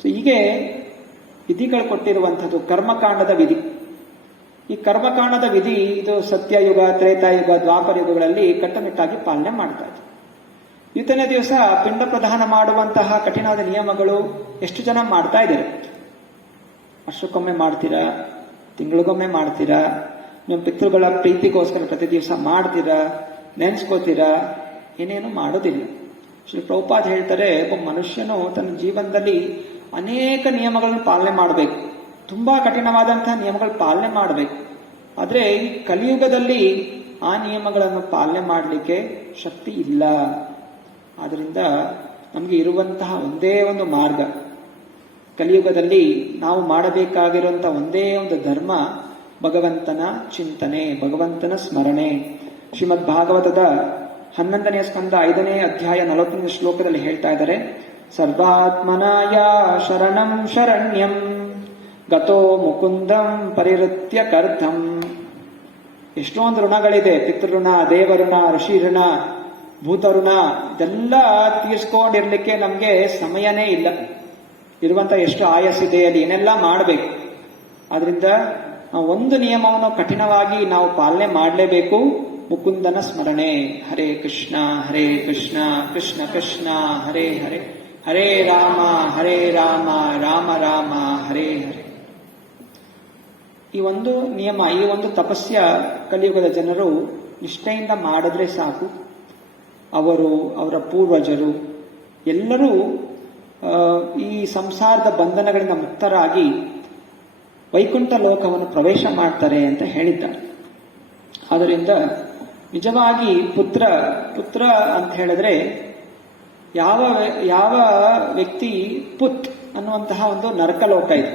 ಸೊ ಹೀಗೆ ವಿಧಿಗಳು ಕೊಟ್ಟಿರುವಂಥದ್ದು ಕರ್ಮಕಾಂಡದ ವಿಧಿ. ಈ ಕರ್ಮಕಾಂಡದ ವಿಧಿ ಇದು ಸತ್ಯಯುಗ, ತ್ರೇತಾಯುಗ, ದ್ವಾಪರ ಯುಗಗಳಲ್ಲಿ ಕಟ್ಟುನಿಟ್ಟಾಗಿ ಪಾಲನೆ ಮಾಡ್ತಾ ಇತ್ತು. ಇವತ್ತನೇ ದಿವಸ ಪಿಂಡ ಪ್ರದಾನ ಮಾಡುವಂತಹ ಕಠಿಣವಾದ ನಿಯಮಗಳು ಎಷ್ಟು ಜನ ಮಾಡ್ತಾ ಇದ್ದಾರೆ? ವರ್ಷಕ್ಕೊಮ್ಮೆ ಮಾಡ್ತೀರಾ, ತಿಂಗಳಿಗೊಮ್ಮೆ ಮಾಡ್ತೀರಾ, ನಿಮ್ಮ ಪಿತೃಗಳ ಪ್ರೀತಿಗೋಸ್ಕರ ಪ್ರತಿ ದಿವಸ ಮಾಡ್ತೀರಾ, ನೆನೆಸ್ಕೋತೀರಾ? ಏನೇನು ಮಾಡೋದಿಲ್ಲ. ಶ್ರೀ ಪ್ರಭುಪಾದ್ ಹೇಳ್ತಾರೆ, ಒಬ್ಬ ಮನುಷ್ಯನು ತನ್ನ ಜೀವನದಲ್ಲಿ ಅನೇಕ ನಿಯಮಗಳನ್ನು ಪಾಲನೆ ಮಾಡಬೇಕು, ತುಂಬಾ ಕಠಿಣವಾದಂತಹ ನಿಯಮಗಳು ಪಾಲನೆ ಮಾಡಬೇಕು. ಆದ್ರೆ ಈ ಕಲಿಯುಗದಲ್ಲಿ ಆ ನಿಯಮಗಳನ್ನು ಪಾಲನೆ ಮಾಡಲಿಕ್ಕೆ ಶಕ್ತಿ ಇಲ್ಲ. ಆದ್ರಿಂದ ನಮಗೆ ಇರುವಂತಹ ಒಂದೇ ಒಂದು ಮಾರ್ಗ, ಕಲಿಯುಗದಲ್ಲಿ ನಾವು ಮಾಡಬೇಕಾಗಿರುವಂತಹ ಒಂದೇ ಒಂದು ಧರ್ಮ ಭಗವಂತನ ಚಿಂತನೆ, ಭಗವಂತನ ಸ್ಮರಣೆ. ಶ್ರೀಮದ್ ಭಾಗವತದ 11ನೇ ಸ್ಕಂದ 5ನೇ ಅಧ್ಯಾಯ 40ನೇ ಶ್ಲೋಕದಲ್ಲಿ ಹೇಳ್ತಾ ಇದ್ದಾರೆ, ಸರ್ವಾತ್ಮನಾಯ ಶರಣಂ ಶರಣ್ಯಂ ಗತೋ ಮುಕುಂದಂ ಪರಿವೃತ್ಯ ಕರ್ಥಂ. ಎಷ್ಟೊಂದು ಋಣಗಳಿದೆ, ಪಿತೃಋಣ, ದೇವಋಣ, ಋಷಿ ಋಣ, ಭೂತಋಣ, ಇದೆಲ್ಲ ತೀರ್ಸ್ಕೊಂಡಿರ್ಲಿಕ್ಕೆ ನಮ್ಗೆ ಸಮಯನೇ ಇಲ್ಲ. ಇರುವಂತ ಎಷ್ಟು ಆಯಸ್ಸಿದೆ, ಅಲ್ಲಿ ಏನೆಲ್ಲ ಮಾಡಬೇಕು. ಆದ್ರಿಂದ ಒಂದು ನಿಯಮವನ್ನು ಕಠಿಣವಾಗಿ ನಾವು ಪಾಲನೆ ಮಾಡಲೇಬೇಕು, ಮುಕುಂದನ ಸ್ಮರಣೆ. ಹರೇ ಕೃಷ್ಣ ಕೃಷ್ಣ ಕೃಷ್ಣ ಹರೇ ಹರೇ, ಹರೇ ರಾಮ ರಾಮ ರಾಮ ಹರೇ ಹರೇ. ಈ ಒಂದು ನಿಯಮ, ಈ ಒಂದು ತಪಸ್ಯ ಕಲಿಯುಗದ ಜನರು ನಿಷ್ಠೆಯಿಂದ ಮಾಡಿದ್ರೆ ಸಾಕು. ಅವರು, ಅವರ ಪೂರ್ವಜರು ಎಲ್ಲರೂ ಈ ಸಂಸಾರದ ಬಂಧನಗಳಿಂದ ಮುಕ್ತರಾಗಿ ವೈಕುಂಠ ಲೋಕವನ್ನು ಪ್ರವೇಶ ಮಾಡ್ತಾರೆ ಅಂತ ಹೇಳಿದ್ದಾರೆ. ಆದ್ದರಿಂದ ನಿಜವಾಗಿ ಪುತ್ರ ಅಂತ ಹೇಳಿದ್ರೆ ಯಾವ ವ್ಯಕ್ತಿ ಪುತ್ ಅನ್ನುವಂತಹ ಒಂದು ನರಕಲೋಕ ಇದೆ.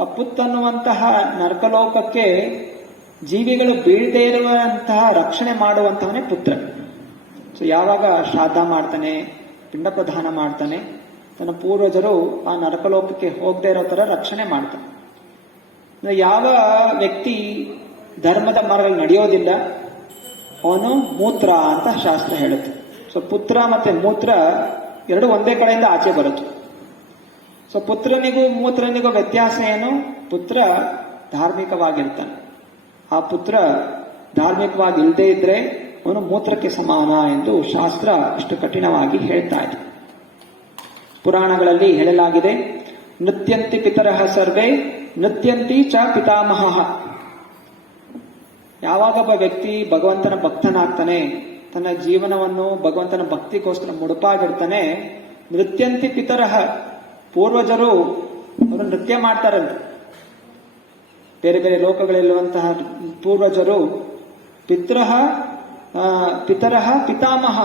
ಆ ಪುತ್ ಅನ್ನುವಂತಹ ನರಕಲೋಕಕ್ಕೆ ಜೀವಿಗಳು ಬೀಳದೇ ಇರುವಂತಹ ರಕ್ಷಣೆ ಮಾಡುವಂತವನೇ ಪುತ್ರ. ಸೊ ಯಾವಾಗ ಶ್ರಾದ್ದ ಮಾಡ್ತಾನೆ, ಪಿಂಡ ಪ್ರದಾನ ಮಾಡ್ತಾನೆ, ತನ್ನ ಪೂರ್ವಜರು ಆ ನರಕಲೋಕಕ್ಕೆ ಹೋಗದೆ ಇರೋ ತರ ರಕ್ಷಣೆ ಮಾಡ್ತಾನೆ. ಯಾವ ವ್ಯಕ್ತಿ ಧರ್ಮದ ಮಾರ್ಗ ನಡೆಯೋದಿಲ್ಲ ಅವನು ಮೂತ್ರ ಅಂತ ಶಾಸ್ತ್ರ ಹೇಳುತ್ತೆ. ಸೊ ಪುತ್ರ ಮತ್ತೆ ಮೂತ್ರ ಎರಡು ಒಂದೇ ಕಡೆಯಿಂದ ಆಚೆ ಬರುತ್ತೆ. ಸೊ ಪುತ್ರನಿಗೂ ಮೂತ್ರನಿಗೂ ವ್ಯತ್ಯಾಸ ಏನು? ಪುತ್ರ ಧಾರ್ಮಿಕವಾಗಿರ್ತಾನೆ. ಆ ಪುತ್ರ ಧಾರ್ಮಿಕವಾಗಿ ಇಲ್ಲದೆ ಇದ್ರೆ ಅವನು ಮೂತ್ರಕ್ಕೆ ಸಮಾನ ಎಂದು ಶಾಸ್ತ್ರ ಇಷ್ಟು ಕಠಿಣವಾಗಿ ಹೇಳ್ತಾ ಇದೆ. ಪುರಾಣಗಳಲ್ಲಿ ಹೇಳಲಾಗಿದೆ, ನೃತ್ಯಂತಿ ಪಿತರಃ ಸರ್ವೇ ನೃತ್ಯಂತಿ ಚ ಪಿತಾಮಹ. ಯಾವಾಗ ಒಬ್ಬ ವ್ಯಕ್ತಿ ಭಗವಂತನ ಭಕ್ತನಾಗ್ತಾನೆ, ತನ್ನ ಜೀವನವನ್ನು ಭಗವಂತನ ಭಕ್ತಿಗೋಸ್ಕರ ಮುಡುಪಾಗಿರ್ತಾನೆ, ನೃತ್ಯಂತಿ ಪಿತರಃ, ಪೂರ್ವಜರು ಅವರು ನೃತ್ಯ ಮಾಡ್ತಾರಂತೆ. ಬೇರೆ ಬೇರೆ ಲೋಕಗಳಲ್ಲಿರುವಂತಹ ಪೂರ್ವಜರು ಪಿತರಃ ಪಿತಾಮಹ,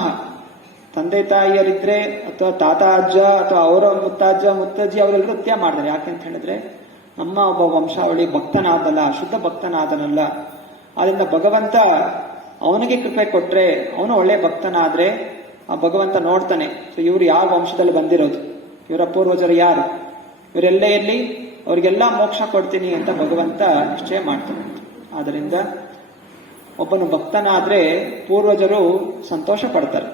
ತಂದೆ ತಾಯಿಯರಿದ್ರೆ ಅಥವಾ ತಾತ ಅಜ್ಜ ಅಥವಾ ಅವರ ಮುತ್ತಜ್ಜ ಮುತ್ತಜ್ಜಿ ಅವರೆಲ್ಲರೂ ನೃತ್ಯ ಮಾಡ್ತಾರೆ. ಯಾಕೆಂತ ಹೇಳಿದ್ರೆ ನಮ್ಮ ಒಬ್ಬ ವಂಶಾವಳಿ ಭಕ್ತನಾದಲ್ಲ, ಶುದ್ಧ ಭಕ್ತನಾದನಲ್ಲ. ಆದ್ರಿಂದ ಭಗವಂತ ಅವನಿಗೆ ಕೃಪೆ ಕೊಟ್ರೆ, ಅವನು ಒಳ್ಳೆ ಭಕ್ತನಾದ್ರೆ ಆ ಭಗವಂತ ನೋಡ್ತಾನೆ, ಸೊ ಇವರು ಯಾವ ವಂಶದಲ್ಲಿ ಬಂದಿರೋದು, ಇವರ ಪೂರ್ವಜರು ಯಾರು, ಇವರೆಲ್ಲ ಎಲ್ಲಿ, ಅವರಿಗೆಲ್ಲ ಮೋಕ್ಷ ಕೊಡ್ತೀನಿ ಅಂತ ಭಗವಂತ ನಿಶ್ಚಯ ಮಾಡ್ತಾನೆ. ಆದ್ದರಿಂದ ಒಬ್ಬನು ಭಕ್ತನಾದ್ರೆ ಪೂರ್ವಜರು ಸಂತೋಷ ಪಡ್ತಾರೆ,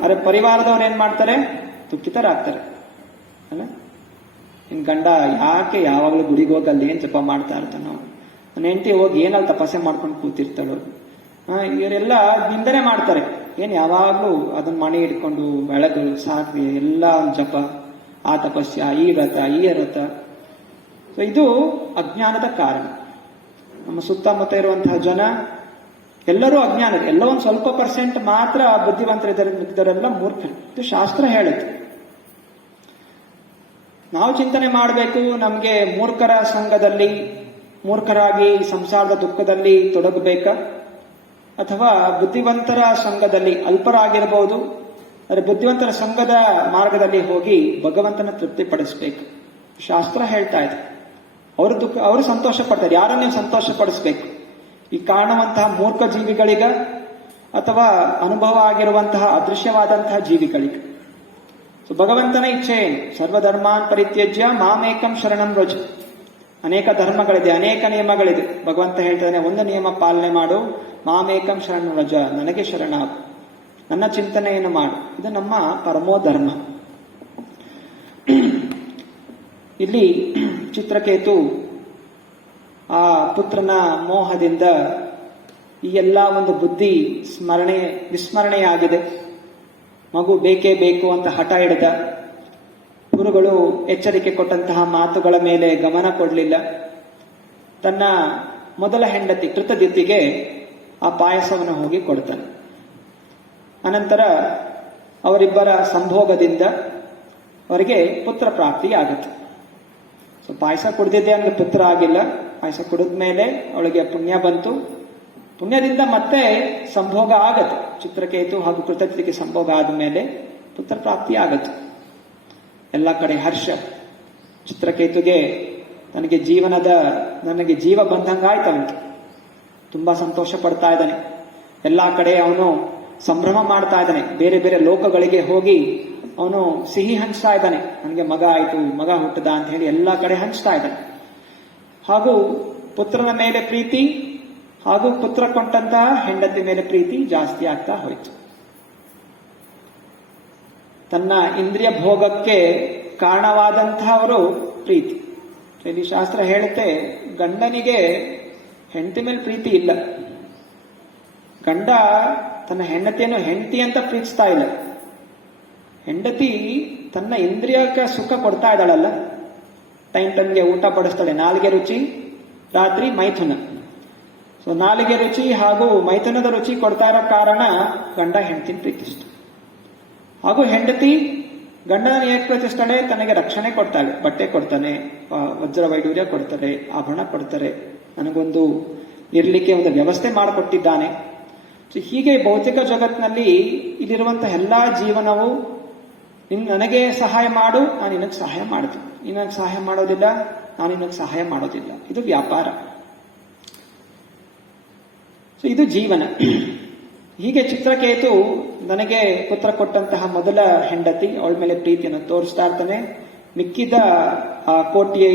ಆದ್ರೆ ಪರಿವಾರದವ್ರು ಏನ್ ಮಾಡ್ತಾರೆ, ದುಃಖಿತರಾಗ್ತಾರೆ ಅಲ್ಲ. ನಿನ್ ಗಂಡ ಯಾಕೆ ಯಾವಾಗಲೂ ಗುಡಿಗೆ ಹೋಗಿ ಅಲ್ಲಿ ಏನ್ ಜಪ ಮಾಡ್ತಾ ಇರ್ತಾನೋ, ನನ್ನ ಹೆಂಡತಿ ಹೋಗಿ ಏನಲ್ಲಿ ತಪಸ್ಸೆ ಮಾಡ್ಕೊಂಡು ಕೂತಿರ್ತಾಳೋ, ಇವರೆಲ್ಲ ನಿಂದನೆ ಮಾಡ್ತಾರೆ. ಏನ್ ಯಾವಾಗ್ಲೂ ಅದನ್ನ ಮಣಿ ಹಿಡ್ಕೊಂಡು ಬೆಳಗು ಸಾಕ್ರಿ ಎಲ್ಲ ಜಪ, ಆ ತಪಸ್ಯ, ಈ ವ್ರತ, ಈ ವ್ರತ. ಸೊ ಇದು ಅಜ್ಞಾನದ ಕಾರಣ. ನಮ್ಮ ಸುತ್ತಮುತ್ತ ಇರುವಂತಹ ಜನ ಎಲ್ಲರೂ ಅಜ್ಞಾನರು, ಎಲ್ಲ ಒಂದು ಸ್ವಲ್ಪ ಪರ್ಸೆಂಟ್ ಮಾತ್ರ ಬುದ್ಧಿವಂತರಿದ್ದಾರೆ, ಮಿಕ್ಕಿದವರೆಲ್ಲ ಮೂರ್ಖರು. ಇದು ಶಾಸ್ತ್ರ ಹೇಳುತ್ತೆ. ನಾವು ಚಿಂತನೆ ಮಾಡಬೇಕು, ನಮ್ಗೆ ಮೂರ್ಖರ ಸಂಘದಲ್ಲಿ ಮೂರ್ಖರಾಗಿ ಸಂಸಾರದ ದುಃಖದಲ್ಲಿ ತೊಡಗಬೇಕಾ, ಅಥವಾ ಬುದ್ಧಿವಂತರ ಸಂಘದಲ್ಲಿ ಅಲ್ಪರಾಗಿರಬಹುದು, ಆದರೆ ಬುದ್ಧಿವಂತರ ಸಂಘದ ಮಾರ್ಗದಲ್ಲಿ ಹೋಗಿ ಭಗವಂತನ ತೃಪ್ತಿಪಡಿಸಬೇಕು. ಶಾಸ್ತ್ರ ಹೇಳ್ತಾ ಇದೆ. ಅವರು ಸಂತೋಷ ಪಡ್ತಾರೆ. ಯಾರನ್ನು ನೀವು ಸಂತೋಷ ಪಡಿಸ್ಬೇಕು? ಈ ಕಾಣುವಂತಹ ಮೂರ್ಖ ಜೀವಿಗಳಿಗ ಅಥವಾ ಅನುಭವ ಆಗಿರುವಂತಹ ಅದೃಶ್ಯವಾದಂತಹ ಜೀವಿಗಳಿಗೆ? ಸೊ ಭಗವಂತನ ಇಚ್ಛೆ ಏನು? ಸರ್ವಧರ್ಮಾನ್ ಪರಿತ್ಯಜ್ಯ ಮಾಮೇಕಂ ಶರಣಂ ವ್ರಜ. ಅನೇಕ ಧರ್ಮಗಳಿದೆ, ಅನೇಕ ನಿಯಮಗಳಿದೆ. ಭಗವಂತ ಹೇಳ್ತಾನೆ, ಒಂದು ನಿಯಮ ಪಾಲನೆ ಮಾಡು, ಮಾಮೇಕಂ ಶರಣಂ ವ್ರಜ, ನನಗೆ ಶರಣಾಗು, ನನ್ನ ಚಿಂತನೆಯನ್ನು ಮಾಡು. ಇದು ನಮ್ಮ ಪರಮೋ ಧರ್ಮ. ಇಲ್ಲಿ ಚಿತ್ರಕೇತು ಆ ಪುತ್ರನ ಮೋಹದಿಂದ ಈ ಎಲ್ಲ ಒಂದು ಬುದ್ಧಿ ವಿಸ್ಮರಣೆಯಾಗಿದೆ. ಮಗು ಬೇಕೇ ಬೇಕು ಅಂತ ಹಠ ಹಿಡಿದ. ಗುರುಗಳು ಎಚ್ಚರಿಕೆ ಕೊಟ್ಟಂತಹ ಮಾತುಗಳ ಮೇಲೆ ಗಮನ ಕೊಡಲಿಲ್ಲ. ತನ್ನ ಮೊದಲ ಹೆಂಡತಿ ಕೃತದಿತ್ತಿಗೆ ಆ ಪಾಯಸವನ್ನು ಹೋಗಿ ಕೊಡ್ತಾನೆ. ಅನಂತರ ಅವರಿಬ್ಬರ ಸಂಭೋಗದಿಂದ ಅವರಿಗೆ ಪುತ್ರ ಪ್ರಾಪ್ತಿ ಆಗುತ್ತೆ. ಸೊ ಪಾಯಸ ಕುಡಿದಿದ್ದೆ ಅಂದ್ರೆ ಪುತ್ರ ಆಗಿಲ್ಲ, ಪಾಯಸ ಕುಡಿದ ಮೇಲೆ ಅವಳಿಗೆ ಪುಣ್ಯ ಬಂತು, ಪುಣ್ಯದಿಂದ ಮತ್ತೆ ಸಂಭೋಗ ಆಗತ್ತೆ. ಚಿತ್ರಕೇತು ಹಾಗೂ ಕೃತಜ್ಞತೆಗೆ ಸಂಭೋಗ ಆದಮೇಲೆ ಪುತ್ರ ಪ್ರಾಪ್ತಿ ಆಗತ್ತೆ. ಎಲ್ಲ ಕಡೆ ಹರ್ಷ. ಚಿತ್ರಕೇತುಗೆ ನನಗೆ ಜೀವ ಬಂದಂಗಾಯ್ತವಂತೆ. ತುಂಬಾ ಸಂತೋಷ ಪಡ್ತಾ ಇದ್ದಾನೆ. ಎಲ್ಲಾ ಕಡೆ ಅವನು ಸಂಭ್ರಮ ಮಾಡ್ತಾ ಇದ್ದಾನೆ. ಬೇರೆ ಬೇರೆ ಲೋಕಗಳಿಗೆ ಹೋಗಿ ಅವನು ಸಿಹಿ ಹಂಚ್ತಾ ಇದ್ದಾನೆ. ನನಗೆ ಮಗ ಆಯ್ತು, ಮಗ ಹುಟ್ಟದ ಅಂತ ಹೇಳಿ ಎಲ್ಲಾ ಕಡೆ ಹಂಚ್ತಾ ಇದ್ದಾನೆ. ಹಾಗೂ ಪುತ್ರನ ಮೇಲೆ ಪ್ರೀತಿ ಹಾಗೂ ಪುತ್ರ ಕೊಟ್ಟಂತಹ ಹೆಂಡತಿ ಮೇಲೆ ಪ್ರೀತಿ ಜಾಸ್ತಿ ಆಗ್ತಾ ಹೋಯಿತು. ತನ್ನ ಇಂದ್ರಿಯ ಭೋಗಕ್ಕೆ ಕಾರಣವಾದಂತಹವರು ಪ್ರೀತಿ. ಇಲ್ಲಿ ಶಾಸ್ತ್ರ ಹೇಳುತ್ತೆ, ಗಂಡನಿಗೆ ಹೆಂಡತಿ ಮೇಲೆ ಪ್ರೀತಿ ಇಲ್ಲ. ಗಂಡ ತನ್ನ ಹೆಂಡತಿಯನ್ನು ಹೆಂಡತಿ ಅಂತ ಪ್ರೀತಿಸ್ತಾ ಇಲ್ಲ. ಹೆಂಡತಿ ತನ್ನ ಇಂದ್ರಿಯಕ್ಕೆ ಸುಖ ಕೊಡ್ತಾ ಇದ್ದಾಳಲ್ಲ, ಟೈಮ್ಗೆ ಊಟ ಪಡಿಸ್ತಾಳೆ. ನಾಲಿಗೆ ರುಚಿ, ರಾತ್ರಿ ಮೈಥುನ. ಸೊ ನಾಲಿಗೆ ರುಚಿ ಹಾಗೂ ಮೈಥುನದ ರುಚಿ ಕೊಡ್ತಾ ಇರೋ ಕಾರಣ ಗಂಡ ಹೆಂಡತಿನ ಪ್ರೀತಿಸ್ತಾಳೆ. ಹಾಗೂ ಹೆಂಡತಿ ಗಂಡನ ಹೇಗೆ ಪ್ರೀತಿಸ್ತಾಳೆ? ತನಗೆ ರಕ್ಷಣೆ ಕೊಡ್ತಾಳೆ. ಬಟ್ಟೆ ಕೊಡ್ತಾನೆ, ವಜ್ರ ವೈಡೂರ್ಯ ಕೊಡ್ತಾರೆ, ಆಭರಣ ಕೊಡ್ತಾರೆ, ನನಗೊಂದು ಇರ್ಲಿಕ್ಕೆ ಒಂದು ವ್ಯವಸ್ಥೆ ಮಾಡಿಕೊಟ್ಟಿದ್ದಾನೆ. ಸೊ ಹೀಗೆ ಭೌತಿಕ ಜಗತ್ತಿನಲ್ಲಿ ಇಲ್ಲಿರುವಂತಹ ಎಲ್ಲಾ ಜೀವನವು ನನಗೆ ಸಹಾಯ ಮಾಡು, ನಾನು ನಿನಗೆ ಸಹಾಯ ಮಾಡ್ತೀನಿ, ನೀನು ನನಗೆ ಸಹಾಯ ಮಾಡೋದಿಲ್ಲ, ನಾನು ನಿನಗೆ ಸಹಾಯ ಮಾಡೋದಿಲ್ಲ. ಇದು ವ್ಯಾಪಾರ. ಸೊ ಇದು ಜೀವನ. ಹೀಗೆ ಚಿತ್ರಕೇತು ನನಗೆ ಪುತ್ರ ಕೊಟ್ಟಂತಹ ಮೊದಲ ಹೆಂಡತಿ, ಅವಳ ಮೇಲೆ ಪ್ರೀತಿಯನ್ನು ತೋರಿಸ್ತಾ ಇರ್ತಾನೆ. ಮಿಕ್ಕಿದ ಆ ಕೋಟಿಯ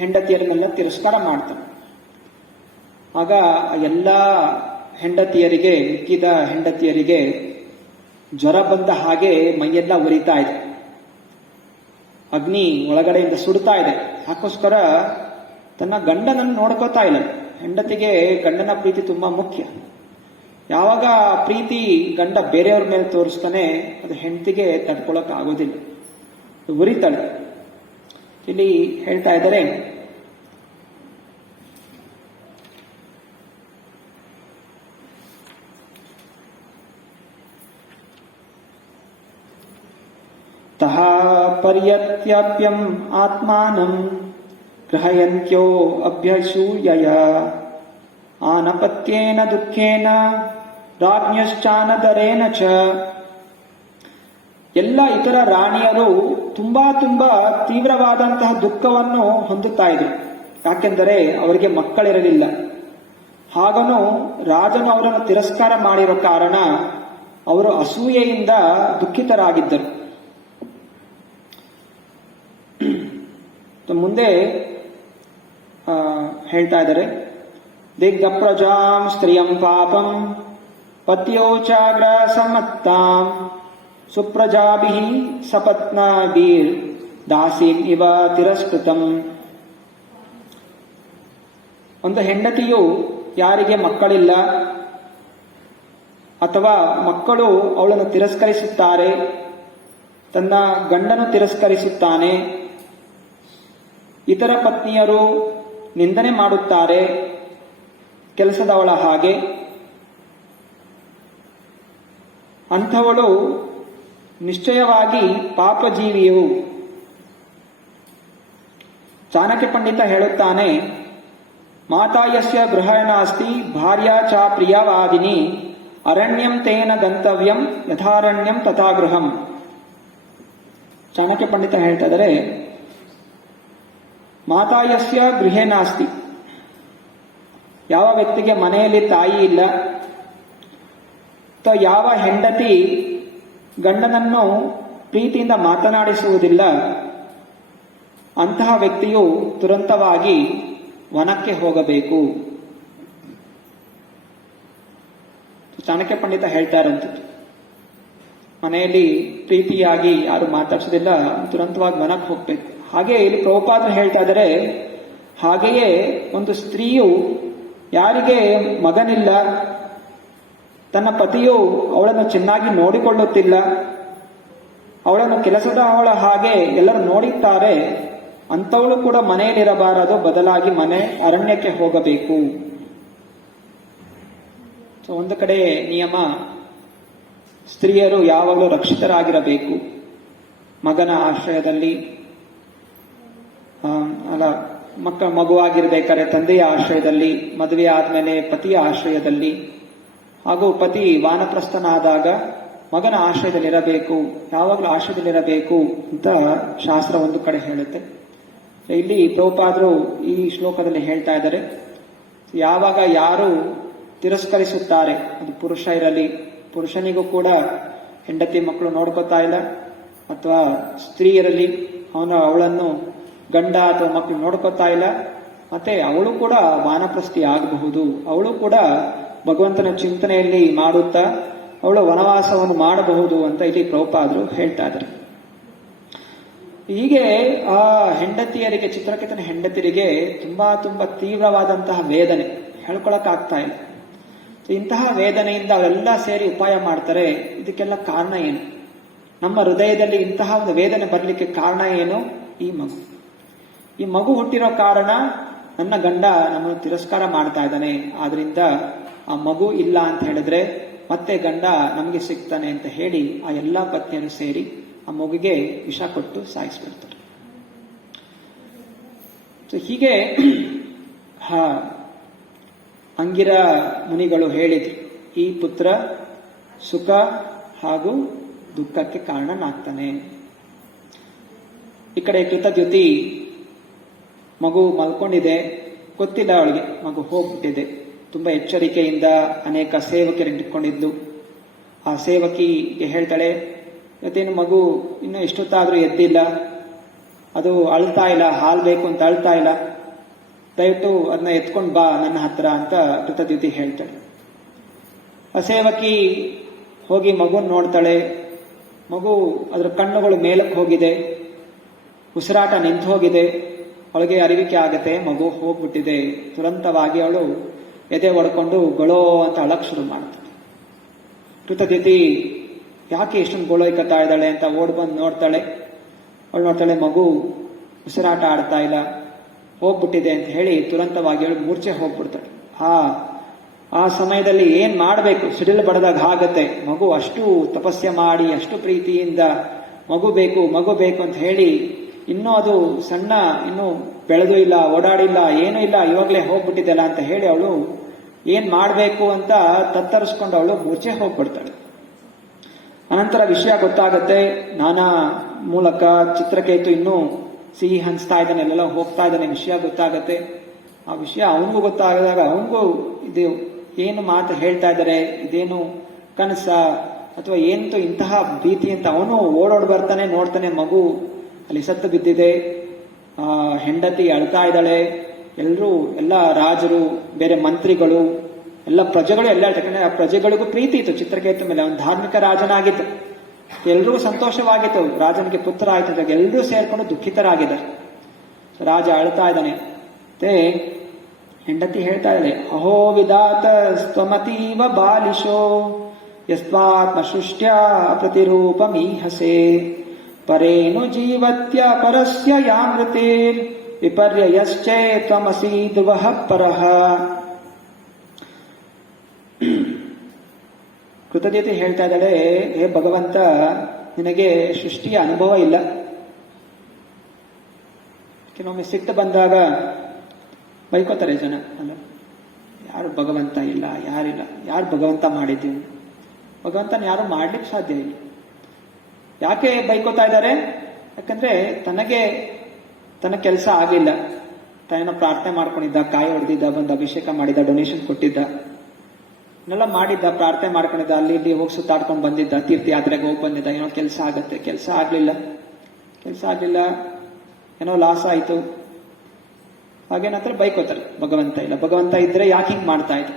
ಹೆಂಡತಿಯರನ್ನೆಲ್ಲ ತಿರಸ್ಕಾರ ಮಾಡ್ತಾನೆ. ಆಗ ಎಲ್ಲ ಮಿಕ್ಕಿದ ಹೆಂಡತಿಯರಿಗೆ ಜ್ವರ ಬಂದ ಹಾಗೆ ಮೈಯೆಲ್ಲ ಉರಿತಾ ಇದೆ, ಅಗ್ನಿ ಒಳಗಡೆಯಿಂದ ಸುಡ್ತಾ ಇದೆ. ಯಾಕೋಸ್ಕರ ತನ್ನ ಗಂಡನನ್ನು ನೋಡ್ಕೋತಾ ಇಲ್ಲ. ಹೆಂಡತಿಗೆ ಗಂಡನ ಪ್ರೀತಿ ತುಂಬಾ ಮುಖ್ಯ. ಯಾವಾಗ ಪ್ರೀತಿ ಗಂಡ ಬೇರೆಯವ್ರ ಮೇಲೆ ತೋರಿಸ್ತಾನೆ, ಅದು ಹೆಂಡತಿಗೆ ತಡ್ಕೊಳಕ್ ಆಗೋದಿಲ್ಲ, ಉರಿತಾಳೆ. ಇಲ್ಲಿ ಹೇಳ್ತಾ ಇದ್ದಾರೆ, ತಹ ಪರ್ಯತ್ಯಾಪ್ಯಂ ಆತ್ಮಾನಂ ಗ್ರಹಯಂತ್ಯೋ ಅಭ್ಯಸೂಯಯ ಆನಪತ್ಯೇನ ದುಃಖೇನ ರಾಜ್ಞಶ್ಚಾನದರೇನ ಚ. ಎಲ್ಲ ಇತರ ರಾಣಿಯರು ತುಂಬಾ ತೀವ್ರವಾದಂತಹ ದುಃಖವನ್ನು ಹೊಂದುತ್ತಾ ಇದ್ರು. ಯಾಕೆಂದರೆ ಅವರಿಗೆ ಮಕ್ಕಳಿರಲಿಲ್ಲ. ಹಾಗನು ರಾಜನು ಅವರನ್ನು ತಿರಸ್ಕಾರ ಮಾಡಿರೋ ಕಾರಣ ಅವರು ಅಸೂಯೆಯಿಂದ ದುಃಖಿತರಾಗಿದ್ದರು. ಮುಂದೆ ಹೇಳ್ತಾ ಇದ್ದಾರೆ, ದಿಗ್ಧ ಪ್ರಜಾಂ ಸ್ತ್ರೀಯಂ ಪಾಪಂ ಪತ್ಯೋಚಾಗ್ರ ಸಮತ್ತಾಂ ಸುಪ್ರಜಾಭಿ ಸಪತ್ನಾಭೀರ್ ದಾಸೀಂ ಇವ ತಿರಸ್ಕೃತಂ. ಒಂದು ಹೆಂಡತಿಯು ಯಾರಿಗೆ ಮಕ್ಕಳಿಲ್ಲ ಅಥವಾ ಮಕ್ಕಳು ಅವಳನ್ನು ತಿರಸ್ಕರಿಸುತ್ತಾರೆ, ತನ್ನ ಗಂಡನು ತಿರಸ್ಕರಿಸುತ್ತಾನೆ, ಇತರ ಪತ್ನಿಯರು ನಿಂದನೆ ಮಾಡುತ್ತಾರೆ, ಕೆಲಸದವಳ ಹಾಗೆ, ಅಂಥವಳು ನಿಶ್ಚಯವಾಗಿ ಪಾಪಜೀವಿಯು. ಚಾಣಕ್ಯ ಪಂಡಿತ ಹೇಳುತ್ತಾನೆ, ಮಾತಾ ಯಸ್ಯ ಗೃಹ ನಾಸ್ತಿ ಭಾರ್ಯಾ ಚ ಪ್ರಿಯವಾದಿನಿ ಅರಣ್ಯಂ ತೇನ ಗಂತವ್ಯಂ ಯಥಾರಣ್ಯಂ ತಥಾ ಗೃಹಂ. ಚಾಣಕ್ಯ ಪಂಡಿತ ಹೇಳ್ತಾ ಇದ್ದಾರೆ, ಮಾತಾ ಯಸ್ಯ ಗೃಹೇ ನಾಸ್ತಿ, ಯಾವ ವ್ಯಕ್ತಿಗೆ ಮನೆಯಲ್ಲಿ ತಾಯಿ ಇಲ್ಲ, ಅಥವಾ ಯಾವ ಹೆಂಡತಿ ಗಂಡನನ್ನು ಪ್ರೀತಿಯಿಂದ ಮಾತನಾಡಿಸುವುದಿಲ್ಲ, ಅಂತಹ ವ್ಯಕ್ತಿಯು ತುರಂತವಾಗಿ ವನಕ್ಕೆ ಹೋಗಬೇಕು. ಚಾಣಕ್ಯ ಪಂಡಿತ ಹೇಳ್ತಾ ಇರೋಂಥದ್ದು, ಮನೆಯಲ್ಲಿ ಪ್ರೀತಿಯಾಗಿ ಯಾರು ಮಾತಾಡ್ಸೋದಿಲ್ಲ, ತುರಂತವಾಗಿ ವನಕ್ಕೆ ಹೋಗ್ಬೇಕು. ಹಾಗೆ ಇಲ್ಲಿ ಪ್ರಭುಪಾದರು ಹೇಳ್ತಾ ಇದ್ದಾರೆ, ಹಾಗೆಯೇ ಒಂದು ಸ್ತ್ರೀಯು ಯಾರಿಗೆ ಮಗನಿಲ್ಲ, ತನ್ನ ಪತಿಯು ಅವಳನ್ನು ಚೆನ್ನಾಗಿ ನೋಡಿಕೊಳ್ಳುತ್ತಿಲ್ಲ, ಅವಳನ್ನು ಕೆಲಸದ ಅವಳ ಹಾಗೆ ಎಲ್ಲರೂ ನೋಡುತ್ತಾರೆ, ಅಂಥವಳು ಕೂಡ ಮನೆಯಲ್ಲಿರಬಾರದು, ಬದಲಾಗಿ ಅರಣ್ಯಕ್ಕೆ ಹೋಗಬೇಕು. ಒಂದು ಕಡೆ ನಿಯಮ, ಸ್ತ್ರೀಯರು ಯಾವಾಗಲೂ ರಕ್ಷಿತರಾಗಿರಬೇಕು. ಮಗನ ಆಶ್ರಯದಲ್ಲಿ ಮಗುವಾಗಿರ್ಬೇಕಾದ್ರೆ ತಂದೆಯ ಆಶ್ರಯದಲ್ಲಿ, ಮದುವೆ ಆದ್ಮೇಲೆ ಪತಿಯ ಆಶ್ರಯದಲ್ಲಿ, ಹಾಗೂ ಪತಿ ವಾನಪ್ರಸ್ಥನಾದಾಗ ಮಗನ ಆಶ್ರಯದಲ್ಲಿರಬೇಕು, ಯಾವಾಗಲೂ ಆಶ್ರಯದಲ್ಲಿರಬೇಕು ಅಂತ ಶಾಸ್ತ್ರ ಒಂದು ಕಡೆ ಹೇಳುತ್ತೆ. ಇಲ್ಲಿ ಪ್ರಭುಪಾದರು ಈ ಶ್ಲೋಕದಲ್ಲಿ ಹೇಳ್ತಾ ಇದ್ದಾರೆ, ಯಾವಾಗ ಯಾರು ತಿರಸ್ಕರಿಸುತ್ತಾರೆ, ಅದು ಪುರುಷ ಇರಲಿ, ಪುರುಷನಿಗೂ ಕೂಡ ಹೆಂಡತಿ ಮಕ್ಕಳು ನೋಡ್ಕೋತಾ ಇಲ್ಲ, ಅಥವಾ ಸ್ತ್ರೀ ಇರಲಿ, ಅವಳನ್ನು ಗಂಡ ಅಥವಾ ಮಕ್ಕಳು ನೋಡ್ಕೋತಾ ಇಲ್ಲ, ಮತ್ತೆ ಅವಳು ಕೂಡ ವಾನಪ್ರಸ್ಥಿ ಆಗಬಹುದು, ಅವಳು ಕೂಡ ಭಗವಂತನ ಚಿಂತನೆಯಲ್ಲಿ ಮಾಡುತ್ತಾ ಅವಳು ವನವಾಸವನ್ನು ಮಾಡಬಹುದು ಅಂತ ಇಲ್ಲಿ ಪ್ರಭುಪಾದರು ಹೇಳ್ತಾ ಇದ್ದಾರೆ. ಹೀಗೆ ಆ ಹೆಂಡತಿಯರಿಗೆ, ಚಿತ್ರಕೇತನ ಹೆಂಡತಿಯರಿಗೆ ತುಂಬಾ ತುಂಬಾ ತೀವ್ರವಾದಂತಹ ವೇದನೆ, ಹೇಳ್ಕೊಳಕ್ಕಾಗ್ತಾ ಇಲ್ಲ. ಇಂತಹ ವೇದನೆಯಿಂದ ಅವರೆಲ್ಲ ಸೇರಿ ಉಪಾಯ ಮಾಡ್ತಾರೆ. ಇದಕ್ಕೆಲ್ಲ ಕಾರಣ ಏನು? ನಮ್ಮ ಹೃದಯದಲ್ಲಿ ಇಂತಹ ಒಂದು ವೇದನೆ ಬರಲಿಕ್ಕೆ ಕಾರಣ ಏನು? ಈ ಮಗು ಹುಟ್ಟಿರೋ ಕಾರಣ ನನ್ನ ಗಂಡ ನಮ್ಮನ್ನು ತಿರಸ್ಕಾರ ಮಾಡ್ತಾ ಇದ್ದಾನೆ, ಆದ್ರಿಂದ ಆ ಮಗು ಇಲ್ಲ ಅಂತ ಹೇಳಿದ್ರೆ ಮತ್ತೆ ಗಂಡ ನಮಗೆ ಸಿಗ್ತಾನೆ ಅಂತ ಹೇಳಿ ಆ ಎಲ್ಲಾ ಪತ್ನಿಯರು ಸೇರಿ ಆ ಮಗುಗೆ ವಿಷ ಕೊಟ್ಟು ಸಾಯಿಸ್ಬಿಡ್ತಾರೆ. ಹೀಗೆ ಅಂಗಿರ ಮುನಿಗಳು ಹೇಳಿದ್ರು, ಈ ಪುತ್ರ ಸುಖ ಹಾಗೂ ದುಃಖಕ್ಕೆ ಕಾರಣನಾಗ್ತಾನೆ. ಈ ಕಡೆ ಕೃತದ್ಯುತಿ ಮಗು ಮಲ್ಕೊಂಡಿದೆ, ಗೊತ್ತಿಲ್ಲ ಅವಳಿಗೆ ಮಗು ಹೋಗ್ಬಿಟ್ಟಿದೆ. ತುಂಬಾ ಎಚ್ಚರಿಕೆಯಿಂದ ಅನೇಕ ಸೇವಕರನ್ನು ಇಟ್ಕೊಂಡಿದ್ದು. ಆ ಸೇವಕಿಗೆ ಹೇಳ್ತಾಳೆ, ಇವತ್ತೇನು ಮಗು ಇನ್ನು ಎಷ್ಟೊತ್ತಾದ್ರೂ ಎದ್ದಿಲ್ಲ, ಅದು ಅಳ್ತಾ ಇಲ್ಲ, ಹಾಲು ಬೇಕು ಅಂತ ಅಳ್ತಾ ಇಲ್ಲ, ದಯವಿಟ್ಟು ಅದನ್ನ ಎತ್ಕೊಂಡು ಬಾ ನನ್ನ ಹತ್ರ ಅಂತ ಕೃತದ್ಯುತಿ ಹೇಳ್ತಾಳೆ. ಆ ಸೇವಕಿ ಹೋಗಿ ಮಗುನ್ ನೋಡ್ತಾಳೆ. ಮಗು ಅದರ ಕಣ್ಣುಗಳು ಮೇಲಕ್ಕೆ ಹೋಗಿದೆ, ಉಸಿರಾಟ ನಿಂತು ಹೋಗಿದೆ. ಅವಳಿಗೆ ಅರಿವಿಕೆ ಆಗತ್ತೆ, ಮಗು ಹೋಗ್ಬಿಟ್ಟಿದೆ. ತುರಂತವಾಗಿ ಅವಳು ಎದೆ ಒಡ್ಕೊಂಡು ಗೊಳೋ ಅಂತ ಅಳಕ್ ಶುರು ಮಾಡ್ತಾಳೆ. ಕೃತದ್ಯುತಿ ಯಾಕೆ ಇಷ್ಟೊಂದು ಗೋಳೈಕತ್ತಾ ಇದ್ದಾಳೆ ಅಂತ ಓಡ್ ಬಂದು ನೋಡ್ತಾಳೆ. ಅವಳು ನೋಡ್ತಾಳೆ, ಮಗು ಉಸಿರಾಟ ಆಡ್ತಾ ಇಲ್ಲ, ಹೋಗ್ಬಿಟ್ಟಿದೆ ಅಂತ ಹೇಳಿ ತುರಂತವಾಗಿ ಅವಳು ಮೂರ್ಛೆ ಹೋಗ್ಬಿಡ್ತಾಳೆ. ಆ ಸಮಯದಲ್ಲಿ ಏನ್ ಮಾಡಬೇಕು, ಸಿಡಿಲು ಬಡದಾಗ ಆಗತ್ತೆ. ಮಗು ಅಷ್ಟು ತಪಸ್ಯ ಮಾಡಿ, ಅಷ್ಟು ಪ್ರೀತಿಯಿಂದ ಮಗು ಬೇಕು ಮಗು ಬೇಕು ಅಂತ ಹೇಳಿ, ಇನ್ನೂ ಅದು ಸಣ್ಣ, ಇನ್ನೂ ಬೆಳೆದು ಇಲ್ಲ, ಓಡಾಡಿಲ್ಲ, ಏನೂ ಇಲ್ಲ, ಇವಾಗಲೇ ಹೋಗ್ಬಿಟ್ಟಿದ್ದಲ್ಲ ಅಂತ ಹೇಳಿ ಅವಳು ಏನ್ ಮಾಡಬೇಕು ಅಂತ ತತ್ತರಿಸ್ಕೊಂಡು ಅವಳು ಮೂರ್ಛೆ ಹೋಗ್ಬಿಡ್ತಾಳೆ. ಅನಂತರ ವಿಷಯ ಗೊತ್ತಾಗತ್ತೆ. ನಾನಾ ಮೂಲಕ ಚಿತ್ರಕೇತು ಇನ್ನೂ ಸಿಹಿ ಹಂಚ್ತಾ ಇದ್ದಾನೆ, ಎಲ್ಲ ಹೋಗ್ತಾ ಇದ್ದಾನೆ, ವಿಷಯ ಗೊತ್ತಾಗತ್ತೆ. ಆ ವಿಷಯ ಅವನಿಗೂ ಗೊತ್ತಾಗದಾಗ ಅವನಿಗೂ ಇದು ಏನು ಮಾತು ಹೇಳ್ತಾ ಇದ್ದಾರೆ, ಇದೇನು ಕನಸ ಅಥವಾ ಏನಂತೂ ಇಂತಹ ಭೀತಿ ಅಂತ ಅವನು ಓಡೋಡ್ ಬರ್ತಾನೆ. ನೋಡ್ತಾನೆ ಮಗು ಅಲ್ಲಿ ಸತ್ತು ಬಿದ್ದಿದೆ, ಹೆಂಡತಿ ಅಳ್ತಾ ಇದ್ದಾಳೆ. ಎಲ್ಲ ರಾಜರು, ಬೇರೆ ಮಂತ್ರಿಗಳು, ಎಲ್ಲ ಪ್ರಜೆಗಳು ಎಲ್ಲ ಯಾಕಂದ್ರೆ ಆ ಪ್ರಜೆಗಳಿಗೂ ಪ್ರೀತಿ ಇತ್ತು ಚಿತ್ರಕೇತು ಮೇಲೆ. ಅವನು ಧಾರ್ಮಿಕ ರಾಜನಾಗಿತ್ತು, ಎಲ್ರಿಗೂ ಸಂತೋಷವಾಗಿತ್ತು, ರಾಜನಿಗೆ ಪುತ್ರ ಆಯ್ತು. ಎಲ್ಲರೂ ಸೇರ್ಕೊಂಡು ದುಃಖಿತರಾಗಿದ್ದಾರೆ. ರಾಜ ಅಳ್ತಾ ಇದ್ದಾನೆ. ಮತ್ತೆ ಹೆಂಡತಿ ಹೇಳ್ತಾ ಇದ್ದಾಳೆ, ಅಹೋ ವಿಧಾತ ಸ್ವಮತೀವ ಬಾಲಿಶೋ ಯಸ್ವಾತ್ಮ ಸೃಷ್ಟ್ಯ ಪ್ರತಿರೂಪಮೀಹಸೆ ಪರೇನು ಜೀವತ್ಯ ಪರಸ್ಯ ಯಾಮೃತೆ ವಿಪರ್ಯಯಶ್ಚೇ ತ್ವಮಸಿ ಧ್ರುವಃ ಪರಃ. ಕೃತಜ್ಞತೆ ಹೇಳ್ತಾ ಇದ್ದಾಳೆ, ಹೇ ಭಗವಂತ, ನಿನಗೆ ಸೃಷ್ಟಿಯ ಅನುಭವ ಇಲ್ಲ. ಕೆಲವೊಮ್ಮೆ ಸಿಟ್ಟು ಬಂದಾಗ ಬೈಕೋತಾರೆ ಜನ, ಅಲ್ಲ ಯಾರು ಭಗವಂತ ಇಲ್ಲ, ಯಾರಿಲ್ಲ, ಯಾರು ಭಗವಂತ ಮಾಡಿದ್ದೀವಿ, ಭಗವಂತನ ಯಾರು ಮಾಡ್ಲಿಕ್ಕೆ ಸಾಧ್ಯ ಇಲ್ಲ. ಯಾಕೆ ಬೈಕೋತಾ ಇದ್ದಾರೆ? ಯಾಕಂದ್ರೆ ತನ್ನ ಕೆಲಸ ಆಗಿಲ್ಲ. ತಾನೇನೋ ಪ್ರಾರ್ಥನೆ ಮಾಡ್ಕೊಂಡಿದ್ದ, ಕಾಯಿ ಹೊಡೆದಿದ್ದ, ಬಂದು ಅಭಿಷೇಕ ಮಾಡಿದ್ದ, ಡೊನೇಷನ್ ಕೊಟ್ಟಿದ್ದ, ಇನ್ನೆಲ್ಲ ಮಾಡಿದ್ದ, ಪ್ರಾರ್ಥನೆ ಮಾಡ್ಕೊಂಡಿದ್ದ, ಅಲ್ಲಿ ಇಲ್ಲಿ ಹೋಗಿ ಸುತ್ತಾಡ್ಕೊಂಡು ಬಂದಿದ್ದ, ತೀರ್ಥಯಾತ್ರೆಗೆ ಹೋಗಿ ಬಂದಿದ್ದ, ಏನೋ ಕೆಲಸ ಆಗತ್ತೆ, ಕೆಲಸ ಆಗ್ಲಿಲ್ಲ, ಏನೋ ಲಾಸ್ ಆಯ್ತು. ಹಾಗೇನಂದ್ರೆ ಬೈಕೋತಾರೆ, ಭಗವಂತ ಇಲ್ಲ. ಭಗವಂತ ಇದ್ರೆ ಯಾಕೆ ಹಿಂಗ್ ಮಾಡ್ತಾ ಇದ್ರು,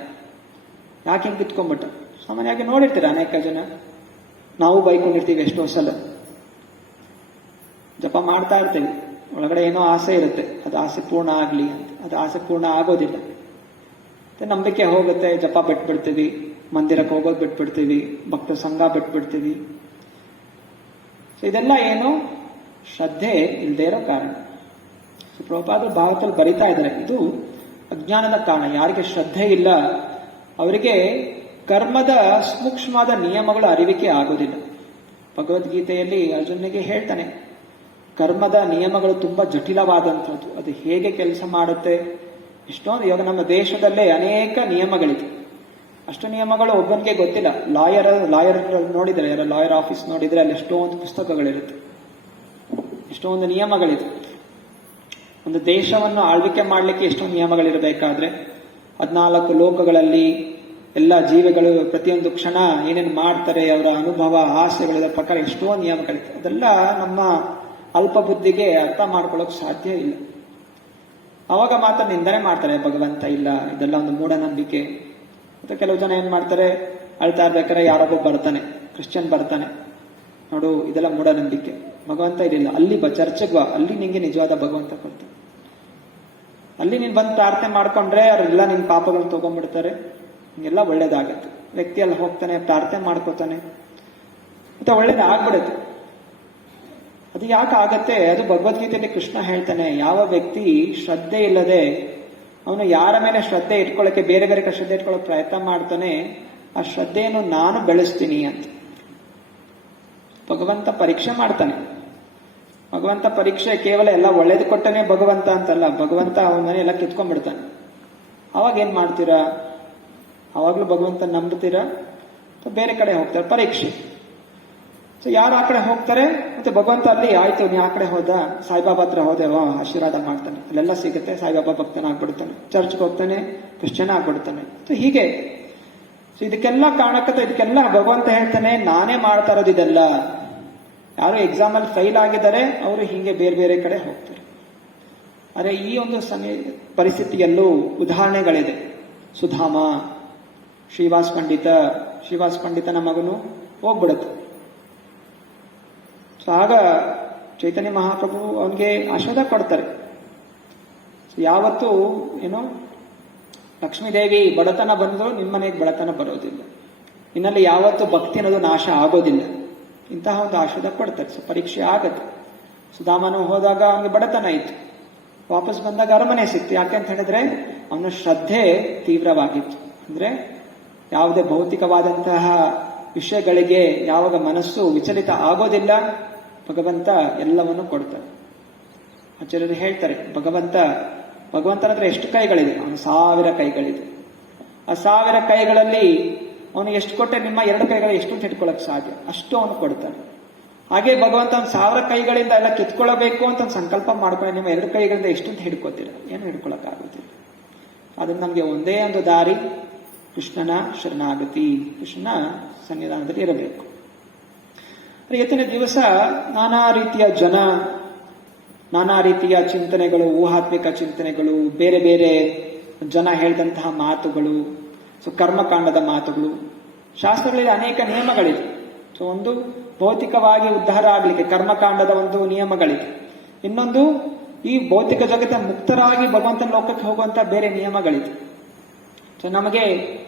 ಯಾಕೆ ಹಿಂಗ್ ಕಿತ್ಕೊಂಡ್ಬಿಟ್ಟು. ಸಾಮಾನ್ಯವಾಗಿ ನೋಡಿರ್ತೀರ ಅನೇಕ ಜನ, ನಾವು ಬೈಕೊಂಡಿರ್ತೀವಿ ಎಷ್ಟೋ ಸಲ. ಜಪ ಮಾಡ್ತಾ ಇರ್ತೀವಿ, ಒಳಗಡೆ ಏನೋ ಆಸೆ ಇರುತ್ತೆ, ಅದು ಆಸೆ ಪೂರ್ಣ ಆಗ್ಲಿ ಅಂತ. ಅದು ಆಸೆ ಪೂರ್ಣ ಆಗೋದಿಲ್ಲ. ಮತ್ತೆ ನಂಬಿಕೆ ಹೋಗುತ್ತೆ, ಜಪ ಬಿಟ್ಬಿಡ್ತೀವಿ, ಮಂದಿರಕ್ಕೆ ಹೋಗೋದು ಬಿಟ್ಬಿಡ್ತೀವಿ, ಭಕ್ತ ಸಂಘ ಬಿಟ್ಬಿಡ್ತೀವಿ. ಇದೆಲ್ಲ ಏನು? ಶ್ರದ್ಧೆ ಇಲ್ಲದೆ ಇರೋ ಕಾರಣ. ಪ್ರಭುಪಾದರು ಭಾರತದಲ್ಲಿ ಬರಿತಾ ಇದ್ದಾರೆ, ಇದು ಅಜ್ಞಾನದ ಕಾರಣ. ಯಾರಿಗೆ ಶ್ರದ್ಧೆ ಇಲ್ಲ ಅವರಿಗೆ ಕರ್ಮದ ಸೂಕ್ಷ್ಮವಾದ ನಿಯಮಗಳು ಅರಿವಿಕೆ ಆಗುವುದಿಲ್ಲ. ಭಗವದ್ಗೀತೆಯಲ್ಲಿ ಅರ್ಜುನಿಗೆ ಹೇಳ್ತಾನೆ, ಕರ್ಮದ ನಿಯಮಗಳು ತುಂಬಾ ಜಟಿಲವಾದಂಥದ್ದು, ಅದು ಹೇಗೆ ಕೆಲಸ ಮಾಡುತ್ತೆ. ಎಷ್ಟೊಂದು ಇವಾಗ ನಮ್ಮ ದೇಶದಲ್ಲೇ ಅನೇಕ ನಿಯಮಗಳಿದೆ. ಅಷ್ಟು ನಿಯಮಗಳು ಒಬ್ಬನಿಗೆ ಗೊತ್ತಿಲ್ಲ. ಲಾಯರ್ ನೋಡಿದ್ರೆ, ಲಾಯರ್ ಆಫೀಸ್ ನೋಡಿದ್ರೆ ಅಲ್ಲಿ ಎಷ್ಟೊಂದು ಪುಸ್ತಕಗಳಿರುತ್ತೆ, ಎಷ್ಟೊಂದು ನಿಯಮಗಳಿದೆ. ಒಂದು ದೇಶವನ್ನು ಆಳ್ವಿಕೆ ಮಾಡಲಿಕ್ಕೆ ಎಷ್ಟೊಂದು ನಿಯಮಗಳಿರಬೇಕಾದ್ರೆ 14 ಲೋಕಗಳಲ್ಲಿ ಎಲ್ಲ ಜೀವಿಗಳು ಪ್ರತಿಯೊಂದು ಕ್ಷಣ ಏನೇನು ಮಾಡ್ತಾರೆ, ಅವರ ಅನುಭವ ಆಸೆಗಳ ಪ್ರಕಾರ ಎಷ್ಟೋ ನಿಯಮಗಳಿದೆ. ಅದೆಲ್ಲ ನಮ್ಮ ಅಲ್ಪ ಬುದ್ಧಿಗೆ ಅರ್ಥ ಮಾಡ್ಕೊಳ್ಳೋಕೆ ಸಾಧ್ಯ ಇಲ್ಲ. ಅವಾಗ ಮಾತ್ರ ನಿಂದನೆ ಮಾಡ್ತಾರೆ, ಭಗವಂತ ಇಲ್ಲ, ಇದೆಲ್ಲ ಒಂದು ಮೂಢನಂಬಿಕೆ. ಮತ್ತೆ ಕೆಲವು ಜನ ಏನ್ ಮಾಡ್ತಾರೆ, ಅಳ್ತಾ ಇರ್ಬೇಕಾದ್ರೆ ಯಾರೊಬ್ಬ ಬರ್ತಾನೆ, ಕ್ರಿಶ್ಚಿಯನ್ ಬರ್ತಾನೆ, ನೋಡು ಇದೆಲ್ಲ ಮೂಢನಂಬಿಕೆ, ಭಗವಂತ ಇರಲಿಲ್ಲ, ಅಲ್ಲಿ ಚರ್ಚೆಗೆ ಅಲ್ಲಿ ನಿಂಗೆ ನಿಜವಾದ ಭಗವಂತ ಕೊಡ್ತಾನೆ. ಅಲ್ಲಿ ನೀನ್ ಬಂದು ಪ್ರಾರ್ಥನೆ ಮಾಡ್ಕೊಂಡ್ರೆ ಅವರೆಲ್ಲ ನಿನ್ ಪಾಪಗಳನ್ನು ತಗೊಂಡ್ಬಿಡ್ತಾರೆ, ಹಿಂಗೆಲ್ಲ ಒಳ್ಳೇದಾಗತ್ತೆ. ವ್ಯಕ್ತಿ ಅಲ್ಲಿ ಹೋಗ್ತಾನೆ, ಪ್ರಾರ್ಥನೆ ಮಾಡ್ಕೋತಾನೆ, ಮತ್ತೆ ಒಳ್ಳೇದಾಗ್ಬಿಡುತ್ತೆ. ಅದು ಯಾಕೆ ಆಗತ್ತೆ? ಅದು ಭಗವದ್ಗೀತೆಯಲ್ಲಿ ಕೃಷ್ಣ ಹೇಳ್ತಾನೆ, ಯಾವ ವ್ಯಕ್ತಿ ಶ್ರದ್ಧೆ ಇಲ್ಲದೆ ಅವನು ಯಾರ ಮೇಲೆ ಶ್ರದ್ಧೆ ಇಟ್ಕೊಳ್ಳೋಕೆ ಬೇರೆ ಬೇರೆ ಶ್ರದ್ಧೆ ಇಟ್ಕೊಳ್ಳೋಕೆ ಪ್ರಯತ್ನ ಮಾಡ್ತಾನೆ, ಆ ಶ್ರದ್ಧೆಯನ್ನು ನಾನು ಬೆಳೆಸ್ತೀನಿ ಅಂತ ಭಗವಂತ ಪರೀಕ್ಷೆ ಮಾಡ್ತಾನೆ. ಭಗವಂತ ಪರೀಕ್ಷೆ ಕೇವಲ ಎಲ್ಲ ಒಳ್ಳೇದು ಕೊಟ್ಟನೆ ಭಗವಂತ ಅಂತಲ್ಲ, ಭಗವಂತ ಅವನ ಎಲ್ಲ ಕಿತ್ಕೊಂಡ್ಬಿಡ್ತಾನೆ. ಅವಾಗ ಏನ್ ಮಾಡ್ತೀರಾ? ಅವಾಗ್ಲೂ ಭಗವಂತ ನಂಬ್ತೀರಾ ಅಥವಾ ಬೇರೆ ಕಡೆ ಹೋಗ್ತಾರೆ? ಪರೀಕ್ಷೆ. ಸೊ ಯಾರು ಆ ಕಡೆ ಹೋಗ್ತಾರೆ, ಮತ್ತೆ ಭಗವಂತ ಅಲ್ಲಿ ಆಯ್ತು ನೀ ಆ ಕಡೆ ಹೋದ, ಸಾಯಿಬಾಬಾ ಹತ್ರ ಹೋದೆವಾ, ಆಶೀರ್ವಾದ ಮಾಡ್ತಾನೆ, ಅಲ್ಲೆಲ್ಲ ಸಿಗುತ್ತೆ, ಸಾಯಿಬಾಬಾ ಭಕ್ತನ ಆಗ್ಬಿಡ್ತಾನೆ, ಚರ್ಚ್ಗೆ ಹೋಗ್ತಾನೆ, ಕ್ರಿಶ್ಚಿಯನ್ ಆಗ್ಬಿಡ್ತಾನೆ. ಸೊ ಹೀಗೆ ಸೊ ಇದಕ್ಕೆಲ್ಲ ಕಾರಣಕ್ಕಂತ ಇದಕ್ಕೆಲ್ಲ ಭಗವಂತ ಹೇಳ್ತಾನೆ, ನಾನೇ ಮಾಡ್ತಾ ಇರೋದು ಇದೆಲ್ಲ. ಯಾರು ಎಕ್ಸಾಮ್ ಅಲ್ಲಿ ಫೈಲ್ ಆಗಿದ್ದಾರೆ ಅವರು ಹಿಂಗೆ ಬೇರೆ ಬೇರೆ ಕಡೆ ಹೋಗ್ತಾರೆ. ಆದ್ರೆ ಈ ಒಂದು ಪರಿಸ್ಥಿತಿಯಲ್ಲೂ ಉದಾಹರಣೆಗಳಿದೆ. ಸುಧಾಮ, ಶ್ರೀವಾಸ್ ಪಂಡಿತನ ಮಗನು ಹೋಗ್ಬಿಡುತ್ತೆ. ಸೊ ಆಗ ಚೈತನ್ಯ ಮಹಾಪ್ರಭು ಅವನಿಗೆ ಆಶೀರ್ವಾದ ಕೊಡ್ತಾರೆ. ಯಾವತ್ತೂ ಏನು ಲಕ್ಷ್ಮೀದೇವಿ ಬಡತನ ಬಂದರೂ ನಿಮ್ಮನೆಗೆ ಬಡತನ ಬರೋದಿಲ್ಲ, ನಿನ್ನಲ್ಲಿ ಯಾವತ್ತೂ ಭಕ್ತಿ ಅನ್ನೋದು ನಾಶ ಆಗೋದಿಲ್ಲ, ಇಂತಹ ಒಂದು ಆಶೀರ್ವಾದ ಕೊಡ್ತಾರೆ. ಸೊ ಪರೀಕ್ಷೆ ಆಗತ್ತೆ. ಸುಧಾಮನು ಹೋದಾಗ ಅವನಿಗೆ ಬಡತನ ಇತ್ತು, ವಾಪಸ್ ಬಂದಾಗ ಅರಮನೆ ಸಿಕ್ತು. ಯಾಕೆ ಅಂತ ಹೇಳಿದ್ರೆ ಅವನ ಶ್ರದ್ಧೆ ತೀವ್ರವಾಗಿತ್ತು. ಅಂದ್ರೆ ಯಾವುದೇ ಭೌತಿಕವಾದಂತಹ ವಿಷಯಗಳಿಗೆ ಯಾವಾಗ ಮನಸ್ಸು ವಿಚಲಿತ ಆಗೋದಿಲ್ಲ, ಭಗವಂತ ಎಲ್ಲವನ್ನು ಕೊಡ್ತಾರೆ. ಆಚಾರ್ಯರು ಹೇಳ್ತಾರೆ, ಭಗವಂತನ ಹತ್ರ ಎಷ್ಟು ಕೈಗಳಿದೆ? ಅವನು 1000 ಕೈಗಳಿದೆ. ಆ 1000 ಕೈಗಳಲ್ಲಿ ಅವನು ಎಷ್ಟು ಕೊಟ್ಟರೆ ನಿಮ್ಮ 2 ಕೈಗಳು ಎಷ್ಟು ಹಿಡ್ಕೊಳ್ಳಕ್ ಸಾಧ್ಯ, ಅಷ್ಟು ಅವನು ಕೊಡ್ತಾನೆ. ಹಾಗೆ ಭಗವಂತ 1000 ಕೈಗಳಿಂದ ಎಲ್ಲ ಕಿತ್ಕೊಳ್ಳಬೇಕು ಅಂತ ಸಂಕಲ್ಪ ಮಾಡ್ಕೊಂಡು ನಿಮ್ಮ 2 ಕೈಗಳಿಂದ ಎಷ್ಟು ಹಿಡ್ಕೋತೀರ? ಏನು ಹಿಡ್ಕೊಳಕ್ ಆಗುತ್ತಿಲ್ಲ. ಅದನ್ನ ನಮ್ಗೆ ಒಂದೇ ಒಂದು ದಾರಿ, ಕೃಷ್ಣನ ಶರಣಾಗತಿ, ಕೃಷ್ಣನ ಸನ್ನಿಧಾನದಲ್ಲಿ ಇರಬೇಕು. ಇವತ್ತಿನ ದಿವಸ ನಾನಾ ರೀತಿಯ ಜನ, ನಾನಾ ರೀತಿಯ ಚಿಂತನೆಗಳು, ಊಹಾತ್ಮಿಕ ಚಿಂತನೆಗಳು, ಬೇರೆ ಬೇರೆ ಜನ ಹೇಳಿದಂತಹ ಮಾತುಗಳು, ಸೊ ಕರ್ಮಕಾಂಡದ ಮಾತುಗಳು. ಶಾಸ್ತ್ರಗಳಲ್ಲಿ ಅನೇಕ ನಿಯಮಗಳಿದೆ. ಸೊ ಒಂದು ಭೌತಿಕವಾಗಿ ಉದ್ಧಾರ ಆಗಲಿಕ್ಕೆ ಕರ್ಮಕಾಂಡದ ಒಂದು ನಿಯಮಗಳಿದೆ. ಇನ್ನೊಂದು ಈ ಭೌತಿಕ ಜಗತ್ತ ಮುಕ್ತರಾಗಿ ಭಗವಂತನ ಲೋಕಕ್ಕೆ ಹೋಗುವಂತಹ ಬೇರೆ ನಿಯಮಗಳಿದೆ. ಸೊ ನಮಗೆ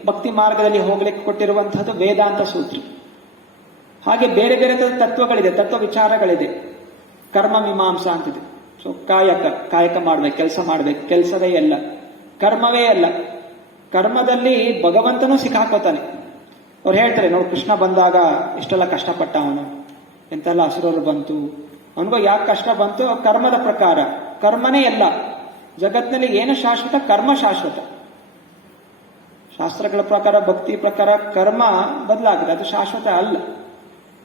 ಭಕ್ತಿ ಮಾರ್ಗದಲ್ಲಿ ಹೋಗ್ಲಿಕ್ಕೆ ಕೊಟ್ಟಿರುವಂತಹದ್ದು ವೇದಾಂತ ಸೂತ್ರ. ಹಾಗೆ ಬೇರೆ ಬೇರೆ ತತ್ವಗಳಿದೆ, ತತ್ವ ವಿಚಾರಗಳಿದೆ. ಕರ್ಮ ಮೀಮಾಂಸಾ ಅಂತಿದೆ. ಸೊ ಕಾಯಕ ಮಾಡ್ಬೇಕು, ಕೆಲಸ ಮಾಡ್ಬೇಕು, ಕೆಲಸವೇ ಅಲ್ಲ, ಕರ್ಮವೇ ಅಲ್ಲ. ಕರ್ಮದಲ್ಲಿ ಭಗವಂತನೂ ಸಿಕ್ಕಾಕೋತಾನೆ. ಅವ್ರು ಹೇಳ್ತಾರೆ, ನೋಡಿ ಕೃಷ್ಣ ಬಂದಾಗ ಎಷ್ಟೆಲ್ಲ ಕಷ್ಟಪಟ್ಟ ಅವನು, ಎಂತೆಲ್ಲ ಹಸುರರು ಬಂತು, ಅವನಿಗೂ ಯಾಕೆ ಕಷ್ಟ ಬಂತು? ಕರ್ಮದ ಪ್ರಕಾರ. ಕರ್ಮನೇ ಎಲ್ಲ ಜಗತ್ತಿನಲ್ಲಿ ಏನು ಶಾಶ್ವತ? ಕರ್ಮ ಶಾಶ್ವತ. ಶಾಸ್ತ್ರಗಳ ಪ್ರಕಾರ, ಭಕ್ತಿ ಪ್ರಕಾರ ಕರ್ಮ ಬದಲಾಗಿದೆ, ಅದು ಶಾಶ್ವತ ಅಲ್ಲ.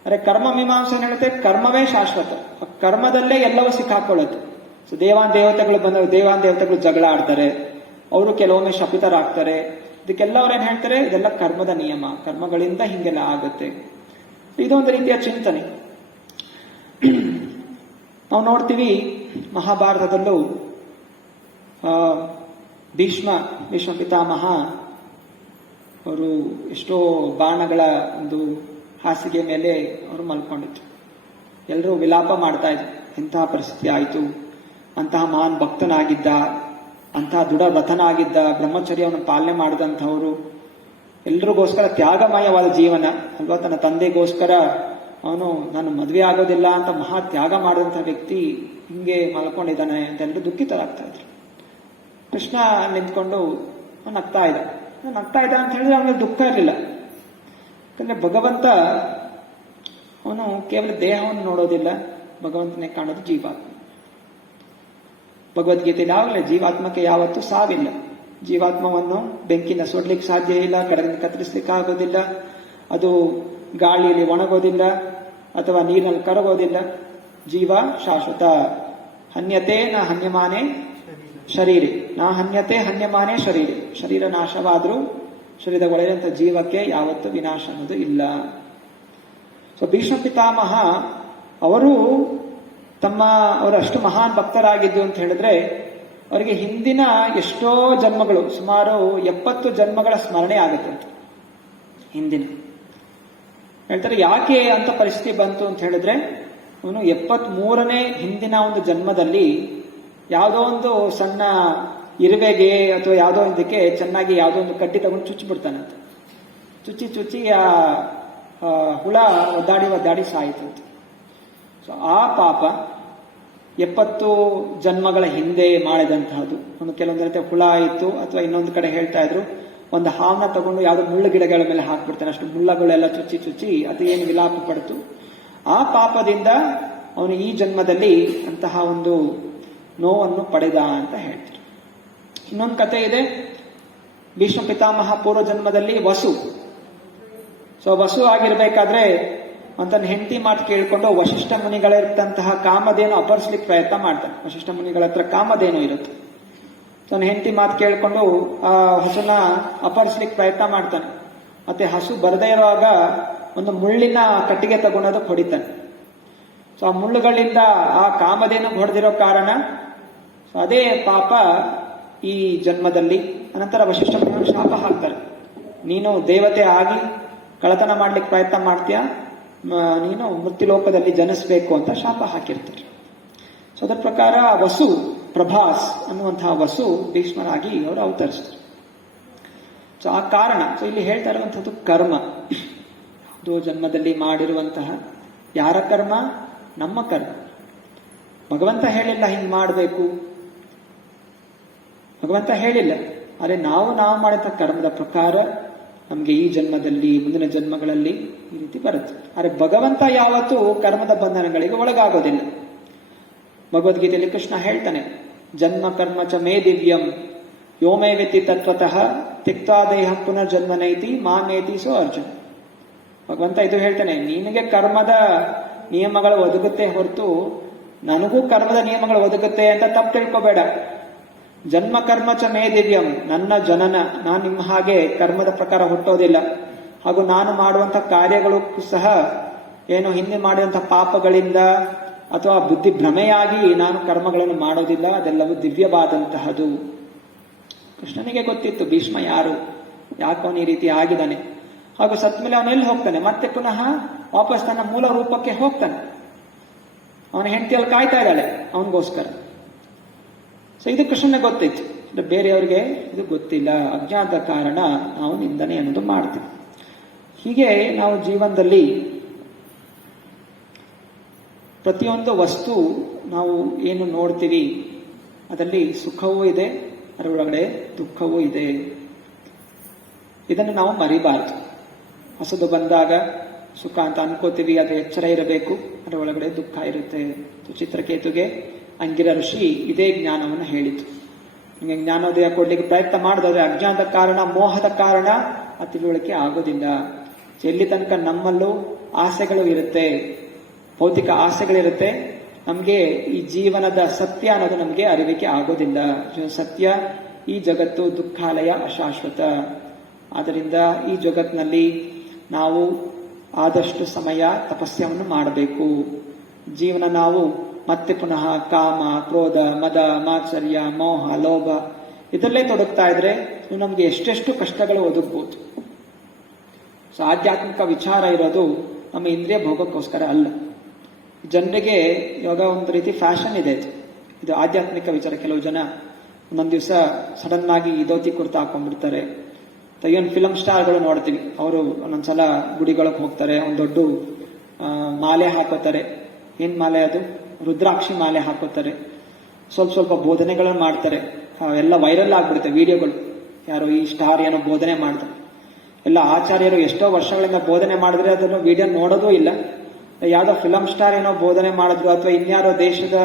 ಅರೆ ಕರ್ಮ ಮೀಮಾಂಸೆ ಹೇಳುತ್ತೆ ಕರ್ಮವೇ ಶಾಶ್ವತ, ಕರ್ಮದಲ್ಲೇ ಎಲ್ಲವೂ ಸಿಕ್ಕಾಕೊಳ್ಳುತ್ತೆ. ಸೊ ದೇವತೆಗಳು ಜಗಳ ಆಡ್ತಾರೆ, ಅವರು ಕೆಲವೊಮ್ಮೆ ಶಪಿತರಾಗ್ತಾರೆ. ಇದಕ್ಕೆಲ್ಲ ಅವ್ರೇನ್ ಹೇಳ್ತಾರೆ? ಇದೆಲ್ಲ ಕರ್ಮದ ನಿಯಮ, ಕರ್ಮಗಳಿಂದ ಹಿಂಗೆಲ್ಲ ಆಗುತ್ತೆ. ಇದೊಂದು ರೀತಿಯ ಚಿಂತನೆ. ನಾವು ನೋಡ್ತೀವಿ ಮಹಾಭಾರತದಲ್ಲೂ ಭೀಷ್ಮ ಪಿತಾಮಹ ಅವರು ಎಷ್ಟೋ ಬಾಣಗಳ ಒಂದು ಹಾಸಿಗೆ ಮೇಲೆ ಅವರು ಮಲ್ಕೊಂಡಿದ್ರು. ಎಲ್ಲರೂ ವಿಲಾಪ ಮಾಡ್ತಾ ಇದ್ರು, ಎಂತಹ ಪರಿಸ್ಥಿತಿ ಆಯಿತು, ಅಂತಹ ಮಹಾನ್ ಭಕ್ತನಾಗಿದ್ದ, ಅಂತಹ ದೃಢ ವ್ರತನಾಗಿದ್ದ, ಬ್ರಹ್ಮಚರ್ಯವನ್ನು ಪಾಲನೆ ಮಾಡಿದಂಥವರು, ಎಲ್ರಿಗೋಸ್ಕರ ತ್ಯಾಗಮಯವಾದ ಜೀವನ ಅಲ್ವಾ, ತನ್ನ ತಂದೆಗೋಸ್ಕರ ಅವನು ನಾನು ಮದುವೆ ಆಗೋದಿಲ್ಲ ಅಂತ ಮಹಾ ತ್ಯಾಗ ಮಾಡಿದಂಥ ವ್ಯಕ್ತಿ ಹಿಂಗೆ ಮಲ್ಕೊಂಡಿದ್ದಾನೆ ಅಂತ ಹೇಳಿದ್ರೆ ದುಃಖಿತರಾಗ್ತಾ ಇದ್ರು. ಕೃಷ್ಣ ನಿಂತ್ಕೊಂಡು ನಗ್ತಾ ಇದ್ದ ಅಂತ ಹೇಳಿದ್ರೆ ಅವನಿಗೆ ದುಃಖ ಇರಲಿಲ್ಲ. ಯಾಕಂದ್ರೆ ಭಗವಂತ ಅವನು ಕೇವಲ ದೇಹವನ್ನು ನೋಡೋದಿಲ್ಲ, ಭಗವಂತನೇ ಕಾಣೋದು ಜೀವಾತ್ಮ. ಭಗವದ್ಗೀತೆಯಲ್ಲಿ ಆಗಲೇ ಜೀವಾತ್ಮಕ್ಕೆ ಯಾವತ್ತೂ ಸಾವಿಲ್ಲ. ಜೀವಾತ್ಮವನ್ನು ಬೆಂಕಿನ ಸುಡ್ಲಿಕ್ಕೆ ಸಾಧ್ಯ ಇಲ್ಲ, ಕಡಲಿಂದ ಕತ್ತರಿಸ್ಲಿಕ್ಕೆ ಆಗೋದಿಲ್ಲ, ಅದು ಗಾಳಿಯಲ್ಲಿ ಒಣಗೋದಿಲ್ಲ ಅಥವಾ ನೀರಿನಲ್ಲಿ ಕರಗೋದಿಲ್ಲ. ಜೀವ ಶಾಶ್ವತ. ಹನ್ಯತೆ ನ ಹನ್ಯಮಾನೆ ಶರೀರಿ, ನಾ ಹನ್ಯತೆ ಹನ್ಯಮಾನೆ ಶರೀರಿ. ಶರೀರ ನಾಶವಾದರೂ ಶರೀರದ ಒಳಗಿರುವಂಥ ಜೀವಕ್ಕೆ ಯಾವತ್ತೂ ವಿನಾಶ ಅನ್ನೋದು ಇಲ್ಲ. ಸೊ ಭೀಷ್ಮ ಪಿತಾಮಹ ಅವರು ಅಷ್ಟು ಮಹಾನ್ ಭಕ್ತರಾಗಿದ್ದು ಅಂತ ಹೇಳಿದ್ರೆ ಅವರಿಗೆ ಹಿಂದಿನ ಎಷ್ಟೋ ಜನ್ಮಗಳು, ಸುಮಾರು 70 ಜನ್ಮಗಳ ಸ್ಮರಣೆ ಆಗುತ್ತೆ. ಹಿಂದಿನ ಹೇಳ್ತಾರೆ ಯಾಕೆ ಅಂತ ಪರಿಸ್ಥಿತಿ ಬಂತು ಅಂತ ಹೇಳಿದ್ರೆ, ಅವನು 73ನೇ ಹಿಂದಿನ ಒಂದು ಜನ್ಮದಲ್ಲಿ ಯಾವುದೋ ಒಂದು ಸಣ್ಣ ಇರುವೆಗೆ ಅಥವಾ ಯಾವುದೋ ಇದಕ್ಕೆ ಚೆನ್ನಾಗಿ ಯಾವುದೋ ಒಂದು ಕಡ್ಡಿ ತಗೊಂಡು ಚುಚ್ಚಿಬಿಡ್ತಾನಂತೆ. ಚುಚ್ಚಿ ಆ ಹುಳ ಒದ್ದಾಡಿ ಸಾಯಿತು. ಸೊ ಆ ಪಾಪ 70 ಜನ್ಮಗಳ ಹಿಂದೆ ಮಾಡಿದಂತಹದ್ದು. ಒಂದು ಕೆಲವೊಂದು ರೀತಿ ಹುಳ ಆಯಿತು, ಅಥವಾ ಇನ್ನೊಂದು ಕಡೆ ಹೇಳ್ತಾ ಇದ್ರು ಒಂದು ಹಾವನ್ನ ತಗೊಂಡು ಯಾವುದೋ ಮುಳ್ಳು ಗಿಡಗಳ ಮೇಲೆ ಹಾಕ್ಬಿಡ್ತಾನೆ. ಅಷ್ಟು ಮುಳ್ಳಗಳೆಲ್ಲ ಚುಚ್ಚಿ ಅದು ಏನು ವಿಲಾಪ ಪಡ್ತು. ಆ ಪಾಪದಿಂದ ಅವನು ಈ ಜನ್ಮದಲ್ಲಿ ಅಂತಹ ಒಂದು ನೋವನ್ನು ಪಡೆದ ಅಂತ ಹೇಳ್ತಾರೆ. ಇನ್ನೊಂದು ಕತೆ ಇದೆ. ಭೀಷ್ಮ ಪಿತಾಮಹ ಪೂರ್ವ ಜನ್ಮದಲ್ಲಿ ವಸು ಆಗಿರ್ಬೇಕಾದ್ರೆ ಅಂತನ ಹೆಂಡತಿ ಮಾತು ಕೇಳ್ಕೊಂಡು ವಶಿಷ್ಠ ಮುನಿಗಳಿರ್ತಂತಹ ಕಾಮಧೇನು ಅಪಹರಿಸ್ಲಿಕ್ಕೆ ಪ್ರಯತ್ನ ಮಾಡ್ತಾನೆ. ವಶಿಷ್ಠ ಮುನಿಗಳ ಹತ್ರ ಕಾಮಧೇನು ಇರುತ್ತೆ. ತನ್ನ ಹೆಂಡತಿ ಮಾತು ಕೇಳ್ಕೊಂಡು ಆ ಹಸುನ ಅಪಹರಿಸ್ಲಿಕ್ಕೆ ಪ್ರಯತ್ನ ಮಾಡ್ತಾನೆ. ಮತ್ತೆ ಹಸು ಬರದೇ ಇರುವಾಗ ಒಂದು ಮುಳ್ಳಿನ ಕಟ್ಟಿಗೆ ತಗೊಂಡೋದು ಹೊಡಿತಾನೆ. ಸೊ ಆ ಮುಳ್ಳುಗಳಿಂದ ಆ ಕಾಮಧೇನು ಹೊಡೆದಿರೋ ಕಾರಣ ಅದೇ ಪಾಪ ಈ ಜನ್ಮದಲ್ಲಿ. ಅನಂತರ ವಶಿಷ್ಠ ಮುನಿಗಳು ಶಾಪ ಹಾಕ್ತಾರೆ, ನೀನು ದೇವತೆ ಆಗಿ ಕಳತನ ಮಾಡ್ಲಿಕ್ಕೆ ಪ್ರಯತ್ನ ಮಾಡ್ತೀಯ, ನೀನು ಮೃತ್ಯುಲೋಕದಲ್ಲಿ ಜನಿಸ್ಬೇಕು ಅಂತ ಶಾಪ ಹಾಕಿರ್ತಾರೆ. ಸೊ ಅದರ ಪ್ರಕಾರ ವಸು, ಪ್ರಭಾಸ್ ಅನ್ನುವಂತಹ ವಸು ಭೀಷ್ಮರಾಗಿ ಅವರು ಅವತರಿಸ್ತಾರೆ. ಸೊ ಆ ಕಾರಣ, ಸೊ ಇಲ್ಲಿ ಹೇಳ್ತಾ ಇರುವಂತಹದ್ದು ಕರ್ಮ. ಯಾವುದೋ ಜನ್ಮದಲ್ಲಿ ಮಾಡಿರುವಂತಹ ಯಾರ ಕರ್ಮ? ನಮ್ಮ ಕರ್ಮ. ಭಗವಂತ ಹೇಳಿಲ್ಲ ಹಿಂಗ್ ಮಾಡಬೇಕು, ಭಗವಂತ ಹೇಳಿಲ್ಲ. ಆದರೆ ನಾವು ಮಾಡಿದ ಕರ್ಮದ ಪ್ರಕಾರ ನಮ್ಗೆ ಈ ಜನ್ಮದಲ್ಲಿ ಮುಂದಿನ ಜನ್ಮಗಳಲ್ಲಿ ಈ ರೀತಿ ಬರುತ್ತೆ. ಆದರೆ ಭಗವಂತ ಯಾವತ್ತೂ ಕರ್ಮದ ಬಂಧನಗಳಿಗೆ ಒಳಗಾಗೋದಿಲ್ಲ. ಭಗವದ್ಗೀತೆಯಲ್ಲಿ ಕೃಷ್ಣ ಹೇಳ್ತಾನೆ, ಜನ್ಮ ಕರ್ಮ ಚ ಮೇ ದಿವ್ಯಂ ಯೋಮೇ ವ್ಯತಿ ತತ್ವತಃ ತ್ಯಕ್ತಾ ದೇಹ ಪುನರ್ಜನ್ಮನೈತಿ ಮಾಮೇತಿ ಸೋ ಅರ್ಜುನ್. ಭಗವಂತ ಇದು ಹೇಳ್ತಾನೆ, ನಿನಗೆ ಕರ್ಮದ ನಿಯಮಗಳು ಒದಗುತ್ತೆ ಹೊರತು ನನಗೂ ಕರ್ಮದ ನಿಯಮಗಳು ಒದಗುತ್ತೆ ಅಂತ ತಪ್ಪು ತಿಳ್ಕೋಬೇಡ. ಜನ್ಮ ಕರ್ಮ ಚ ಮೇ ದಿವ್ಯಂ, ನನ್ನ ಜನನ, ನಾನು ನಿಮ್ಮ ಹಾಗೆ ಕರ್ಮದ ಪ್ರಕಾರ ಹುಟ್ಟೋದಿಲ್ಲ. ಹಾಗೂ ನಾನು ಮಾಡುವಂತ ಕಾರ್ಯಗಳು ಸಹ ಏನು ಹಿಂದೆ ಮಾಡಿದಂಥ ಪಾಪಗಳಿಂದ ಅಥವಾ ಬುದ್ಧಿ ಭ್ರಮೆಯಾಗಿ ನಾನು ಕರ್ಮಗಳನ್ನು ಮಾಡೋದಿಲ್ಲ. ಅದೆಲ್ಲವೂ ದಿವ್ಯವಾದಂತಹದು. ಕೃಷ್ಣನಿಗೆ ಗೊತ್ತಿತ್ತು ಭೀಷ್ಮ ಯಾರು, ಯಾಕವನು ಈ ರೀತಿ ಆಗಿದ್ದಾನೆ. ಹಾಗೂ ಸತ್ಮೇಲೆ ಅವನೆಲ್ಲಿ ಹೋಗ್ತಾನೆ? ಮತ್ತೆ ಪುನಃ ವಾಪಸ್ ತನ್ನ ಮೂಲ ರೂಪಕ್ಕೆ ಹೋಗ್ತಾನೆ. ಅವನ ಹೆಂಡತಿಯಲ್ಲಿ ಕಾಯ್ತಾ ಇದ್ದಾಳೆ ಅವನಿಗೋಸ್ಕರ. ಸೊ ಇದು ಕೃಷ್ಣನಿಗೆ ಗೊತ್ತಿತ್ತು, ಬೇರೆಯವ್ರಿಗೆ ಇದು ಗೊತ್ತಿಲ್ಲ. ಅಜ್ಞಾನದ ಕಾರಣ ನಾವು ನಿಂದನೆ ಅನ್ನೋದು ಮಾಡ್ತೀವಿ. ಹೀಗೆ ನಾವು ಜೀವನದಲ್ಲಿ ಪ್ರತಿಯೊಂದು ವಸ್ತು ನಾವು ಏನು ನೋಡ್ತೀವಿ ಅದರಲ್ಲಿ ಸುಖವೂ ಇದೆ, ಅದರೊಳಗಡೆ ದುಃಖವೂ ಇದೆ. ಇದನ್ನು ನಾವು ಮರಿಬಾರ್ದು. ಹೊಸದು ಬಂದಾಗ ಸುಖ ಅಂತ ಅನ್ಕೋತೀವಿ, ಅದು ಎಚ್ಚರ ಇರಬೇಕು. ಅದರ ಒಳಗಡೆ ದುಃಖ ಇರುತ್ತೆ. ಚಿತ್ರಕೇತುಗೆ ಅಂಗಿರ ಋಷಿ ಇದೇ ಜ್ಞಾನವನ್ನು ಹೇಳಿತು. ನಿಮಗೆ ಜ್ಞಾನೋದಯ ಕೊಡ್ಲಿಕ್ಕೆ ಪ್ರಯತ್ನ ಮಾಡಿದ್ರೆ ಅಜ್ಞಾನದ ಕಾರಣ, ಮೋಹದ ಕಾರಣ ಆ ತಿಳುವಳಿಕೆ ಆಗೋದಿಲ್ಲ. ಎಲ್ಲಿ ತನಕ ನಮ್ಮಲ್ಲೂ ಆಸೆಗಳು ಇರುತ್ತೆ, ಭೌತಿಕ ಆಸೆಗಳಿರುತ್ತೆ, ನಮಗೆ ಈ ಜೀವನದ ಸತ್ಯ ಅನ್ನೋದು ನಮಗೆ ಅರಿವಿಕೆ ಆಗೋದಿಲ್ಲ. ಸತ್ಯ, ಈ ಜಗತ್ತು ದುಃಖಾಲಯ, ಅಶಾಶ್ವತ. ಆದ್ದರಿಂದ ಈ ಜಗತ್ತಿನಲ್ಲಿ ನಾವು ಆದಷ್ಟು ಸಮಯ ತಪಸ್ಯವನ್ನು ಮಾಡಬೇಕು. ಜೀವನ ನಾವು ಮತ್ತೆ ಪುನಃ ಕಾಮ, ಕ್ರೋಧ, ಮದ, ಮಾತ್ಸರ್ಯ, ಮೋಹ, ಲೋಭ ಇದರಲ್ಲೇ ತೊಡಗ್ತಾ ಇದ್ರೆ ನಮ್ಗೆ ಎಷ್ಟೆಷ್ಟು ಕಷ್ಟಗಳು ಒದಗಬಹುದು. ಸೊ ಆಧ್ಯಾತ್ಮಿಕ ವಿಚಾರ ಇರೋದು ನಮ್ಮ ಇಂದ್ರಿಯ ಭೋಗಕ್ಕೋಸ್ಕರ ಅಲ್ಲ. ಜನರಿಗೆ ಇವಾಗ ಒಂದು ರೀತಿ ಫ್ಯಾಷನ್ ಇದೆ, ಇದು ಆಧ್ಯಾತ್ಮಿಕ ವಿಚಾರ. ಕೆಲವು ಜನ ಒಂದೊಂದು ದಿವಸ ಸಡನ್ ಆಗಿ ಧೋತಿ ಕುರ್ತಾ ಹಾಕೊಂಡ್ಬಿಡ್ತಾರೆ. ಏನು ಫಿಲಂ ಸ್ಟಾರ್ಗಳು ನೋಡ್ತೀವಿ, ಅವರು ಒಂದೊಂದ್ಸಲ ಗುಡಿಗಳಿಗೆ ಹೋಗ್ತಾರೆ, ಒಂದು ದೊಡ್ಡ ಮಾಲೆ ಹಾಕೋತಾರೆ. ಏನ್ ಮಾಲೆ ಅದು? ರುದ್ರಾಕ್ಷಿ ಮಾಲೆ ಹಾಕೋತಾರೆ. ಸ್ವಲ್ಪ ಸ್ವಲ್ಪ ಬೋಧನೆಗಳನ್ನು ಮಾಡ್ತಾರೆ. ಎಲ್ಲ ವೈರಲ್ ಆಗ್ಬಿಡುತ್ತೆ ವಿಡಿಯೋಗಳು. ಯಾರೋ ಈ ಸ್ಟಾರ್ ಏನೋ ಬೋಧನೆ ಮಾಡ್ತಾರೆ. ಎಲ್ಲ ಆಚಾರ್ಯರು ಎಷ್ಟೋ ವರ್ಷಗಳಿಂದ ಬೋಧನೆ ಮಾಡಿದ್ರೆ ಅದನ್ನು ವಿಡಿಯೋ ನೋಡೋದೂ ಇಲ್ಲ. ಯಾವ್ದೋ ಫಿಲಂ ಸ್ಟಾರ್ ಏನೋ ಬೋಧನೆ ಮಾಡಿದ್ರು ಅಥವಾ ಇನ್ಯಾರೋ ದೇಶದ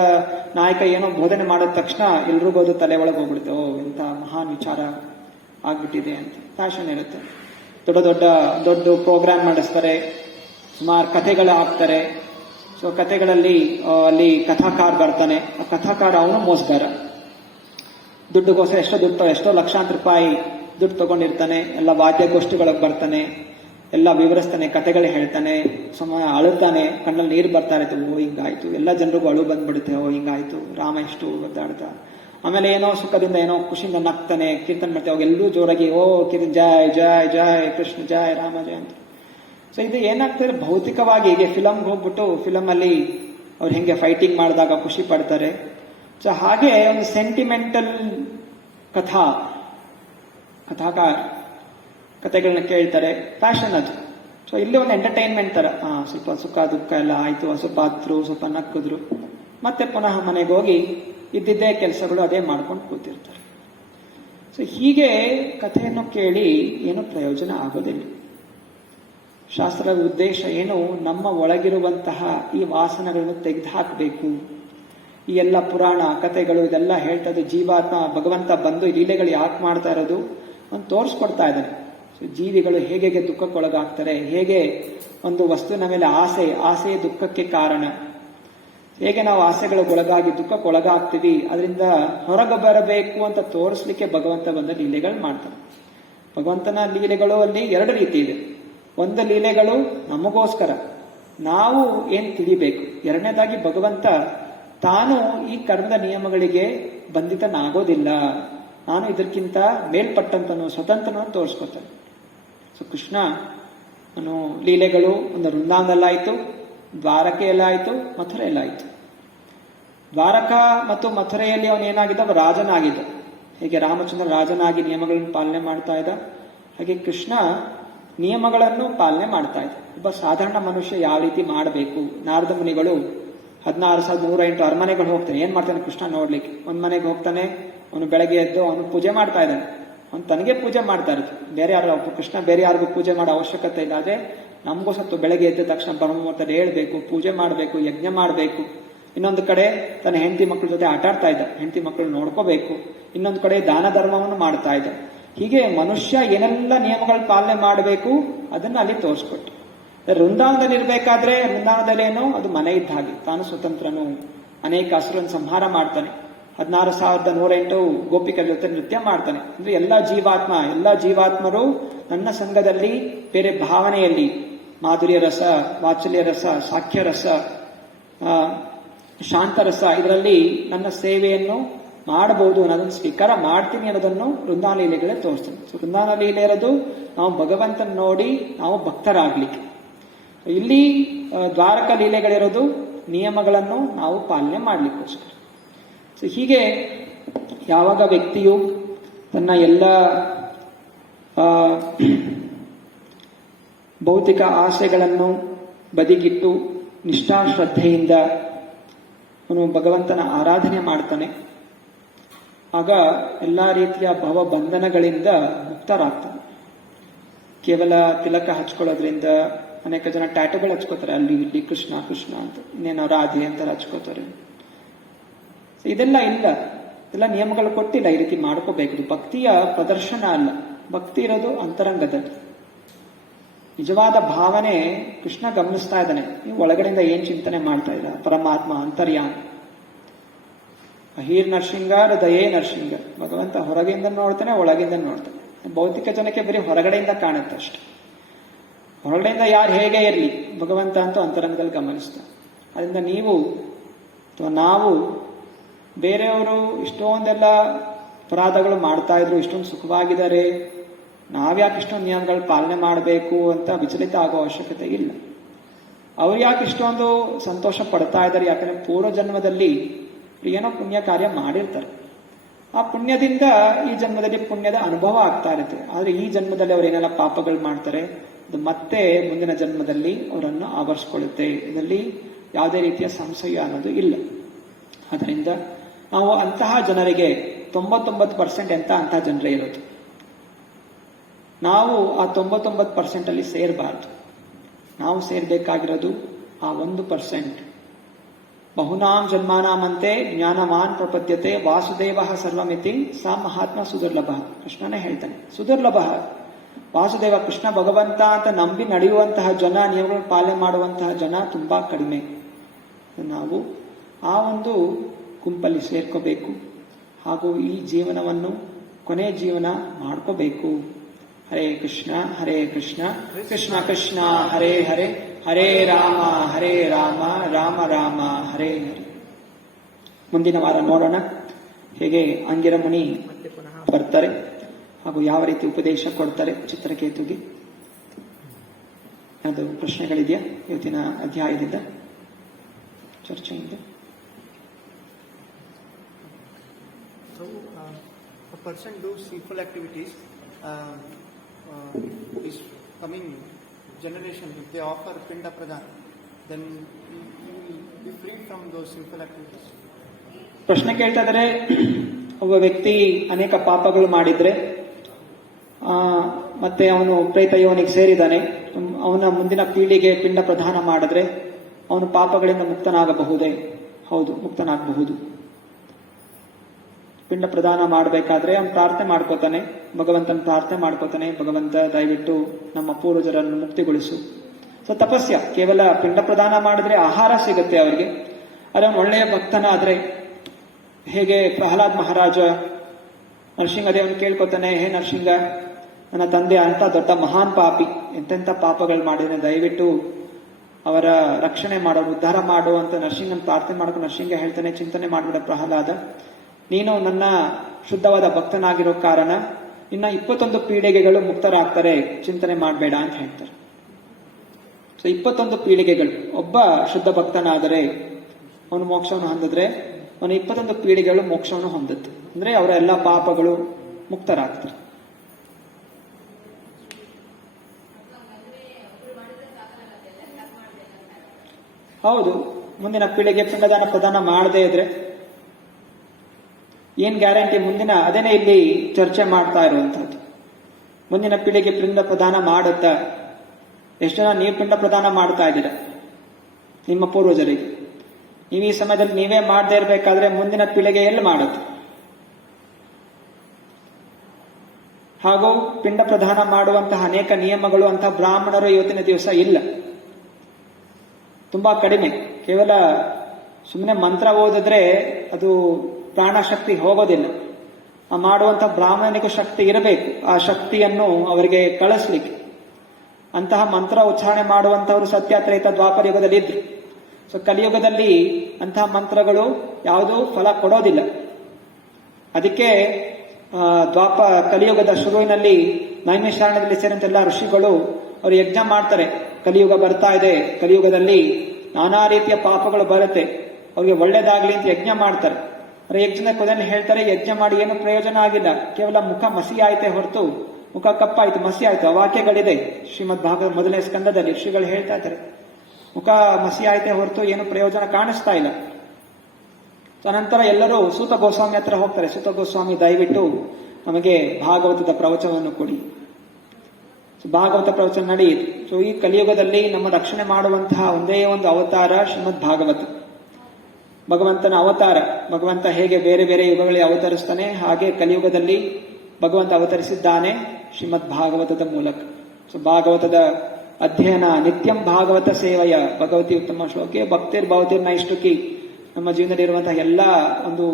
ನಾಯಕ ಏನೋ ಬೋಧನೆ ಮಾಡಿದ ತಕ್ಷಣ ಎಲ್ರಿಗೂ ಅದು ತಲೆ ಒಳಗೆ ಹೋಗ್ಬಿಡುತ್ತೆ. ಓ, ಇಂಥ ಮಹಾನ್ ವಿಚಾರ ಆಗ್ಬಿಟ್ಟಿದೆ ಅಂತ ಫ್ಯಾಷನ್ ಇರುತ್ತೆ. ದೊಡ್ಡ ದೊಡ್ಡ ದೊಡ್ಡ ಪ್ರೋಗ್ರಾಮ್ ಮಾಡಿಸ್ತಾರೆ, ಸುಮಾರು ಕಥೆಗಳು ಹಾಕ್ತಾರೆ. ಸೊ ಕಥೆಗಳಲ್ಲಿ ಅಲ್ಲಿ ಕಥಾಕಾರ ಬರ್ತಾನೆ. ಆ ಕಥಾಕಾರ ಅವನು ಮೋಸಗಾರ. ದುಡ್ಡುಗೋಸ್ಕರ ಎಷ್ಟೋ ಲಕ್ಷಾಂತರ ರೂಪಾಯಿ ದುಡ್ಡು ತಗೊಂಡಿರ್ತಾನೆ. ಎಲ್ಲ ವಾದ್ಯಗೋಷ್ಠಿಗಳಿಗೆ ಬರ್ತಾನೆ, ಎಲ್ಲ ವಿವರಿಸ್ತಾನೆ, ಕಥೆಗಳು ಹೇಳ್ತಾನೆ, ಸುಮ್ಮನೆ ಅಳುತ್ತಾನೆ, ಕಣ್ಣಲ್ಲಿ ನೀರು ಬರ್ತಾ ಇರುತ್ತೆ. ಓ ಹಿಂಗಾಯ್ತು, ಎಲ್ಲ ಜನರಿಗೂ ಅಳು ಬಂದ್ಬಿಡುತ್ತೆ. ಓ ಹಿಂಗಾಯ್ತು, ರಾಮ ಎಷ್ಟು ಒದ್ದಾಡ್ತಾ. ಆಮೇಲೆ ಏನೋ ಸುಖದಿಂದ ಏನೋ ಖುಷಿಯಿಂದ ನಗ್ತಾನೆ, ಕೀರ್ತನೆ ಮಾಡ್ತೇವೆ. ಅವಾಗ ಎಲ್ಲರೂ ಜೋರಾಗಿ ಓ ಕೀರ್ತನೆ ಜಯ ಜಯ ಜಯ ಕೃಷ್ಣ ಜಯ ರಾಮ ಜಯ ಅಂತ. ಸೊ ಇದು ಏನಾಗ್ತದೆ, ಭೌತಿಕವಾಗಿ ಹೀಗೆ ಫಿಲಮ್ಗೆ ಹೋಗ್ಬಿಟ್ಟು ಫಿಲಮ್ ಅಲ್ಲಿ ಅವ್ರು ಹೆಂಗೆ ಫೈಟಿಂಗ್ ಮಾಡಿದಾಗ ಖುಷಿ ಪಡ್ತಾರೆ. ಸೊ ಹಾಗೆ ಒಂದು ಸೆಂಟಿಮೆಂಟಲ್ ಕಥಾಕಾರ ಕಥೆಗಳನ್ನ ಕೇಳ್ತಾರೆ. ಫ್ಯಾಷನ್ ಅದು. ಸೊ ಇಲ್ಲಿ ಒಂದು ಎಂಟರ್ಟೈನ್ಮೆಂಟ್ ತರ. ಸ್ವಲ್ಪ ಸುಖ ದುಃಖ ಎಲ್ಲ ಆಯ್ತು, ಸ್ವಲ್ಪ ಹತ್ರು, ಸ್ವಲ್ಪ ನಕ್ಕಿದ್ರು, ಮತ್ತೆ ಪುನಃ ಮನೆಗೆ ಹೋಗಿ ಇದ್ದಿದ್ದೇ ಕೆಲಸಗಳು ಅದೇ ಮಾಡ್ಕೊಂಡು ಕೂತಿರ್ತಾರೆ. ಸೊ ಹೀಗೆ ಕಥೆಯನ್ನು ಕೇಳಿ ಏನು ಪ್ರಯೋಜನ ಆಗೋದಿಲ್ಲ. ಶಾಸ್ತ್ರದ ಉದ್ದೇಶ ಏನು? ನಮ್ಮ ಒಳಗಿರುವಂತಹ ಈ ವಾಸನೆಗಳನ್ನು ತೆಗೆದುಹಾಕಬೇಕು. ಈ ಎಲ್ಲ ಪುರಾಣ ಕಥೆಗಳು ಇದೆಲ್ಲ ಹೇಳ್ತದೆ ಜೀವಾತ್ಮ ಭಗವಂತ ಬಂದು ಈ ಲೀಲೆಗಳು ಯಾಕೆ ಮಾಡ್ತಾ ಇರೋದು ಅಂತ ತೋರಿಸ್ಕೊಡ್ತಾ ಇದ್ದಾನೆ. ಜೀವಿಗಳು ಹೇಗೆ ದುಃಖಕ್ಕೊಳಗಾಗ್ತಾರೆ, ಹೇಗೆ ಒಂದು ವಸ್ತುವಿನ ಮೇಲೆ ಆಸೆ ದುಃಖಕ್ಕೆ ಕಾರಣ, ಹೇಗೆ ನಾವು ಆಸೆಗಳಿಗೊಳಗಾಗಿ ದುಃಖಕ್ಕೊಳಗಾಗ್ತೀವಿ, ಅದರಿಂದ ಹೊರಗೆ ಬರಬೇಕು ಅಂತ ತೋರಿಸ್ಲಿಕ್ಕೆ ಭಗವಂತ ಬಂದ ಲೀಲೆಗಳು ಮಾಡ್ತಾನೆ. ಭಗವಂತನ ಲೀಲೆಗಳು ಅಲ್ಲಿ ಎರಡು ರೀತಿ ಇದೆ. ಒಂದು ಲೀಲೆಗಳು ನಮಗೋಸ್ಕರ, ನಾವು ಏನ್ ತಿಳಿಬೇಕು. ಎರಡನೇದಾಗಿ ಭಗವಂತ ತಾನು ಈ ಕರ್ಮದ ನಿಯಮಗಳಿಗೆ ಬಂಧಿತನಾಗೋದಿಲ್ಲ, ನಾನು ಇದಕ್ಕಿಂತ ಮೇಲ್ಪಟ್ಟಂತನು ಸ್ವತಂತ್ರನನ್ನು ತೋರಿಸ್ಕೊತಾನೆ. ಸೊ ಕೃಷ್ಣ ಲೀಲೆಗಳು ಒಂದು ವೃಂದಾವನದಲ್ಲಾಯ್ತು, ದ್ವಾರಕೆಯಲ್ಲಾಯ್ತು, ಮಥುರೆಯಲ್ಲಾಯ್ತು. ದ್ವಾರಕಾ ಮತ್ತು ಮಥುರೆಯಲ್ಲಿ ಅವನೇನಾಗಿದ್ದ? ರಾಜನಾಗಿದ್ದ. ಹೇಗೆ ರಾಮಚಂದ್ರ ರಾಜನಾಗಿ ನಿಯಮಗಳನ್ನು ಪಾಲನೆ ಮಾಡ್ತಾ ಇದ್ದ, ಹಾಗೆ ಕೃಷ್ಣ ನಿಯಮಗಳನ್ನು ಪಾಲನೆ ಮಾಡ್ತಾ ಇದ್ದ. ಒಬ್ಬ ಸಾಧಾರಣ ಮನುಷ್ಯ ಯಾವ ರೀತಿ ಮಾಡಬೇಕು. ನಾರದ ಮುನಿಗಳು 16,108 ಅರಮನೆಗಳು ಹೋಗ್ತಾನೆ. ಏನ್ ಮಾಡ್ತಾನೆ ಕೃಷ್ಣ ನೋಡ್ಲಿಕ್ಕೆ? ಒಂದ್ ಮನೆಗೆ ಹೋಗ್ತಾನೆ, ಅವನು ಬೆಳಗ್ಗೆ ಎದ್ದು ಅವನು ಪೂಜೆ ಮಾಡ್ತಾ ಇದ್ದಾನೆ. ಅವನು ತನಗೆ ಪೂಜೆ ಮಾಡ್ತಾ ಇರೋದು, ಬೇರೆ ಯಾರು ಕೃಷ್ಣ ಬೇರೆ ಯಾರಿಗೂ ಪೂಜೆ ಮಾಡೋ ಅವಶ್ಯಕತೆ ಇಲ್ಲ. ಅದೇ ನಮಗೂ ಸತ್ತು ಬೆಳಗ್ಗೆ ಎದ್ದ ತಕ್ಷಣ ಬ್ರಹ್ಮಮುಹೂರ್ತದಲ್ಲಿ ಹೇಳ್ಬೇಕು, ಪೂಜೆ ಮಾಡಬೇಕು, ಯಜ್ಞ ಮಾಡಬೇಕು. ಇನ್ನೊಂದು ಕಡೆ ತನ್ನ ಹೆಂಡತಿ ಮಕ್ಕಳ ಜೊತೆ ಆಟ ಆಡ್ತಾ ಇದ್ದ, ಹೆಂಡತಿ ಮಕ್ಕಳು ನೋಡ್ಕೋಬೇಕು. ಇನ್ನೊಂದು ಕಡೆ ದಾನ ಧರ್ಮವನ್ನು ಮಾಡ್ತಾ ಇದ್ದ. ಹೀಗೆ ಮನುಷ್ಯ ಏನೆಲ್ಲ ನಿಯಮಗಳ ಪಾಲನೆ ಮಾಡಬೇಕು ಅದನ್ನ ಅಲ್ಲಿ ತೋರಿಸ್ಕೊಟ್ಟು. ವೃಂದಾವನದಲ್ಲಿ ಇರ್ಬೇಕಾದ್ರೆ ವೃಂದಾವನದಲ್ಲಿ ಏನೋ ಅದು ಮನೆ ಇದ್ದ ಹಾಗೆ, ತಾನು ಸ್ವತಂತ್ರನು. ಅನೇಕ ಹಸುರನ್ನು ಸಂಹಾರ ಮಾಡ್ತಾನೆ. 16,108 ಗೋಪಿಕರ ಜೊತೆ ನೃತ್ಯ ಮಾಡ್ತಾನೆ. ಅಂದ್ರೆ ಎಲ್ಲ ಜೀವಾತ್ಮರು ನನ್ನ ಸಂಘದಲ್ಲಿ ಬೇರೆ ಭಾವನೆಯಲ್ಲಿ ಮಾಧುರ್ಯ ರಸ, ವಾತ್ಸಲ್ಯ ರಸ, ಸಾಖ್ಯ ರಸ, ಶಾಂತರಸ, ಇದರಲ್ಲಿ ನನ್ನ ಸೇವೆಯನ್ನು ಮಾಡಬಹುದು ಅನ್ನೋದನ್ನು ಸ್ವೀಕಾರ ಮಾಡ್ತೀನಿ ಅನ್ನೋದನ್ನು ವೃಂದಾವನ ಲೀಲೆಗಳೇ ತೋರಿಸ್ತೀನಿ. ಸೊ ವೃಂದಾವನ ಲೀಲೆ ಇರೋದು ನಾವು ಭಗವಂತನ ನೋಡಿ ನಾವು ಭಕ್ತರಾಗ್ಲಿಕ್ಕೆ. ಇಲ್ಲಿ ದ್ವಾರಕ ಲೀಲೆಗಳಿರೋದು ನಿಯಮಗಳನ್ನು ನಾವು ಪಾಲನೆ ಮಾಡ್ಲಿಕ್ಕೋಸ್ಕರ. ಸೊ ಹೀಗೆ ಯಾವಾಗ ವ್ಯಕ್ತಿಯು ತನ್ನ ಎಲ್ಲ ಭೌತಿಕ ಆಸೆಗಳನ್ನು ಬದಿಗಿಟ್ಟು ನಿಷ್ಠಾಶ್ರದ್ಧೆಯಿಂದ ಅವನು ಭಗವಂತನ ಆರಾಧನೆ ಮಾಡ್ತಾನೆ, ಆಗ ಎಲ್ಲಾ ರೀತಿಯ ಭವ ಬಂಧನಗಳಿಂದ ಮುಕ್ತರಾಗ್ತಾನೆ. ಕೇವಲ ತಿಲಕ ಹಚ್ಕೊಳ್ಳೋದ್ರಿಂದ ಅನೇಕ ಜನ ಟ್ಯಾಟುಗಳು ಹಚ್ಕೋತಾರೆ, ಅಲ್ಲಿ ಇಲ್ಲಿ ಕೃಷ್ಣ ಕೃಷ್ಣ ಅಂತ, ಇನ್ನೇನೋ ರಾಧೆ ಅಂತ ಹಚ್ಕೋತಾರೆ. ಇದೆಲ್ಲ ಇಲ್ಲ, ಇದೆಲ್ಲ ನಿಯಮಗಳು ಕೊಟ್ಟಿಲ್ಲ. ಈ ರೀತಿ ಮಾಡ್ಕೋಬೇಕು. ಭಕ್ತಿಯ ಪ್ರದರ್ಶನ ಅಲ್ಲ, ಭಕ್ತಿ ಇರೋದು ಅಂತರಂಗದಲ್ಲಿ. ನಿಜವಾದ ಭಾವನೆ ಕೃಷ್ಣ ಗಮನಿಸ್ತಾ ಇದ್ದಾನೆ. ನೀವು ಒಳಗಡೆಯಿಂದ ಏನ್ ಚಿಂತನೆ ಮಾಡ್ತಾ ಇದ್ದ? ಪರಮಾತ್ಮ ಅಂತರ್ಯಾಮ. ಅಹೀರ್ ನರಸಿಂಗ ಹೃದಯೇ ನರಸಿಂಗ. ಭಗವಂತ ಹೊರಗಿಂದ ನೋಡ್ತಾನೆ, ಒಳಗಿಂದ ನೋಡ್ತಾನೆ. ಭೌತಿಕ ಜನಕ್ಕೆ ಬರೀ ಹೊರಗಡೆಯಿಂದ ಕಾಣುತ್ತೆ ಅಷ್ಟೆ. ಹೊರಗಡೆಯಿಂದ ಯಾರು ಹೇಗೆ ಇರಲಿ, ಭಗವಂತ ಅಂತೂ ಅಂತರಂಗದಲ್ಲಿ ಗಮನಿಸ್ತಾನೆ. ಅದರಿಂದ ನೀವು ಅಥವಾ ನಾವು ಬೇರೆಯವರು ಇಷ್ಟೊಂದೆಲ್ಲ ಅಪರಾಧಗಳು ಮಾಡ್ತಾ ಇದ್ರು, ಇಷ್ಟೊಂದು ಸುಖವಾಗಿದ್ದಾರೆ, ನಾವ್ಯಾಕೆ ಇಷ್ಟೊಂದು ನಿಯಮಗಳು ಪಾಲನೆ ಮಾಡಬೇಕು ಅಂತ ವಿಚಲಿತ ಆಗೋ ಅವಶ್ಯಕತೆ ಇಲ್ಲ. ಅವ್ರು ಯಾಕೆ ಇಷ್ಟೊಂದು ಸಂತೋಷ ಪಡ್ತಾ ಇದ್ದಾರೆ? ಯಾಕಂದ್ರೆ ಪೂರ್ವ ಜನ್ಮದಲ್ಲಿ ಏನೋ ಪುಣ್ಯ ಕಾರ್ಯ ಮಾಡಿರ್ತಾರೆ. ಆ ಪುಣ್ಯದಿಂದ ಈ ಜನ್ಮದಲ್ಲಿ ಪುಣ್ಯದ ಅನುಭವ ಆಗ್ತಾ ಇರುತ್ತೆ. ಆದ್ರೆ ಈ ಜನ್ಮದಲ್ಲಿ ಅವ್ರು ಏನೆಲ್ಲ ಪಾಪಗಳು ಮಾಡ್ತಾರೆ, ಅದು ಮತ್ತೆ ಮುಂದಿನ ಜನ್ಮದಲ್ಲಿ ಅವರನ್ನು ಆವರಿಸಿಕೊಳ್ಳುತ್ತೆ. ಇದರಲ್ಲಿ ಯಾವುದೇ ರೀತಿಯ ಸಂಶಯ ಅನ್ನೋದು ಇಲ್ಲ. ಅದರಿಂದ ನಾವು ಅಂತಹ ಜನರಿಗೆ 99% ಅಂತಹ ಜನರೇ ಇರೋದು. ನಾವು ಆ 99% ಅಲ್ಲಿ ಸೇರಬಾರ್ದು. ನಾವು ಸೇರ್ಬೇಕಾಗಿರೋದು ಆ 1%. ಬಹುನಾಂ ಜನ್ಮಾನಾಮಂತೆ ಜ್ಞಾನವಾನ್ ಪ್ರಪದ್ಯತೆ ವಾಸುದೇವ ಸರ್ವಮಿತಿ ಸಾ ಮಹಾತ್ಮ ಸುದುರ್ಲಭ. ಕೃಷ್ಣನೇ ಹೇಳ್ತಾನೆ, ಸುದುರ್ಲಭ. ವಾಸುದೇವ ಕೃಷ್ಣ ಭಗವಂತ ಅಂತ ನಂಬಿ ನಡೆಯುವಂತಹ ಜನ, ನಿಯಮಗಳನ್ನು ಪಾಲನೆ ಮಾಡುವಂತಹ ಜನ ತುಂಬಾ ಕಡಿಮೆ. ನಾವು ಆ ಒಂದು ಗುಂಪಲ್ಲಿ ಸೇರ್ಕೋಬೇಕು ಹಾಗೂ ಈ ಜೀವನವನ್ನು ಕೊನೆ ಜೀವನ ಮಾಡ್ಕೋಬೇಕು. ಹರೇ ಕೃಷ್ಣ ಕೃಷ್ಣ ಕೃಷ್ಣ ಹರೇ ಹರೇ, ಹರೇ ರಾಮ ರಾಮ ರಾಮ ಹರೇ ಹರೇ. ಮುಂದಿನ ವಾರ ನೋಡೋಣ ಹೇಗೆ ಅಂಗಿರ ಮುನಿ ಬರ್ತಾರೆ ಹಾಗೂ ಯಾವ ರೀತಿ ಉಪದೇಶ ಕೊಡ್ತಾರೆ ಚಿತ್ರಕೇತುಗೆ. ಅದು ಪ್ರಶ್ನೆಗಳಿದೆಯಾ ಇವತ್ತಿನ ಅಧ್ಯಾಯದಿಂದ, ಚರ್ಚೆಯಿಂದ? A person do sinful activities, is coming generation, if they offer Pinda Pradhan, then he will be free from those sinful activities. ಪ್ರಶ್ನೆ ಕೇಳ್ತಾ ಇದ್ದಾರೆ, ಒಬ್ಬ ವ್ಯಕ್ತಿ ಅನೇಕ ಪಾಪಗಳು ಮಾಡಿದ್ರೆ ಮತ್ತೆ ಅವನು ಪ್ರೇತ ಯೋನಿಗೆ ಸೇರಿದ್ದಾನೆ, ಅವನ ಮುಂದಿನ ಪೀಳಿಗೆ ಪಿಂಡ ಪ್ರದಾನ ಮಾಡಿದ್ರೆ ಅವನು ಪಾಪಗಳಿಂದ ಮುಕ್ತನಾಗಬಹುದೇ? ಹೌದು, ಮುಕ್ತನಾಗಬಹುದು. ಪಿಂಡ ಪ್ರದಾನ ಮಾಡಬೇಕಾದ್ರೆ ಅವನು ಪ್ರಾರ್ಥನೆ ಮಾಡ್ಕೋತಾನೆ, ಭಗವಂತನ ಪ್ರಾರ್ಥನೆ ಮಾಡ್ಕೋತಾನೆ, ಭಗವಂತ ದಯವಿಟ್ಟು ನಮ್ಮ ಪೂರ್ವಜರನ್ನು ಮುಕ್ತಿಗೊಳಿಸು. ಸೊ ತಪಸ್ಯ, ಕೇವಲ ಪಿಂಡ ಪ್ರದಾನ ಮಾಡಿದ್ರೆ ಆಹಾರ ಸಿಗುತ್ತೆ ಅವರಿಗೆ. ಅದೇ ಅವನು ಒಳ್ಳೆಯ ಭಕ್ತನಾದ್ರೆ, ಹೇಗೆ ಪ್ರಹ್ಲಾದ್ ಮಹಾರಾಜ ನರಸಿಂಹದೇವನು ಕೇಳ್ಕೊತಾನೆ, ಹೇ ನರಸಿಂಹ, ನನ್ನ ತಂದೆ ಅಂತ ದೊಡ್ಡ ಮಹಾನ್ ಪಾಪಿ, ಎಂತೆಂಥ ಪಾಪಗಳು ಮಾಡಿದ್ರೆ ದಯವಿಟ್ಟು ಅವರ ರಕ್ಷಣೆ ಮಾಡೋ, ಉದ್ಧಾರ ಮಾಡು ಅಂತ ನರಸಿಂಹನ ಪ್ರಾರ್ಥನೆ ಮಾಡ್ಕೊಂಡು ನರಸಿಂಹ ಹೇಳ್ತಾನೆ, ಚಿಂತನೆ ಮಾಡ್ಬಿಡ ಪ್ರಹ್ಲಾದ, ನೀನು ನನ್ನ ಶುದ್ಧವಾದ ಭಕ್ತನಾಗಿರೋ ಕಾರಣ ಇನ್ನ 21 ಪೀಳಿಗೆಗಳು ಮುಕ್ತರಾಗ್ತಾರೆ, ಚಿಂತನೆ ಮಾಡಬೇಡ ಅಂತ ಹೇಳ್ತಾರೆ. ಸೊ 21 ಪೀಳಿಗೆಗಳು, ಒಬ್ಬ ಶುದ್ಧ ಭಕ್ತನಾದರೆ ಅವನು ಮೋಕ್ಷವನ್ನು ಹೊಂದಿದ್ರೆ ಅವನು 21 ಪೀಳಿಗೆಗಳು ಮೋಕ್ಷವನ್ನು ಹೊಂದುತ್ತೆ. ಅಂದ್ರೆ ಅವರ ಎಲ್ಲ ಪಾಪಗಳು ಮುಕ್ತರಾಗ್ತಾರೆ. ಹೌದು, ಮುಂದಿನ ಪೀಳಿಗೆ ಪಿಂಡದಾನ ಪ್ರದಾನ ಮಾಡದೇ ಇದ್ರೆ ಏನ್ ಗ್ಯಾರಂಟಿ ಮುಂದಿನ, ಅದೇನೇ ಇಲ್ಲಿ ಚರ್ಚೆ ಮಾಡ್ತಾ ಇರುವಂತಹದ್ದು. ಮುಂದಿನ ಪೀಳಿಗೆ ಪಿಂಡ ಪ್ರದಾನ ಮಾಡುತ್ತಾ, ಎಷ್ಟು ಜನ ನೀವು ಪಿಂಡ ಪ್ರದಾನ ಮಾಡ್ತಾ ಇದ್ದೀರಾ ನಿಮ್ಮ ಪೂರ್ವಜರಿಗೆ? ನೀವು ಈ ಸಮಯದಲ್ಲಿ ನೀವೇ ಮಾಡದೇ ಇರಬೇಕಾದ್ರೆ ಮುಂದಿನ ಪೀಳಿಗೆ ಎಲ್ಲಿ ಮಾಡುತ್ತೆ? ಹಾಗೂ ಪಿಂಡ ಪ್ರದಾನ ಮಾಡುವಂತಹ ಅನೇಕ ನಿಯಮಗಳು ಅಂತ ಬ್ರಾಹ್ಮಣರು ಇವತ್ತಿನ ದಿವಸ ಇಲ್ಲ, ತುಂಬಾ ಕಡಿಮೆ. ಕೇವಲ ಸುಮ್ಮನೆ ಮಂತ್ರ ಓದಿದ್ರೆ ಅದು ಪ್ರಾಣಶಕ್ತಿ ಹೋಗೋದಿಲ್ಲ. ಆ ಮಾಡುವಂತ ಬ್ರಾಹ್ಮಣಿಕ ಶಕ್ತಿ ಇರಬೇಕು, ಆ ಶಕ್ತಿಯನ್ನು ಅವರಿಗೆ ಕಳಿಸ್ಲಿಕ್ಕೆ. ಅಂತಹ ಮಂತ್ರ ಉಚ್ಚಾರಣೆ ಮಾಡುವಂತವರು ಸತ್ಯತ್ರೈತ ದ್ವಾಪರ ಯುಗದಲ್ಲಿ ಇದ್ರು. ಸೊ ಕಲಿಯುಗದಲ್ಲಿ ಅಂತಹ ಮಂತ್ರಗಳು ಯಾವುದೂ ಫಲ ಕೊಡೋದಿಲ್ಲ. ಅದಕ್ಕೆ ಕಲಿಯುಗದ ಶುರುವಿನಲ್ಲಿ ನೈಮಿಷಾರಣ್ಯದಲ್ಲಿ ಸೇರಿದಂತೆಲ್ಲ ಋಷಿಗಳು ಅವರು ಯಜ್ಞ ಮಾಡ್ತಾರೆ. ಕಲಿಯುಗ ಬರ್ತಾ ಇದೆ, ಕಲಿಯುಗದಲ್ಲಿ ನಾನಾ ರೀತಿಯ ಪಾಪಗಳು ಬರುತ್ತೆ, ಅವ್ರಿಗೆ ಒಳ್ಳೇದಾಗ್ಲಿ ಅಂತ ಯಜ್ಞ ಮಾಡ್ತಾರೆ. ಅವ್ರ ಯಜ್ಞದ ಕೊನೆಯಲ್ಲಿ ಹೇಳ್ತಾರೆ, ಯಜ್ಞ ಮಾಡಿ ಏನು ಪ್ರಯೋಜನ ಆಗಿಲ್ಲ, ಕೇವಲ ಮುಖ ಮಸಿ ಆಯ್ತೆ ಹೊರತು, ಮುಖ ಕಪ್ಪಾಯ್ತು, ಮಸಿ ಆಯ್ತು. ಆ ವಾಕ್ಯಗಳಿದೆ ಶ್ರೀಮದ್ ಭಾಗವತ ಮೊದಲನೇ ಸ್ಕಂದದಲ್ಲಿ. ಶ್ರೀಗಳು ಹೇಳ್ತಾ ಇದ್ದಾರೆ, ಮುಖ ಮಸಿ ಆಯ್ತೆ ಹೊರತು ಏನು ಪ್ರಯೋಜನ ಕಾಣಿಸ್ತಾ ಇಲ್ಲ. ಅನಂತರ ಎಲ್ಲರೂ ಸೂತ ಗೋಸ್ವಾಮಿ ಹತ್ರ ಹೋಗ್ತಾರೆ. ಸೂತ ಗೋಸ್ವಾಮಿ, ದಯವಿಟ್ಟು ನಮಗೆ ಭಾಗವತದ ಪ್ರವಚನವನ್ನು ಕೊಡಿ. ಭಾಗವತ ಪ್ರವಚನ ನಡೆಯಿತು. ಸೊ ಈ ಕಲಿಯುಗದಲ್ಲಿ ನಮ್ಮ ರಕ್ಷಣೆ ಮಾಡುವಂತಹ ಒಂದೇ ಒಂದು ಅವತಾರ ಶ್ರೀಮದ್ ಭಾಗವತ, ಭಗವಂತನ ಅವತಾರ. ಭಗವಂತ ಹೇಗೆ ಬೇರೆ ಬೇರೆ ಯುಗಗಳಲ್ಲಿ ಅವತರಿಸ್ತಾನೆ, ಹಾಗೆ ಕಲಿಯುಗದಲ್ಲಿ ಭಗವಂತ ಅವತರಿಸಿದ್ದಾನೆ ಶ್ರೀಮದ್ ಭಾಗವತದ ಮೂಲಕ. ಸೊ ಭಾಗವತದ ಅಧ್ಯಯನ, ನಿತ್ಯಂ ಭಾಗವತ ಸೇವೆಯ ಭಗವತಿ ಉತ್ತಮ ಶ್ಲೋಕೆ ಭಕ್ತಿರ್ ಭವತಿರ್ ನೈಷ್ಠುಕಿ, ನಮ್ಮ ಜೀವನದಲ್ಲಿ ಇರುವಂತಹ ಎಲ್ಲ ಒಂದು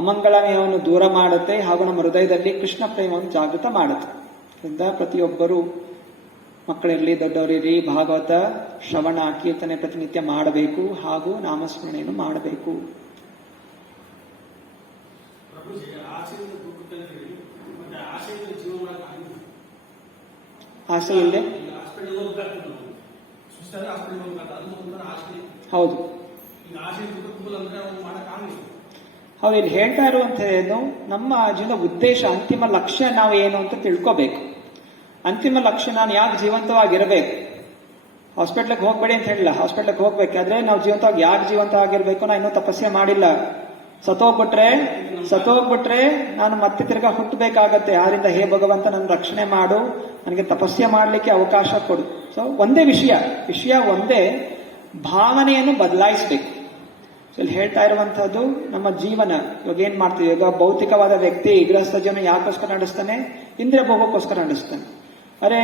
ಅಮಂಗಳವನ್ನು ದೂರ ಮಾಡುತ್ತೆ ಹಾಗೂ ನಮ್ಮ ಹೃದಯದಲ್ಲಿ ಕೃಷ್ಣ ಪ್ರೇಮವನ್ನು ಜಾಗೃತ ಮಾಡುತ್ತೆ. ಅದರಿಂದ ಪ್ರತಿಯೊಬ್ಬರು, ಮಕ್ಕಳಿರಲಿ ದೊಡ್ಡವರಿರಲಿ, ಭಾಗವತ ಶ್ರವಣ ಕೀರ್ತನೆ ಪ್ರತಿನಿತ್ಯ ಮಾಡಬೇಕು ಹಾಗೂ ನಾಮಸ್ಮರಣೆಯನ್ನು ಮಾಡಬೇಕು. ಆಸೆ ಇಲ್ಲದೆ, ಹೌದು ಹೌದು, ಇಲ್ಲಿ ಹೇಳ್ತಾ ಇರುವಂತಹದ್ದು ನಮ್ಮ ಜೀವನ ಉದ್ದೇಶ, ಅಂತಿಮ ಲಕ್ಷ್ಯ ನಾವು ಏನು ಅಂತ ತಿಳ್ಕೋಬೇಕು. ಅಂತಿಮ ಲಕ್ಷ್ಯ ನಾನು ಯಾಕೆ ಜೀವಂತವಾಗಿರಬೇಕು. ಹಾಸ್ಪಿಟ್ಲಿಗೆ ಹೋಗ್ಬೇಡಿ ಅಂತ ಹೇಳಿಲ್ಲ, ಹಾಸ್ಪಿಟ್ಲಿಗೆ ಹೋಗ್ಬೇಕಾದ್ರೆ ನಾವು ಜೀವಂತವಾಗಿ ಯಾಕೆ ಜೀವಂತ ಆಗಿರ್ಬೇಕು, ನಾ ಇನ್ನೂ ತಪಸ್ಸೆ ಮಾಡಿಲ್ಲ. ಸತ್ತೋಗ್ಬಿಟ್ರೆ ನಾನು ಮತ್ತೆ ತಿರ್ಗಾ ಹುಟ್ಟಬೇಕಾಗತ್ತೆ. ಆದ್ರಿಂದ ಹೇ ಭಗವಂತ ನನ್ನ ರಕ್ಷಣೆ ಮಾಡು, ನನಗೆ ತಪಸ್ಸೆ ಮಾಡಲಿಕ್ಕೆ ಅವಕಾಶ ಕೊಡು. ಸೊ ಒಂದೇ ವಿಷಯ ಒಂದೇ, ಭಾವನೆಯನ್ನು ಬದಲಾಯಿಸಬೇಕು. ಇಲ್ಲಿ ಹೇಳ್ತಾ ಇರುವಂತಹದ್ದು ನಮ್ಮ ಜೀವನ. ಇವಾಗ ಏನ್ ಮಾಡ್ತೀವಿ, ಈಗ ಭೌತಿಕವಾದ ವ್ಯಕ್ತಿ ಗೃಹಸ್ಥ ಜೀವನ ಯಾಕೋಸ್ಕರ ನಡೆಸ್ತಾನೆ, ಇಂದ್ರಿಯ ಭೋಗಕ್ಕೋಸ್ಕರ ನಡೆಸ್ತಾನೆ. ಅರೆ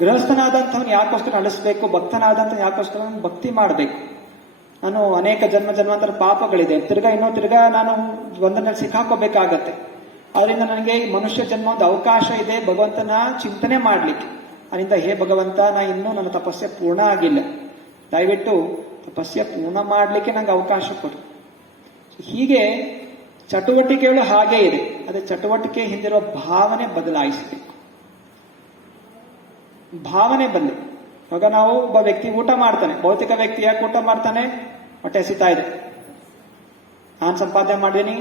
ಗೃಹಸ್ಥನಾದಂಥವನು ಯಾಕೋಸ್ಕರ ನಡೆಸಬೇಕು, ಭಕ್ತನಾದಂಥ ಯಾಕೋಸ್ಕರ ಭಕ್ತಿ ಮಾಡಬೇಕು. ನಾನು ಅನೇಕ ಜನ್ಮಾಂತರ ಪಾಪಗಳಿದೆ, ತಿರ್ಗಾ ನಾನು ಒಂದರಲ್ಲಿ ಸಿಕ್ಕಾಕೋಬೇಕಾಗತ್ತೆ. ಆದ್ರಿಂದ ನನಗೆ ಈ ಮನುಷ್ಯ ಜನ್ಮ ಒಂದು ಅವಕಾಶ ಇದೆ ಭಗವಂತನ ಚಿಂತನೆ ಮಾಡ್ಲಿಕ್ಕೆ. ಅದರಿಂದ ಹೇ ಭಗವಂತ, ಇನ್ನೂ ನನ್ನ ತಪಸ್ಸೆ ಪೂರ್ಣ ಆಗಿಲ್ಲ, ದಯವಿಟ್ಟು ತಪಸ್ಸೆ ಪೂರ್ಣ ಮಾಡ್ಲಿಕ್ಕೆ ನಂಗೆ ಅವಕಾಶ ಕೊಡು. ಹೀಗೆ ಚಟುವಟಿಕೆಗಳು ಹಾಗೇ ಇದೆ, ಅದೇ ಚಟುವಟಿಕೆ ಹಿಂದಿರುವ ಭಾವನೆ ಬದಲಾಯಿಸಬೇಕು. ಭಾವನೆ ಬಂದು ಇವಾಗ ನಾವು ಒಬ್ಬ ವ್ಯಕ್ತಿ ಊಟ ಮಾಡ್ತಾನೆ, ಭೌತಿಕ ವ್ಯಕ್ತಿ ಯಾಕೆ ಊಟ ಮಾಡ್ತಾನೆ, ಹೊಟ್ಟೆ ಹಸಿತಾ ಇದೆ, ನಾನು ಸಂಪಾದನೆ ಮಾಡೀನಿ,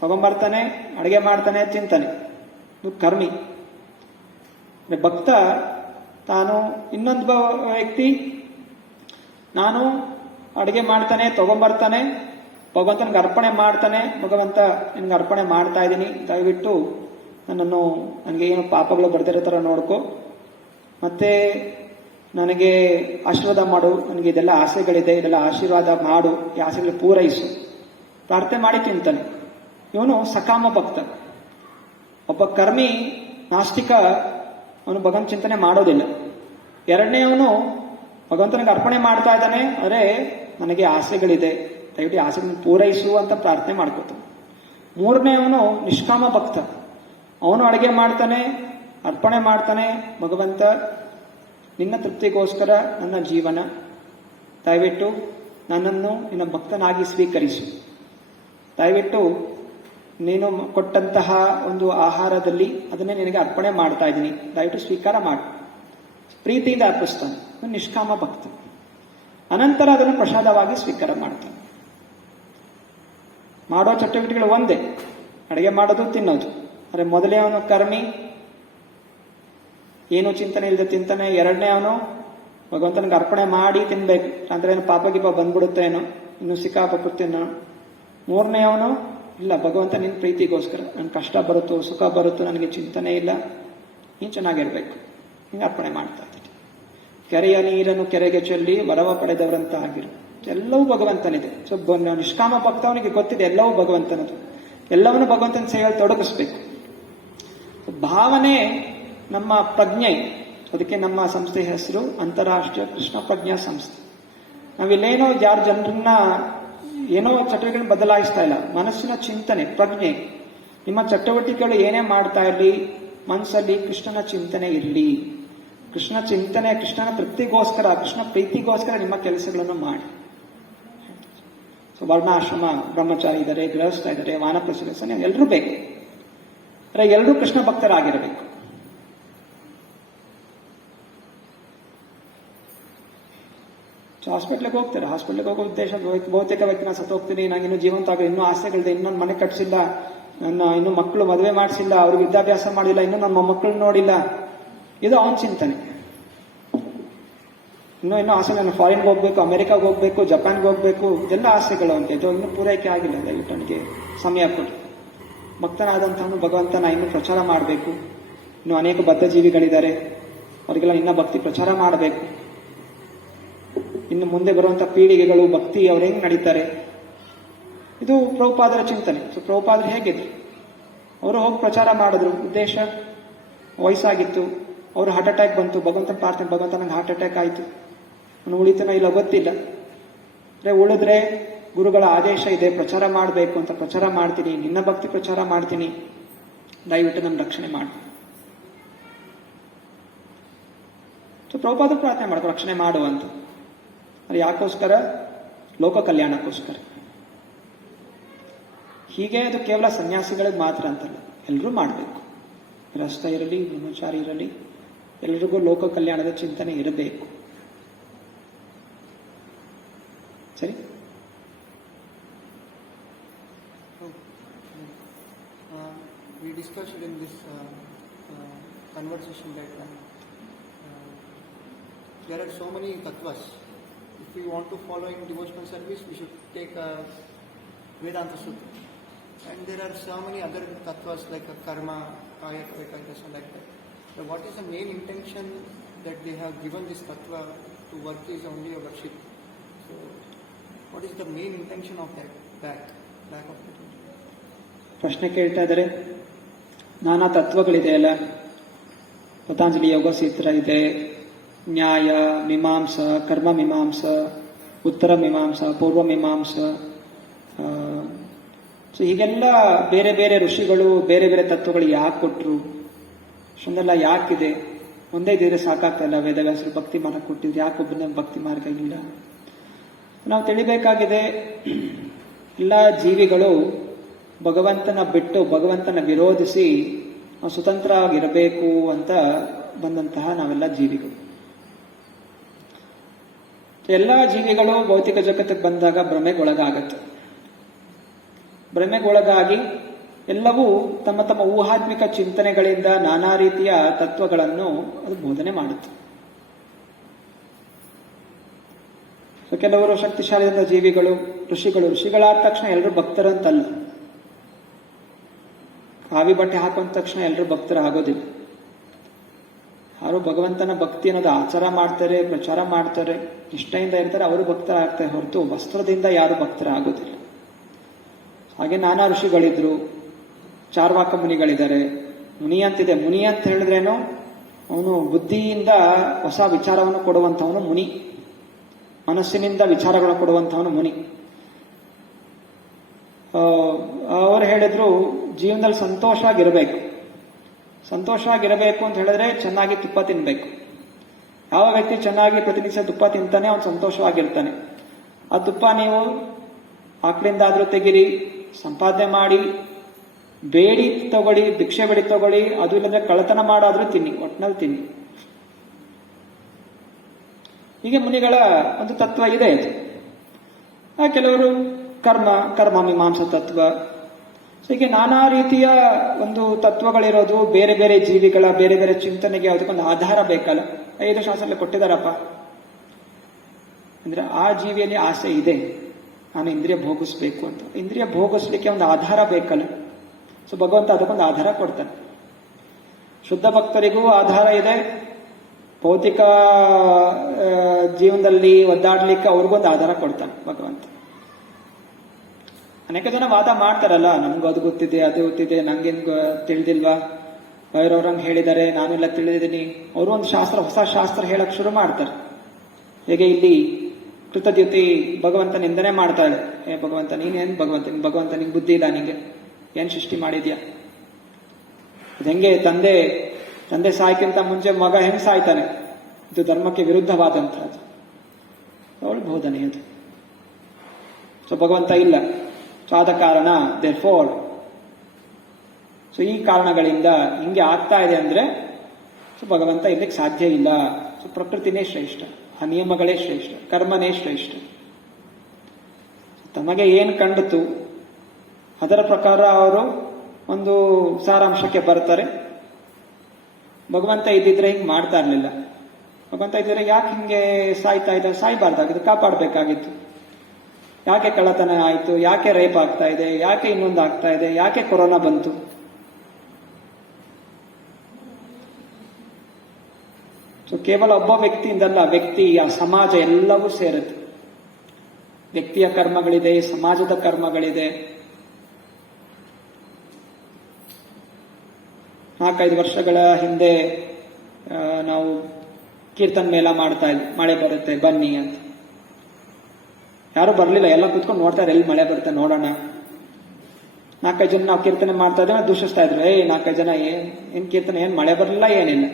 ತಗೊಂಬರ್ತಾನೆ, ಅಡಿಗೆ ಮಾಡ್ತಾನೆ, ತಿಂತಾನೆ, ಇದು ಕರ್ಮಿ. ಭಕ್ತ ತಾನು ಇನ್ನೊಂದು ವ್ಯಕ್ತಿ ನಾನು ಅಡಿಗೆ ಮಾಡ್ತಾನೆ, ತಗೊಂಬರ್ತಾನೆ, ಭಗವಂತನಿಗೆ ಅರ್ಪಣೆ ಮಾಡ್ತಾನೆ, ಭಗವಂತ ನಿನ್ಗೆ ಅರ್ಪಣೆ ಮಾಡ್ತಾ ಇದ್ದೀನಿ, ದಯವಿಟ್ಟು ನನಗೆ ಏನು ಪಾಪಗಳು ಬರ್ತಿರೋ ತರ ನೋಡ್ಕೊ, ಮತ್ತೆ ನನಗೆ ಆಶೀರ್ವಾದ ಮಾಡು, ನನಗೆ ಇದೆಲ್ಲ ಆಸೆಗಳಿದೆ, ಇದೆಲ್ಲ ಆಶೀರ್ವಾದ ಮಾಡು, ಈ ಆಸೆಗಳು ಪೂರೈಸು, ಪ್ರಾರ್ಥನೆ ಮಾಡಿ ತಿಂತಾನೆ. ಇವನು ಸಕಾಮ ಭಕ್ತ. ಒಬ್ಬ ಕರ್ಮಿ ನಾಸ್ತಿಕ, ಅವನು ಭಗವಂತ ಚಿಂತನೆ ಮಾಡೋದಿಲ್ಲ. ಎರಡನೇ ಅವನು ಭಗವಂತನಿಗೆ ಅರ್ಪಣೆ ಮಾಡ್ತಾ ಇದ್ದಾನೆ, ಅರೆ ನನಗೆ ಆಸೆಗಳಿದೆ, ದಯವಿಟ್ಟು ಆಸೆಗಳನ್ನು ಪೂರೈಸು ಅಂತ ಪ್ರಾರ್ಥನೆ ಮಾಡ್ಕೋತಾನೆ. ಮೂರನೇ ಅವನು ನಿಷ್ಕಾಮ ಭಕ್ತ. ಅವನು ಅಡಿಗೆ ಮಾಡ್ತಾನೆ, ಅರ್ಪಣೆ ಮಾಡ್ತಾನೆ, ಭಗವಂತ ನಿನ್ನ ತೃಪ್ತಿಗೋಸ್ಕರ ನನ್ನ ಜೀವನ, ದಯವಿಟ್ಟು ನನ್ನನ್ನು ನಿನ್ನ ಭಕ್ತನಾಗಿ ಸ್ವೀಕರಿಸು, ದಯವಿಟ್ಟು ನೀನು ಕೊಟ್ಟಂತಹ ಒಂದು ಆಹಾರದಲ್ಲಿ ಅದನ್ನೇ ನಿನಗೆ ಅರ್ಪಣೆ ಮಾಡ್ತಾ ಇದ್ದೀನಿ, ದಯವಿಟ್ಟು ಸ್ವೀಕಾರ ಮಾಡು, ಪ್ರೀತಿಯಿಂದ ಅರ್ಪಿಸ್ತಾನೆ. ನಿಷ್ಕಾಮ ಭಕ್ತ. ಅನಂತರ ಅದನ್ನು ಪ್ರಸಾದವಾಗಿ ಸ್ವೀಕಾರ ಮಾಡ್ತಾನೆ. ಮಾಡೋ ಚಟುವಟಿಕೆಗಳು ಒಂದೇ, ಅಡಿಗೆ ಮಾಡೋದು, ತಿನ್ನೋದು. ಆದರೆ ಮೊದಲೇ ಅವನು ಕರ್ಮಿ, ಏನು ಚಿಂತನೆ ಇಲ್ಲದೆ ತಿಂತಾನೆ. ಎರಡನೇ ಅವನು ಭಗವಂತನಿಗೆ ಅರ್ಪಣೆ ಮಾಡಿ ತಿನ್ಬೇಕು, ಅಂದ್ರೆ ಏನು ಪಾಪ ಗೀಪ ಬಂದ್ಬಿಡುತ್ತೇನೋ, ಇನ್ನು ಸಿಕ್ಕಾಪಟ್ಟೇನೋ. ಮೂರನೇ ಅವನು ಇಲ್ಲ, ಭಗವಂತ ನಿನ್ನ ಪ್ರೀತಿಗೋಸ್ಕರ, ನನ್ ಕಷ್ಟ ಬರುತ್ತೋ ಸುಖ ಬರುತ್ತೋ ನನಗೆ ಚಿಂತನೆ ಇಲ್ಲ, ನೀನು ಚೆನ್ನಾಗಿರ್ಬೇಕು, ಹಿಂಗೆ ಅರ್ಪಣೆ ಮಾಡ್ತಾ ಇದ್ದೀನಿ. ಕೆರೆಯ ನೀರನ್ನು ಕೆರೆಗೆ ಚೆಲ್ಲಿ ವರವ ಪಡೆದವರಂತ ಆಗಿರು, ಎಲ್ಲವೂ ಭಗವಂತನಿದೆ. ಸೊ ನಿಷ್ಕಾಮ ಭಕ್ತವನಿಗೆ ಗೊತ್ತಿದೆ ಎಲ್ಲವೂ ಭಗವಂತನದು, ಎಲ್ಲವನ್ನು ಭಗವಂತನ ಸೇವೆಯಲ್ಲಿ ತೊಡಗಿಸ್ಬೇಕು. ಭಾವನೆ ನಮ್ಮ ಪ್ರಜ್ಞೆ. ಅದಕ್ಕೆ ನಮ್ಮ ಸಂಸ್ಥೆ ಹೆಸರು ಅಂತಾರಾಷ್ಟ್ರೀಯ ಕೃಷ್ಣ ಪ್ರಜ್ಞಾ ಸಂಸ್ಥೆ. ನಾವಿಲ್ಲೇನೋ ಯಾರು ಜನರನ್ನ ಏನೋ ಚಟುವಟಿಕೆಗಳನ್ನ ಬದಲಾಯಿಸ್ತಾ ಇಲ್ಲ, ಮನಸ್ಸಿನ ಚಿಂತನೆ, ಪ್ರಜ್ಞೆ. ನಿಮ್ಮ ಚಟುವಟಿಕೆಗಳು ಏನೇ ಮಾಡ್ತಾ ಇರಲಿ, ಮನಸ್ಸಲ್ಲಿ ಕೃಷ್ಣನ ಚಿಂತನೆ ಇರಲಿ. ಕೃಷ್ಣ ಚಿಂತನೆ, ಕೃಷ್ಣನ ತೃಪ್ತಿಗೋಸ್ಕರ, ಕೃಷ್ಣ ಪ್ರೀತಿಗೋಸ್ಕರ ನಿಮ್ಮ ಕೆಲಸಗಳನ್ನು ಮಾಡಿ. ಸೊ ವರ್ಣಾಶ್ರಮ ಬ್ರಹ್ಮಚಾರಿ ಇದ್ದಾರೆ, ಗೃಹಸ್ಥ ಇದ್ದಾರೆ, ವಾನಪ್ರಸ್ಥ, ಎಲ್ಲರೂ ಬೇಕು. ಎಲ್ಲರೂ ಕೃಷ್ಣ ಭಕ್ತರಾಗಿರಬೇಕು. ಹಾಸ್ಪಿಟ್ಲಿಗೆ ಹೋಗ್ತಾರೆ, ಹಾಸ್ಪಿಟ್ಲಿಗೆ ಹೋಗೋ ಉದ್ದೇಶ ಬಹುತೇಕ ವ್ಯಕ್ತಿ ನಾನು ಸತ್ತೋಗ್ತೀನಿ, ನಂಗೆ ಇನ್ನೂ ಜೀವಂತ ಆಗ, ಇನ್ನೂ ಆಸೆಗಳಿದೆ, ಇನ್ನೊಂದು ಮನೆ ಕಟ್ಸಿಲ್ಲ, ನನ್ನ ಇನ್ನೂ ಮಕ್ಕಳು ಮದುವೆ ಮಾಡಿಸಿಲ್ಲ, ಅವ್ರಿಗೆ ವಿದ್ಯಾಭ್ಯಾಸ ಮಾಡಿಲ್ಲ, ಇನ್ನೂ ನಮ್ಮ ಮಕ್ಕಳು ನೋಡಿಲ್ಲ, ಇದು ಅವನ ಚಿಂತನೆ. ಇನ್ನೂ ಆಸೆ, ನಾನು ಫಾರಿನ್ಗೆ ಹೋಗ್ಬೇಕು, ಅಮೆರಿಕಾಗೆ ಹೋಗ್ಬೇಕು, ಜಪಾನ್ಗೆ ಹೋಗ್ಬೇಕು, ಇದೆಲ್ಲ ಆಸೆಗಳು ಅಂತ. ಇದು ಇನ್ನೂ ಪೂರೈಕೆ ಆಗಿಲ್ಲ, ದಯವಿಟ್ಟು ನನಗೆ ಸಮಯ ಕೊಡಿ. ಭಕ್ತನಾದಂಥವನು ಭಗವಂತನ ಇನ್ನೂ ಪ್ರಚಾರ ಮಾಡಬೇಕು. ಇನ್ನು ಅನೇಕ ಬದ್ಧ ಜೀವಿಗಳಿದ್ದಾರೆ, ಅವರಿಗೆಲ್ಲ ಇನ್ನ ಭಕ್ತಿ ಪ್ರಚಾರ ಮಾಡಬೇಕು. ಇನ್ನು ಮುಂದೆ ಬರುವಂತಹ ಪೀಳಿಗೆಗಳು ಭಕ್ತಿ ಅವ್ರು ಹೆಂಗ್ ನಡೀತಾರೆ, ಇದು ಪ್ರಭುಪಾದರ ಚಿಂತನೆ. ಸೊ ಪ್ರಭುಪಾದರು ಹೇಗಿದ್ರು, ಅವರು ಹೋಗಿ ಪ್ರಚಾರ ಮಾಡಿದ್ರು. ಉದ್ದೇಶ, ವಯಸ್ಸಾಗಿತ್ತು, ಅವರು ಹಾರ್ಟ್ ಅಟ್ಯಾಕ್ ಬಂತು, ಭಗವಂತನ ಪ್ರಾರ್ಥನೆ, ಭಗವಂತ ನಂಗೆ ಹಾರ್ಟ್ ಅಟ್ಯಾಕ್ ಆಯಿತು, ನಾನು ಉಳಿತನೋ ಇಲ್ಲ ಗೊತ್ತಿಲ್ಲ, ಉಳಿದ್ರೆ ಗುರುಗಳ ಆದೇಶ ಇದೆ ಪ್ರಚಾರ ಮಾಡಬೇಕು ಅಂತ ಪ್ರಚಾರ ಮಾಡ್ತೀನಿ, ನಿನ್ನ ಭಕ್ತಿ ಪ್ರಚಾರ ಮಾಡ್ತೀನಿ, ದಯವಿಟ್ಟು ನನ್ನ ರಕ್ಷಣೆ ಮಾಡಿ. ಸೊ ಪ್ರಭುಪಾದ ಪ್ರಾರ್ಥನೆ ಮಾಡ್ಕೊ, ರಕ್ಷಣೆ ಮಾಡುವಂತ. ಅದು ಯಾಕೋಸ್ಕರ? ಲೋಕ ಕಲ್ಯಾಣಕ್ಕೋಸ್ಕರ. ಹೀಗೆ ಅದು ಕೇವಲ ಸನ್ಯಾಸಿಗಳಿಗೆ ಮಾತ್ರ ಅಂತಲ್ಲ, ಎಲ್ಲರೂ ಮಾಡಬೇಕು. ಗೃಹಸ್ಥ ಇರಲಿ, ಬ್ರಹ್ಮಚಾರಿ ಇರಲಿ, ಎಲ್ರಿಗೂ ಲೋಕ ಕಲ್ಯಾಣದ ಚಿಂತನೆ ಇರಬೇಕು. ಸರಿ. We discussed in this conversation that there are so many tattvas. If we want to follow in devotional service, we should take Vedanta Sutra. And there are so many other tattvas like karma, kaya, kaya, like that. So what is the main intention that they have given this tattva to work is only a worship. So what is the main intention of that back of it? ಪ್ರಶ್ನೆ ಕೇಳ್ತಾ ಇದ್ದಾರೆ. ನಾನಾ ತತ್ವಗಳಿದೆಯಲ್ಲ, ಪತಾಂಜಲಿ ಯೋಗ ಸೂತ್ರ ಇದೆ, ನ್ಯಾಯ ಮೀಮಾಂಸ, ಕರ್ಮ ಮೀಮಾಂಸ, ಉತ್ತರ ಮೀಮಾಂಸ, ಪೂರ್ವ ಮೀಮಾಂಸ. ಸೊ ಹೀಗೆಲ್ಲ ಬೇರೆ ಬೇರೆ ಋಷಿಗಳು ಬೇರೆ ಬೇರೆ ತತ್ವಗಳು ಯಾಕೆ ಕೊಟ್ಟರು, ಅಷ್ಟೊಂದೆಲ್ಲ ಯಾಕಿದೆ? ಒಂದೇ ಇದ್ರೆ ಸಾಕಾಗ್ತಾ ಇಲ್ಲ. ವೇದವ್ಯಾಸರು ಭಕ್ತಿ ಮಾರ್ಗ ಕೊಟ್ಟಿದ್ರು, ಯಾಕೊಬ್ಬನೇ ಭಕ್ತಿ ಮಾರ್ಗ ಇಲ್ಲ? ನಾವು ತಿಳಿಬೇಕಾಗಿದೆ, ಎಲ್ಲ ಜೀವಿಗಳು ಭಗವಂತನ ಬಿಟ್ಟು ಭಗವಂತನ ವಿರೋಧಿಸಿ ನಾವು ಸ್ವತಂತ್ರವಾಗಿರಬೇಕು ಅಂತ ಬಂದಂತಹ ನಾವೆಲ್ಲ ಜೀವಿಗಳು. ಎಲ್ಲ ಜೀವಿಗಳು ಭೌತಿಕ ಜಗತ್ತಿಗೆ ಬಂದಾಗ ಭ್ರಮೆಗೊಳಗಾಗತ್ತೆ. ಭ್ರಮೆಗೊಳಗಾಗಿ ಎಲ್ಲವೂ ತಮ್ಮ ತಮ್ಮ ಊಹಾತ್ಮಿಕ ಚಿಂತನೆಗಳಿಂದ ನಾನಾ ರೀತಿಯ ತತ್ವಗಳನ್ನು ಅದು ಬೋಧನೆ ಮಾಡುತ್ತೆ. ಕೆಲವರು ಶಕ್ತಿಶಾಲಿಯಾದ ಜೀವಿಗಳು, ಋಷಿಗಳಾದ ತಕ್ಷಣ ಎಲ್ಲರೂ ಭಕ್ತರಂತಲ್ಲ. ಕಾವಿ ಬಟ್ಟೆ ಹಾಕೊಂಡ ತಕ್ಷಣ ಎಲ್ಲರೂ ಭಕ್ತರಾಗೋದಿಲ್ಲ. ಯಾರು ಭಗವಂತನ ಭಕ್ತಿ ಅನ್ನೋದು ಆಚಾರ ಮಾಡ್ತಾರೆ, ಪ್ರಚಾರ ಮಾಡ್ತಾರೆ, ನಿಷ್ಠೆಯಿಂದ ಇರ್ತಾರೆ, ಅವರು ಭಕ್ತರಾಗ್ತಾರೆ ಹೊರತು ವಸ್ತ್ರದಿಂದ ಯಾರು ಭಕ್ತರಾಗೋದಿಲ್ಲ. ಹಾಗೆ ನಾನಾ ಋಷಿಗಳಿದ್ರು, ಚಾರ್ವಾಕ ಮುನಿಗಳಿದ್ದಾರೆ, ಮುನಿ ಅಂತಿದೆ. ಮುನಿ ಅಂತ ಹೇಳಿದ್ರೇನು, ಅವನು ಬುದ್ಧಿಯಿಂದ ಹೊಸ ವಿಚಾರವನ್ನು ಕೊಡುವಂಥವನು ಮುನಿ, ಮನಸ್ಸಿನಿಂದ ವಿಚಾರಗಳನ್ನು ಕೊಡುವಂಥವನು ಮುನಿ. ಅವರು ಹೇಳಿದ್ರು ಜೀವನದಲ್ಲಿ ಸಂತೋಷ ಆಗಿರಬೇಕು. ಸಂತೋಷ ಆಗಿರಬೇಕು ಅಂತ ಹೇಳಿದ್ರೆ ಚೆನ್ನಾಗಿ ತುಪ್ಪ ತಿನ್ಬೇಕು. ಯಾವ ವ್ಯಕ್ತಿ ಚೆನ್ನಾಗಿ ಪ್ರತಿನಿತ್ಯ ತುಪ್ಪ ತಿಂತಾನೆ ಅವನು ಸಂತೋಷವಾಗಿರ್ತಾನೆ. ಆ ತುಪ್ಪ ನೀವು ಆಕಳಿಂದಾದ್ರೂ ತೆಗಿರಿ, ಸಂಪಾದನೆ ಮಾಡಿ, ಬೇಡಿ ತಗೊಳ್ಳಿ, ಭಿಕ್ಷೆ ಬೇಡಿ ತಗೊಳ್ಳಿ, ಅದು ಇಲ್ಲಂದ್ರೆ ಕಳ್ಳತನ ಮಾಡಾದ್ರೂ ತಿನ್ನಿ, ಒಟ್ನಲ್ಲಿ ತಿನ್ನಿ. ಹೀಗೆ ಮುನಿಗಳ ಒಂದು ತತ್ವ ಇದೆ ಇದು. ಕೆಲವರು ಕರ್ಮ ಮೀಮಾಂಸ ತತ್ವ. ಹೀಗೆ ನಾನಾ ರೀತಿಯ ಒಂದು ತತ್ವಗಳಿರೋದು, ಬೇರೆ ಬೇರೆ ಜೀವಿಗಳ ಬೇರೆ ಬೇರೆ ಚಿಂತನೆಗೆ ಅದಕ್ಕೊಂದು ಆಧಾರ ಬೇಕಲ್ಲ. 5 ಶಾಸ್ತ್ರದಲ್ಲಿ ಕೊಟ್ಟಿದ್ದಾರಪ್ಪ ಅಂದ್ರೆ ಆ ಜೀವಿಯಲ್ಲಿ ಆಸೆ ಇದೆ, ನಾನು ಇಂದ್ರಿಯ ಭೋಗಿಸ್ಬೇಕು ಅಂತ. ಇಂದ್ರಿಯ ಭೋಗಿಸ್ಲಿಕ್ಕೆ ಒಂದು ಆಧಾರ ಬೇಕಲ್ಲ. ಸೊ ಭಗವಂತ ಅದಕ್ಕೊಂದು ಆಧಾರ ಕೊಡ್ತಾನೆ. ಶುದ್ಧ ಭಕ್ತರಿಗೂ ಆಧಾರ ಇದೆ, ಭೌತಿಕ ಜೀವನದಲ್ಲಿ ಒದ್ದಾಡ್ಲಿಕ್ಕೆ ಅವ್ರಿಗೊಂದು ಆಧಾರ ಕೊಡ್ತಾನೆ ಭಗವಂತ. ಅನೇಕ ಜನ ವಾದ ಮಾಡ್ತಾರಲ್ಲ, ನಮ್ಗೂ ಅದು ಗೊತ್ತಿದೆ, ಅದು ಗೊತ್ತಿದೆ, ನಂಗೇನ್ ತಿಳಿದಿಲ್ವಾ, ಬೇರೆಯವ್ರಂಗೆ ಹೇಳಿದ್ದಾರೆ, ನಾನೆಲ್ಲ ತಿಳಿದಿದ್ದೀನಿ. ಅವರು ಒಂದು ಹೊಸ ಶಾಸ್ತ್ರ ಹೇಳಕ್ ಶುರು ಮಾಡ್ತಾರೆ. ಹೇಗೆ ಇಲ್ಲಿ ಕೃತದ್ಯುತಿ ಭಗವಂತ ನಿಂದನೆ ಮಾಡ್ತಾಳೆ. ಭಗವಂತ ನೀನೇನ್ ಭಗವಂತ ನಿಂಗೆ ಬುದ್ಧಿ ಇಲ್ಲ, ನಿಂಗೆ ಏನ್ ಸೃಷ್ಟಿ ಮಾಡಿದ್ಯಾ? ಅದು ಹೆಂಗೆ ತಂದೆ ಸಾಯ್ಕಿಂತ ಮುಂಚೆ ಮಗ ಹೆಂಗ್ ಸಾಯ್ತಾನೆ, ಇದು ಧರ್ಮಕ್ಕೆ ವಿರುದ್ಧವಾದಂತಹದ್ದು. ಅವಳು ಬೋಧನೆ ಅದು. ಸೊ ಭಗವಂತ ಇಲ್ಲ. ಸೊ ಆದ ಕಾರಣ ದೇರ್ಫೋರ್, ಸೊ ಈ ಕಾರಣಗಳಿಂದ ಹಿಂಗೆ ಆಗ್ತಾ ಇದೆ ಅಂದ್ರೆ ಸೊ ಭಗವಂತ ಇರ್ಲಿಕ್ಕೆ ಸಾಧ್ಯ ಇಲ್ಲ. ಸೊ ಪ್ರಕೃತಿನೇ ಶ್ರೇಷ್ಠ, ಆ ನಿಯಮಗಳೇ ಶ್ರೇಷ್ಠ, ಕರ್ಮನೇ ಶ್ರೇಷ್ಠ. ತಮಗೆ ಏನ್ ಕಂಡಿತು ಅದರ ಪ್ರಕಾರ ಅವರು ಒಂದು ಸಾರಾಂಶಕ್ಕೆ ಬರ್ತಾರೆ. ಭಗವಂತ ಇದ್ದಿದ್ರೆ ಹಿಂಗೆ ಮಾಡ್ತಾ ಇರ್ಲಿಲ್ಲ. ಭಗವಂತ ಇದ್ದಿದ್ರೆ ಯಾಕೆ ಹಿಂಗೆ ಸಾಯ್ತಾ ಇದ್ದ? ಸಾಯ್ಬಾರ್ದಾಗಿತ್ತು, ಕಾಪಾಡಬೇಕಾಗಿತ್ತು. ಯಾಕೆ ಕಳ್ಳತನ ಆಯಿತು? ಯಾಕೆ ರೇಪ್ ಆಗ್ತಾ ಇದೆ? ಯಾಕೆ ಇನ್ನೊಂದು ಆಗ್ತಾ ಇದೆ? ಯಾಕೆ ಕೊರೋನಾ ಬಂತು? ಸೊ ಕೇವಲ ಒಬ್ಬ ವ್ಯಕ್ತಿಯಿಂದಲ್ಲ, ಆ ಸಮಾಜ ಎಲ್ಲವೂ ಸೇರುತ್ತೆ. ವ್ಯಕ್ತಿಯ ಕರ್ಮಗಳಿದೆ, ಸಮಾಜದ ಕರ್ಮಗಳಿದೆ. 4-5 ವರ್ಷಗಳ ಹಿಂದೆ ನಾವು ಕೀರ್ತನ್ ಮೇಳ ಮಾಡ್ತಾ ಇದ್ವಿ. ಮಳೆ ಬರುತ್ತೆ ಬನ್ನಿ ಅಂತ. ಯಾರು ಬರ್ಲಿಲ್ಲ, ಎಲ್ಲ ಕುತ್ಕೊಂಡು ನೋಡ್ತಾರೆ, ಎಲ್ಲಿ ಮಳೆ ಬರುತ್ತೆ ನೋಡೋಣ. 4-5 ಜನ ನಾವು ಕೀರ್ತನೆ ಮಾಡ್ತಾ ಇದ್ದೇವೆ, ದೂಷಿಸ್ತಾ ಇದ್ರು. 4-5 ಜನ ಏನ್ ಕೀರ್ತನೆ, ಏನ್ ಮಳೆ ಬರಲಿಲ್ಲ, ಏನಿಲ್ಲ.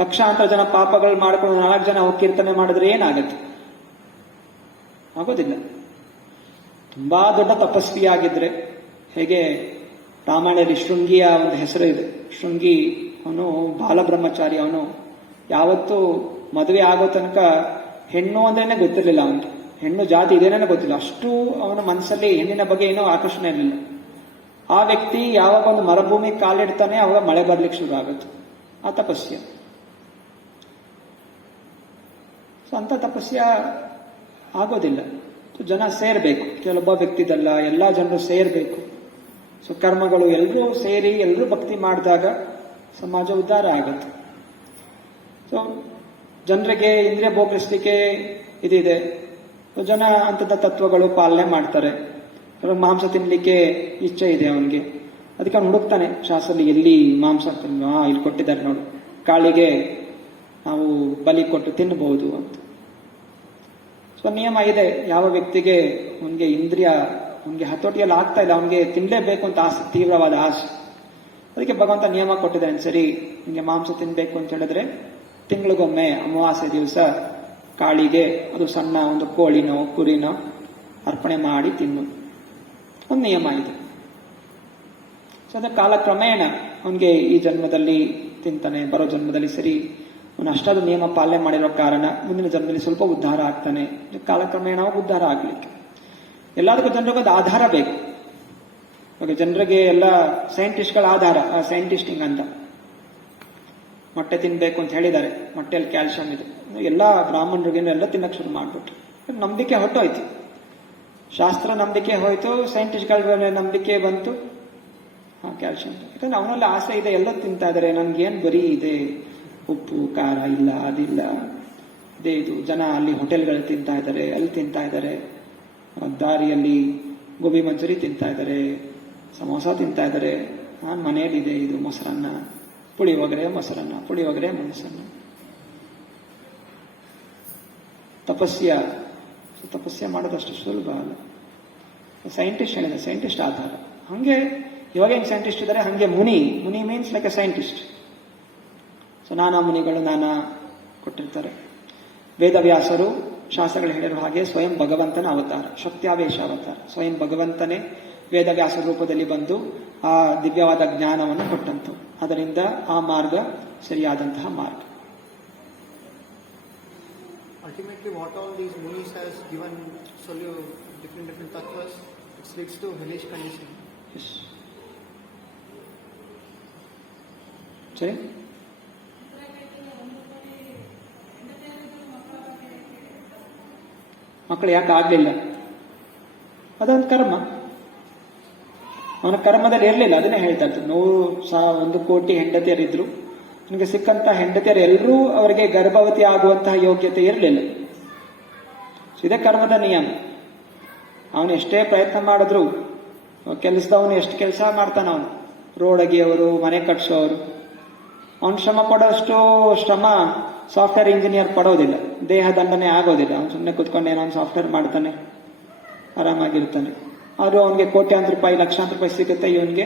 ಲಕ್ಷಾಂತರ ಜನ ಪಾಪಗಳು ಮಾಡ್ಕೊಂಡು 4 ಜನ ಹೋಗಿ ಕೀರ್ತನೆ ಮಾಡಿದ್ರೆ ಏನಾಗುತ್ತೆ? ಆಗೋದಿಲ್ಲ. ತುಂಬಾ ದೊಡ್ಡ ತಪಸ್ವಿಯಾಗಿದ್ರೆ, ಹೇಗೆ ರಾಮಾಯಣದಲ್ಲಿ ಶೃಂಗಿಯ ಒಂದು ಹೆಸರು ಇದೆ. ಶೃಂಗಿ ಅವನು ಬಾಲಬ್ರಹ್ಮಚಾರಿ. ಅವನು ಯಾವತ್ತೂ ಮದುವೆ ಆಗೋ ತನಕ ಹೆಣ್ಣು ಅಂದ್ರೇನೆ ಗೊತ್ತಿರಲಿಲ್ಲ ಅವನಿಗೆ. ಹೆಣ್ಣು ಜಾತಿ ಇದೇನೇ ಗೊತ್ತಿಲ್ಲ. ಅಷ್ಟು ಅವನ ಮನಸ್ಸಲ್ಲಿ ಹೆಣ್ಣಿನ ಬಗ್ಗೆ ಏನೋ ಆಕರ್ಷಣೆ ಇರಲಿಲ್ಲ. ಆ ವ್ಯಕ್ತಿ ಯಾವಾಗ ಒಂದು ಮರುಭೂಮಿ ಕಾಲಿಡ್ತಾನೆ ಅವಾಗ ಮಳೆ ಬರ್ಲಿಕ್ಕೆ ಶುರು ಆಗುತ್ತೆ. ಆ ತಪಸ್ಯ. ಸೊ ಅಂತ ತಪಸ್ಯ ಆಗೋದಿಲ್ಲ. ಜನ ಸೇರ್ಬೇಕು. ಕೆಲವೊಬ್ಬ ವ್ಯಕ್ತಿದಲ್ಲ, ಎಲ್ಲಾ ಜನರು ಸೇರ್ಬೇಕು. ಸೊ ಕರ್ಮಗಳು ಎಲ್ಲರೂ ಸೇರಿ ಎಲ್ಲರೂ ಭಕ್ತಿ ಮಾಡಿದಾಗ ಸಮಾಜ ಉದ್ಧಾರ ಆಗುತ್ತೆ. ಸೊ ಜನರಿಗೆ ಇಂದ್ರಿಯ ಭೋಗಿಸ್ಲಿಕ್ಕೆ ಇದಿದೆ. ಜನ ಅಂಥದ್ದು ತತ್ವಗಳು ಪಾಲನೆ ಮಾಡ್ತಾರೆ. ಮಾಂಸ ತಿನ್ಲಿಕ್ಕೆ ಇಚ್ಛೆ ಇದೆ ಅವನಿಗೆ, ಅದಕ್ಕೆ ಅವನು ಹುಡುಕ್ತಾನೆ ಶಾಸ್ತ್ರದಲ್ಲಿ ಎಲ್ಲಿ ಮಾಂಸ ಇಲ್ಲಿ ಕೊಟ್ಟಿದ್ದಾರೆ ನೋಡು, ಕಾಳಿಗೆ ನಾವು ಬಲಿ ಕೊಟ್ಟು ತಿನ್ನಬಹುದು ಅಂತ. ಸೊ ನಿಯಮ ಇದೆ. ಯಾವ ವ್ಯಕ್ತಿಗೆ ಅವನಿಗೆ ಇಂದ್ರಿಯ ಅವನಿಗೆ ಹತೋಟಿಯಲ್ಲಿ ಆಗ್ತಾ ಇಲ್ಲ, ಅವನಿಗೆ ತಿನ್ಲೇಬೇಕು ಅಂತ ಆಸೆ, ತೀವ್ರವಾದ ಆಸೆ, ಅದಕ್ಕೆ ಭಗವಂತ ನಿಯಮ ಕೊಟ್ಟಿದ್ದಾನೆ. ಸರಿ, ನಿಮಗೆ ಮಾಂಸ ತಿನ್ಬೇಕು ಅಂತ ಹೇಳಿದ್ರೆ ತಿಂಗಳಿಗೊಮ್ಮೆ ಅಮಾವಾಸ್ಯೆ ದಿವಸ ಕಾಳಿಗೆ ಅದು ಸಣ್ಣ ಒಂದು ಕೋಳಿನೋ ಕುರಿನೋ ಅರ್ಪಣೆ ಮಾಡಿ ತಿನ್ನು, ಒಂದು ನಿಯಮ ಇದೆ. ಸೊ ಅದ ಕಾಲಕ್ರಮೇಣ ಅವನಿಗೆ ಈ ಜನ್ಮದಲ್ಲಿ ತಿಂತಾನೆ, ಬರೋ ಜನ್ಮದಲ್ಲಿ ಸರಿ ಅವನು ಅಷ್ಟಾದ ನಿಯಮ ಪಾಲನೆ ಮಾಡಿರೋ ಕಾರಣ ಮುಂದಿನ ಜನ್ಮದಲ್ಲಿ ಸ್ವಲ್ಪ ಉದ್ಧಾರ ಆಗ್ತಾನೆ. ಕಾಲಕ್ರಮೇಣ ಉದ್ಧಾರ ಆಗ್ಲಿಕ್ಕೆ ಎಲ್ಲದಕ್ಕೂ ಜನರಿಗೂ ಅದು ಆಧಾರ ಬೇಕು. ಇವಾಗ ಜನರಿಗೆ ಎಲ್ಲ ಸೈಂಟಿಸ್ಟ್ಗಳ ಆಧಾರ, ಸೈಂಟಿಸ್ಟಿಂಗ್ ಅಂತ ಮೊಟ್ಟೆ ತಿನ್ಬೇಕು ಅಂತ ಹೇಳಿದ್ದಾರೆ. ಮೊಟ್ಟೆಯಲ್ಲಿ ಕ್ಯಾಲ್ಸಿಯಂ ಇದೆ. ಎಲ್ಲ ಬ್ರಾಹ್ಮಣರಿಗೆ ಎಲ್ಲ ತಿನ್ನಕ್ಕೆ ಶುರು ಮಾಡ್ಬಿಟ್ರು. ನಂಬಿಕೆ ಹೊಟ್ಟೋಯ್ತು, ಶಾಸ್ತ್ರ ನಂಬಿಕೆ ಹೋಯ್ತು, ಸೈಂಟಿಸ್ಟ್ಗಳ ನಂಬಿಕೆ ಬಂತು. ಕ್ಯಾಲ್ಸಿಯಂ ಯಾಕಂದ್ರೆ ಅವನಲ್ಲಿ ಆಸೆ ಇದೆ, ಎಲ್ಲ ತಿಂತಾ ಇದಾರೆ, ನನ್ಗೇನ್ ಬರೀ ಇದೆ, ಉಪ್ಪು ಖಾರ ಇಲ್ಲ, ಅದಿಲ್ಲ, ಇದೇ ಇದು. ಜನ ಅಲ್ಲಿ ಹೋಟೆಲ್ಗಳು ತಿಂತಾ ಇದ್ದಾರೆ, ಅಲ್ಲಿ ತಿಂತಾ ಇದ್ದಾರೆ, ದಾರಿಯಲ್ಲಿ ಗೋಬಿ ಮಂಚೂರಿ ತಿಂತಾ ಇದ್ದಾರೆ, ಸಮೋಸ ತಿಂತಾ ಇದ್ದಾರೆ. ಮನೆಯಲ್ಲಿದೆ ಇದು ಮೊಸರನ್ನ, ಪುಳಿಯೋಗರೆ ಮೊಸರನ್ನ, ಪುಳಿಯೋಗರೆ ಮೊಸರನ್ನ. ತಪಸ್ಯ ಮಾಡೋದಷ್ಟು ಸುಲಭ ಅಲ್ಲ. ಸೈಂಟಿಸ್ಟ್ ಹೇಳಿದೆ, ಸೈಂಟಿಸ್ಟ್ ಆಧಾರ. ಹಂಗೆ ಇವಾಗ ಹೆಂಗ್ ಸೈಂಟಿಸ್ಟ್ ಇದ್ದಾರೆ ಹಂಗೆ ಮುನಿ means like a scientist. So ನಾನಾ ಮುನಿಗಳು ನಾನಾ ಕೊಟ್ಟಿರ್ತಾರೆ. ವೇದವ್ಯಾಸರು ಶಾಸ್ತ್ರಗಳು ಹೇಳಿರೋ ಹಾಗೆ ಸ್ವಯಂ ಭಗವಂತನ ಅವತಾರ, ಶಕ್ತ್ಯಾವೇಶ ಅವತಾರ. ಸ್ವಯಂ ಭಗವಂತನೇ ವೇದವ್ಯಾಸ ರೂಪದಲ್ಲಿ ಬಂದು ಆ ದಿವ್ಯವಾದ ಜ್ಞಾನವನ್ನು ಕೊಟ್ಟಂತು. ಅದರಿಂದ ಆ ಮಾರ್ಗ ಸರಿಯಾದಂತಹ ಮಾರ್ಗ. Ultimately, what all these munis has given different tattvas, it leads to hellish condition. Yes. ಸರಿ. ಮಕ್ಕಳು ಯಾಕೆ ಆಗ್ಲಿಲ್ಲ? ಅದೊಂದು ಕರ್ಮ. ಅವನ ಕರ್ಮದಲ್ಲಿ ಇರಲಿಲ್ಲ. ಅದನ್ನೇ ಹೇಳ್ತಾ ಇತ್ತು. 100 ಕೋಟಿ ಹೆಂಡತಿಯರಿದ್ರು, ನನಗೆ ಸಿಕ್ಕಂತ ಹೆಂಡತಿಯರು ಎಲ್ಲರೂ ಅವರಿಗೆ ಗರ್ಭವತಿ ಆಗುವಂತಹ ಯೋಗ್ಯತೆ ಇರಲಿಲ್ಲ. ಇದೇ ಕರ್ಮದ ನಿಯಮ. ಅವನು ಎಷ್ಟೇ ಪ್ರಯತ್ನ ಮಾಡಿದ್ರು, ಕೆಲಸದವನು ಎಷ್ಟು ಕೆಲಸ ಮಾಡ್ತಾನ, ಅವನು ರೋಡ್ ಅಗಿಯೋರು, ಮನೆ ಕಟ್ಸೋರು, ಅವನು ಶ್ರಮ ಪಡೋಷ್ಟು ಶ್ರಮ ಸಾಫ್ಟ್ವೇರ್ ಇಂಜಿನಿಯರ್ ಪಡೋದಿಲ್ಲ. ದೇಹ ದಂಡನೆ ಆಗೋದಿಲ್ಲ. ಅವನು ಸುಮ್ಮನೆ ಕುತ್ಕೊಂಡು ಏನೋ ಒಂದು ಸಾಫ್ಟ್ವೇರ್ ಮಾಡ್ತಾನೆ, ಆರಾಮಾಗಿರ್ತಾನೆ. ಆದ್ರೂ ಅವನಿಗೆ ಕೋಟ್ಯಾಂತರ ರೂಪಾಯಿ, ಲಕ್ಷಾಂತರ ರೂಪಾಯಿ ಸಿಗುತ್ತೆ. ಇವನಿಗೆ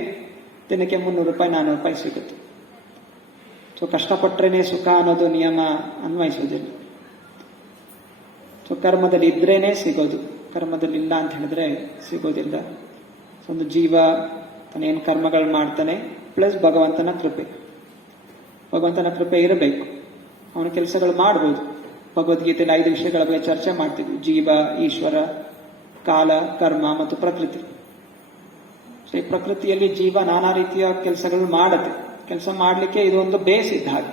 ದಿನಕ್ಕೆ 300 ರೂಪಾಯಿ 400 ರೂಪಾಯಿ ಸಿಗುತ್ತೆ. ಸೊ ಕಷ್ಟಪಟ್ರೇನೆ ಸುಖ ಅನ್ನೋದು ನಿಯಮ ಅನ್ವಯಿಸೋದಿಲ್ಲ. ಸೊ ಕರ್ಮದಲ್ಲಿ ಇದ್ರೇನೆ ಸಿಗೋದು, ಕರ್ಮದಲ್ಲಿ ಇಲ್ಲ ಅಂತ ಹೇಳಿದ್ರೆ ಸಿಗೋದಿಲ್ಲ. ಒಂದು ಜೀವ ತಾನೇನು ಕರ್ಮಗಳು ಮಾಡ್ತಾನೆ, ಪ್ಲಸ್ ಭಗವಂತನ ಕೃಪೆ ಇರಬೇಕು. ಅವನ ಕೆಲಸಗಳು ಮಾಡ್ಬೋದು. ಭಗವದ್ಗೀತೆಯಲ್ಲಿ 5 ವಿಷಯಗಳ ಬಗ್ಗೆ ಚರ್ಚೆ ಮಾಡ್ತೀವಿ. ಜೀವ, ಈಶ್ವರ, ಕಾಲ, ಕರ್ಮ ಮತ್ತು ಪ್ರಕೃತಿ. ಸೊ ಈ ಪ್ರಕೃತಿಯಲ್ಲಿ ಜೀವ ನಾನಾ ರೀತಿಯ ಕೆಲಸಗಳು ಮಾಡುತ್ತೆ. ಕೆಲಸ ಮಾಡಲಿಕ್ಕೆ ಇದು ಒಂದು ಬೇಸ್ ಇದ್ದ ಹಾಗೆ.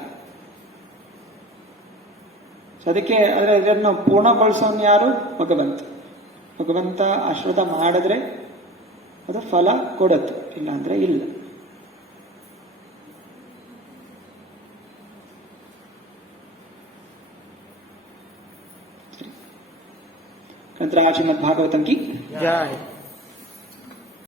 ಸೊ ಅದಕ್ಕೆ ಇದನ್ನು ಪೂರ್ಣಗೊಳಿಸೋನು ಯಾರು? ಭಗವಂತ ಆಶೀರ್ವಾದ ಮಾಡಿದ್ರೆ ಅದು ಫಲ ಕೊಡುತ್ತೆ, ಇಲ್ಲ ಅಂದ್ರೆ ಇಲ್ಲ. ನಂತರ ಶ್ರೀಮದ್ ಭಾಗವತಂ ಕಿ ಜೈ.